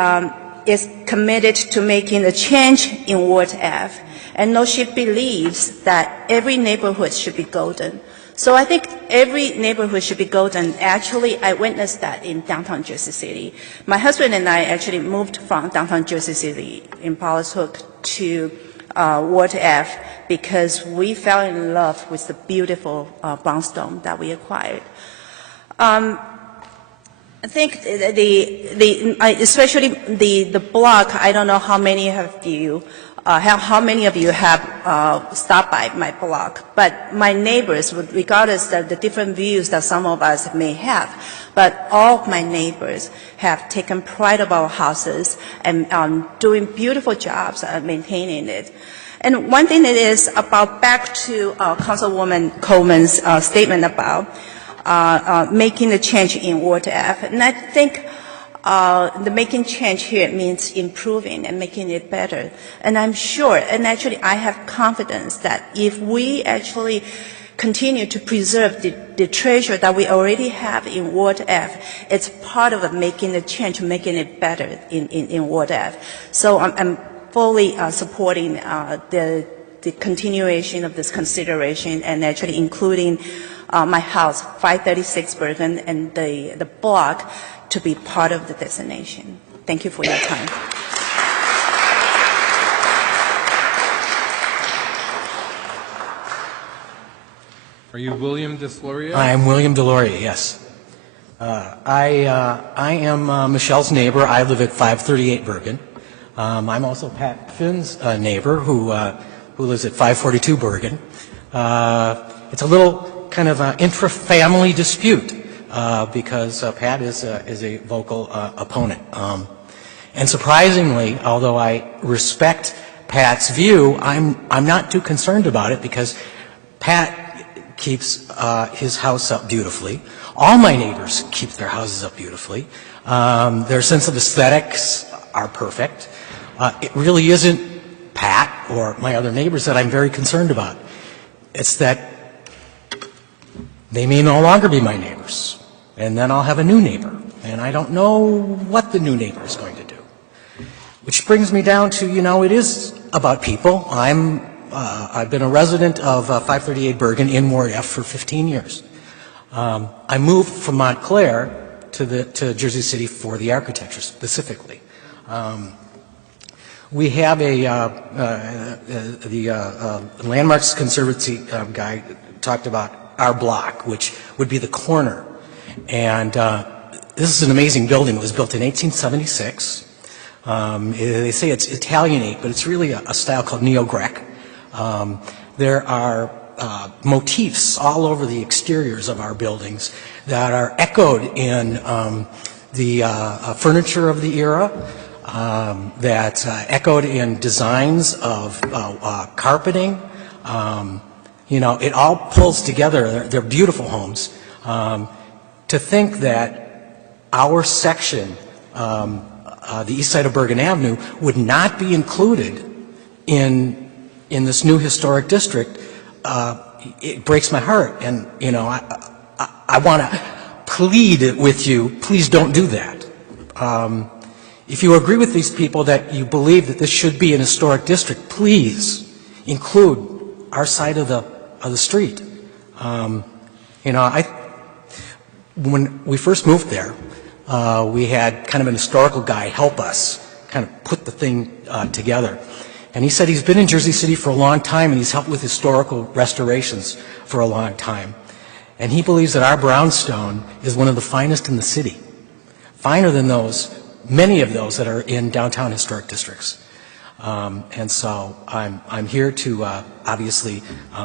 is committed to making a change in Ward F. And no, she believes that every neighborhood should be golden. So I think every neighborhood should be golden. Actually, I witnessed that in downtown Jersey City. My husband and I actually moved from downtown Jersey City in Paulus Hook to Ward F because we fell in love with the beautiful brownstone that we acquired. I think especially the block, I don't know how many of you have stopped by my block, but my neighbors, regardless of the different views that some of us may have, but all of my neighbors have taken pride of our houses and doing beautiful jobs at maintaining it. And one thing that is about, back to Councilwoman Coleman's statement about making the change in Ward F, and I think the making change here means improving and making it better. And I'm sure, and actually I have confidence that if we actually continue to preserve the treasure that we already have in Ward F, it's part of making the change, making it better in Ward F. So I'm fully supporting the continuation of this consideration and actually including my house, 536 Bergen, and the block to be part of the designation. Thank you for your time. Are you William Deslauriers? I am William Deslauriers, yes. I am Michelle's neighbor. I live at 538 Bergen. I'm also Pat Finn's neighbor who lives at 542 Bergen. It's a little kind of an intra-family dispute because Pat is a vocal opponent. And surprisingly, although I respect Pat's view, I'm not too concerned about it because Pat keeps his house up beautifully. All my neighbors keep their houses up beautifully. Their sense of aesthetics are perfect. It really isn't Pat or my other neighbors that I'm very concerned about. It's that they may no longer be my neighbors, and then I'll have a new neighbor, and I don't know what the new neighbor is going to do. Which brings me down to, it is about people. I'm I've been a resident of 538 Bergen in Ward F for 15 years. I moved from Montclair to Jersey City for the architecture specifically. We have the Landmarks Conservancy guy talked about our block, which would be the corner. And this is an amazing building. It was built in 1876. They say it's Italianate, but it's really a style called Neo-Grec. There are motifs all over the exteriors of our buildings that are echoed in the furniture of the era, that echoed in designs of carpeting. It all pulls together. They're beautiful homes. To think that our section, the east side of Bergen Avenue, would not be included in this new historic district, it breaks my heart. And, I want to plead with you, please don't do that. If you agree with these people that you believe that this should be an historic district, please include our side of the street. When we first moved there, we had kind of an historical guy help us kind of put the thing together. And he said he's been in Jersey City for a long time and he's helped with historical restorations for a long time. And he believes that our brownstone is one of the finest in the city, finer than many of those that are in downtown historic districts. And so I'm here to obviously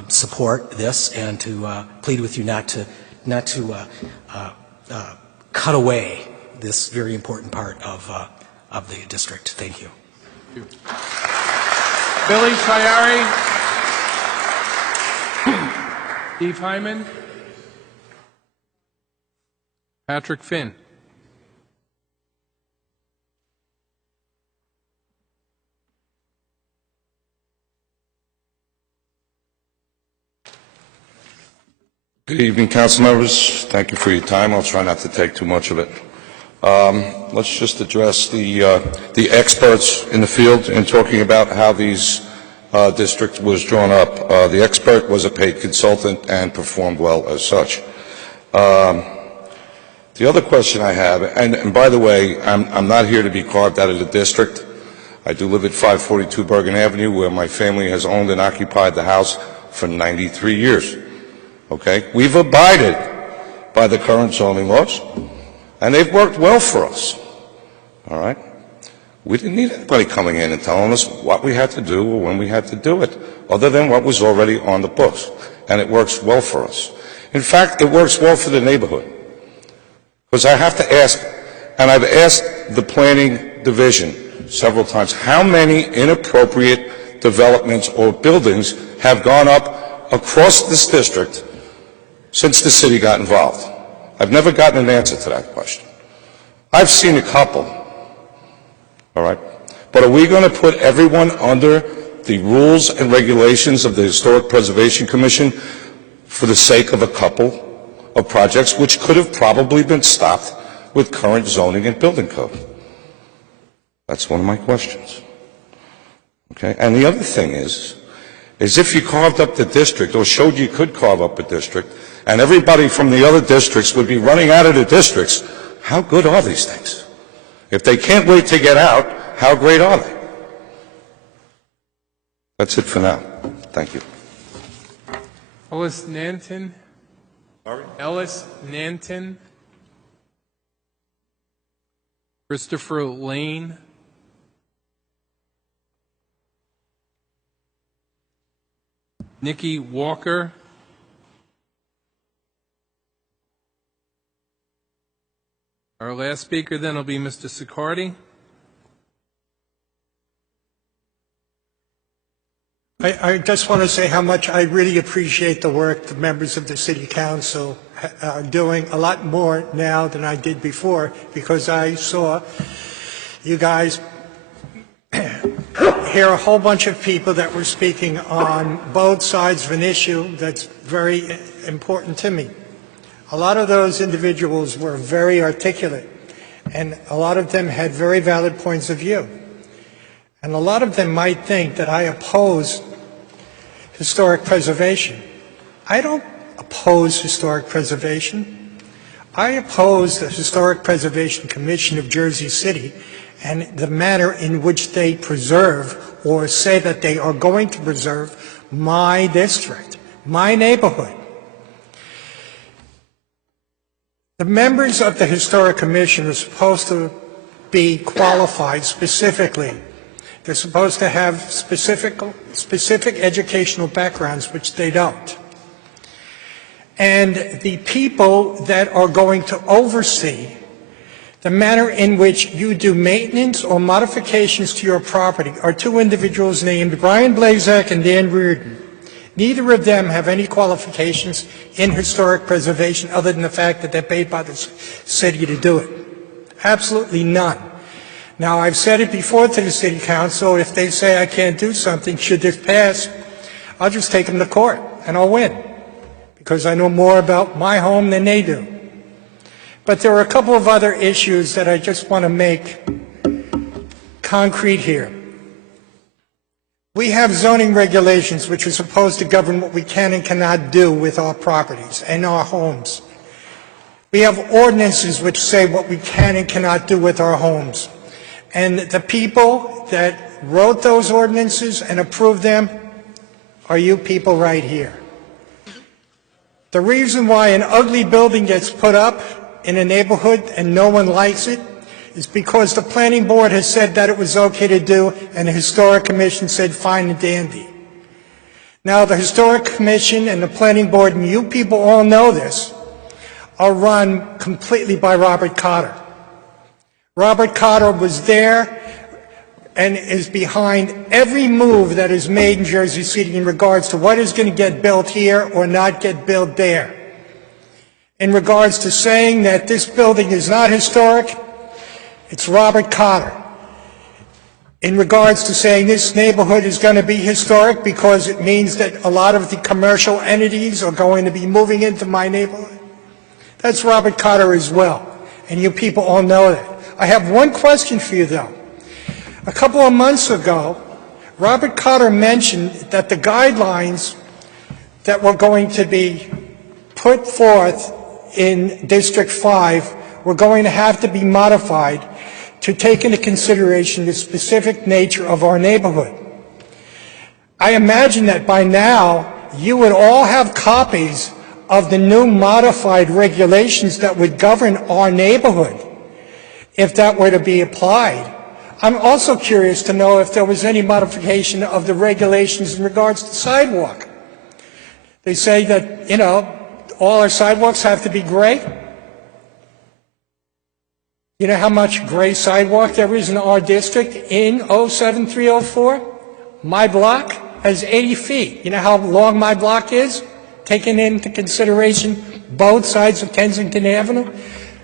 support this and to plead with you not to cut away this very important part of the district. Thank you. Billy Sayari. Steve Hyman. Patrick Finn. Good evening, council members. Thank you for your time. I'll try not to take too much of it. Let's just address the experts in the field in talking about how these district was drawn up. The expert was a paid consultant and performed well as such. The other question I have, and by the way, I'm not here to be carved out of the district. I do live at 542 Bergen Avenue, where my family has owned and occupied the house for 93 years. Okay? We've abided by the current zoning laws, and they've worked well for us. All right? We didn't need anybody coming in and telling us what we had to do or when we had to do it, other than what was already on the books. And it works well for us. In fact, it works well for the neighborhood. Because I have to ask, and I've asked the planning division several times, how many inappropriate developments or buildings have gone up across this district since the city got involved? I've never gotten an answer to that question. I've seen a couple, all right? But are we going to put everyone under the rules and regulations of the Historic Preservation Commission for the sake of a couple of projects which could have probably been stopped with current zoning and building code? That's one of my questions. Okay? And the other thing is if you carved up the district or showed you could carve up a district and everybody from the other districts would be running out of the districts, how good are these things? If they can't wait to get out, how great are they? That's it for now. Thank you. Ellis Nanton. Ellis Nanton. Christopher Lane. Nikki Walker. Our last speaker then will be Mr. Sicardi. I just want to say how much I really appreciate the work the members of the City Council are doing, a lot more now than I did before, because I saw you guys hear a whole bunch of people that were speaking on both sides of an issue that's very important to me. A lot of those individuals were very articulate, and a lot of them had very valid points of view. And a lot of them might think that I oppose historic preservation. I don't oppose historic preservation. I oppose the Historic Preservation Commission of Jersey City and the manner in which they preserve or say that they are going to preserve my district, my neighborhood. The members of the Historic Commission are supposed to be qualified specifically. They're supposed to have specific educational backgrounds, which they don't. And the people that are going to oversee the manner in which you do maintenance or modifications to your property are two individuals named Brian Blazek and Dan Reardon. Neither of them have any qualifications in historic preservation other than the fact that they're paid by the city to do it. Absolutely none. Now, I've said it before to the city council, if they say I can't do something, should this pass, I'll just take them to court and I'll win, because I know more about my home than they do. But there are a couple of other issues that I just want to make concrete here. We have zoning regulations which are supposed to govern what we can and cannot do with our properties and our homes. We have ordinances which say what we can and cannot do with our homes. And the people that wrote those ordinances and approved them are you people right here. The reason why an ugly building gets put up in a neighborhood and no one likes it is because the planning board has said that it was okay to do, and the Historic Commission said fine and dandy. Now, the Historic Commission and the planning board, and you people all know this, are run completely by Robert Cotter. Robert Cotter was there and is behind every move that is made in Jersey City in regards to what is going to get built here or not get built there. In regards to saying that this building is not historic, it's Robert Cotter. In regards to saying this neighborhood is going to be historic because it means that a lot of the commercial entities are going to be moving into my neighborhood, that's Robert Cotter as well. And you people all know that. I have one question for you, though. A couple of months ago, Robert Cotter mentioned that the guidelines that were going to be put forth in District 5 were going to have to be modified to take into consideration the specific nature of our neighborhood. I imagine that by now you would all have copies of the new modified regulations that would govern our neighborhood if that were to be applied. I'm also curious to know if there was any modification of the regulations in regards to sidewalk. They say that, you know, all our sidewalks have to be gray. You know how much gray sidewalk there is in our district in 07304? My block has 80 feet. You know how long my block is? Taking into consideration both sides of Kensington Avenue,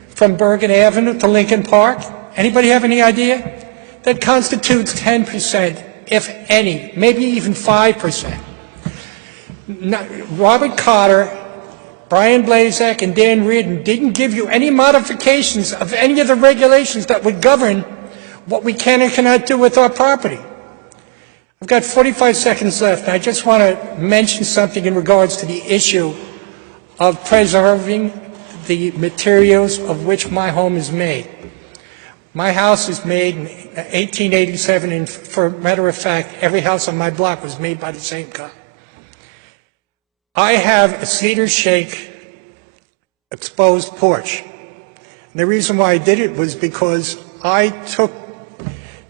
from Bergen Avenue to Lincoln Park. Anybody have any idea? That constitutes 10%, if any, maybe even 5%. Robert Cotter, Brian Blazek, and Dan Reardon didn't give you any modifications of any of the regulations that would govern what we can and cannot do with our property. I've got 45 seconds left, and I just want to mention something in regards to the issue of preserving the materials of which my home is made. My house is made in 1887, and for a matter of fact, every house on my block was made by the same guy. I have a cedar shake exposed porch. And the reason why I did it was because I took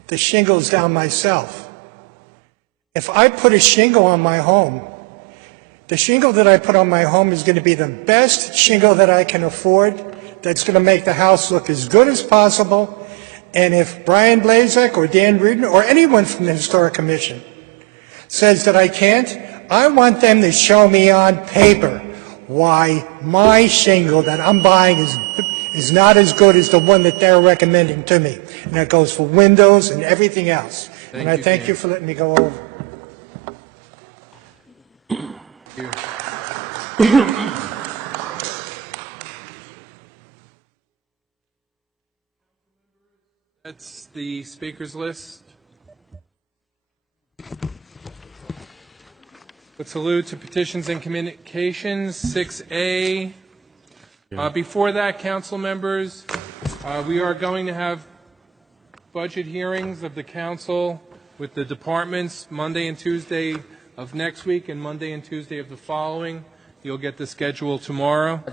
the shingles down myself. If I put a shingle on my home, the shingle that I put on my home is going to be the best shingle that I can afford, that's going to make the house look as good as possible. And if Brian Blazek or Dan Reardon or anyone from the Historic Commission says that I can't, I want them to show me on paper why my shingle that I'm buying is not as good as the one that they're recommending to me. And that goes for windows and everything else. And I thank you for letting me go over. That's the speakers list. Let's allude to petitions and communications, 6A. Before that, council members, we are going to have budget hearings of the council with the departments Monday and Tuesday of next week and Monday and Tuesday of the following. You'll get the schedule tomorrow.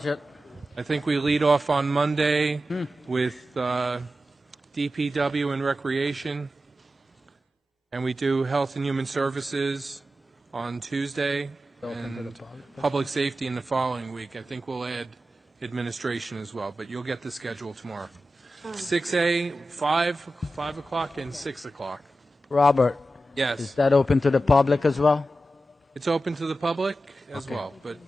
I think we lead off on Monday with DPW and Recreation, and we do Health and Human Services on Tuesday, and Public Safety in the following week. I think we'll add Administration as well, but you'll get the schedule tomorrow. 6A, 5 o'clock, and 6 o'clock. Robert, Yes. is that open to the public as well? It's open to the public as well, but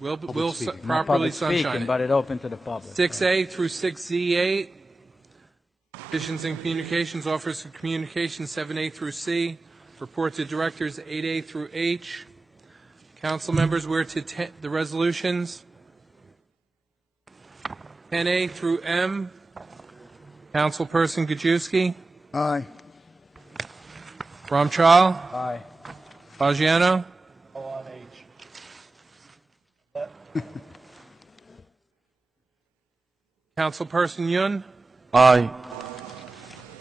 we'll Not properly public sunshine speaking, it. but it open to the public. 6A through 6Z8, petitions and communications, offers of communication, 7A through C, reports of directors, 8A through H. Council members, we're to the resolutions, 10A through M. Councilperson Gajewski. Aye. Ramchal. Aye. Fagiano. Councilperson Yun. Aye.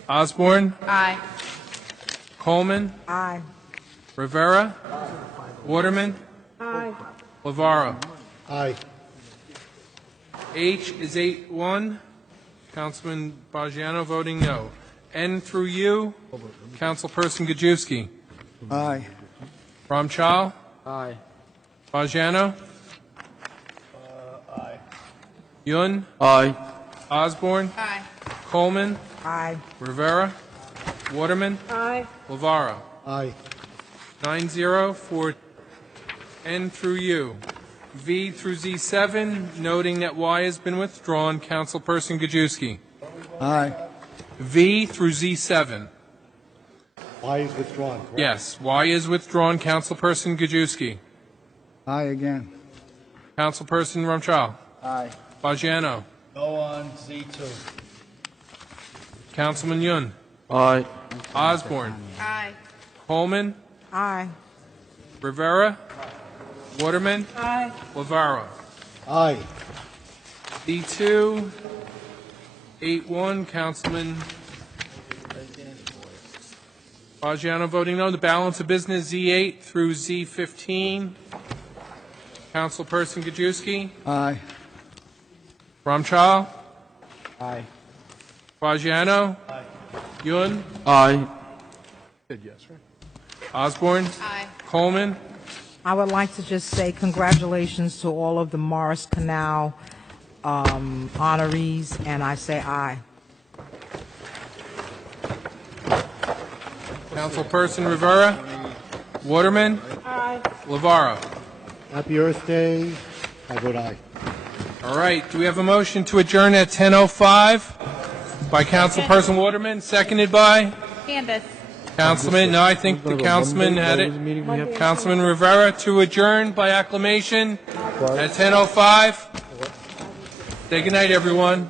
Osborne. Aye. Coleman. Aye. Rivera. Waterman. Aye. Lavaro. Aye. H is 8-1. Councilman Fagiano voting no. N through U. Councilperson Gajewski. Aye. Ramchal. Aye. Fagiano. Aye. Yun. Aye. Osborne. Aye. Coleman. Aye. Rivera. Waterman. Aye. Lavaro. Aye. 9-0 for N through U. V through Z7, noting that Y has been withdrawn. Councilperson Gajewski. Aye. V through Z7. Y is withdrawn, correct? Yes, Y is withdrawn. Councilperson Gajewski. Aye again. Councilperson Ramchal. Aye. Fagiano. No on Z2. Councilman Yun. Aye. Osborne. Aye. Coleman. Aye. Rivera. Waterman. Aye. Lavaro. Aye. D2, 8-1, Councilman Fagiano voting no. The balance of business, Z8 through Z15. Councilperson Gajewski. Aye. Ramchal. Aye. Fagiano. Yun. Aye. Osborne. Aye. Coleman. I would like to just say congratulations to all of the Morris Canal honorees, and I say aye. Councilperson Rivera. Waterman. Aye. Lavaro. Happy Earth Day. I vote aye. All right. Do we have a motion to adjourn at 10:05 by Councilperson Waterman, seconded by Candace. Councilman? No, I think the councilman had it. Councilman Rivera to adjourn by acclamation at 10:05. Say goodnight, everyone.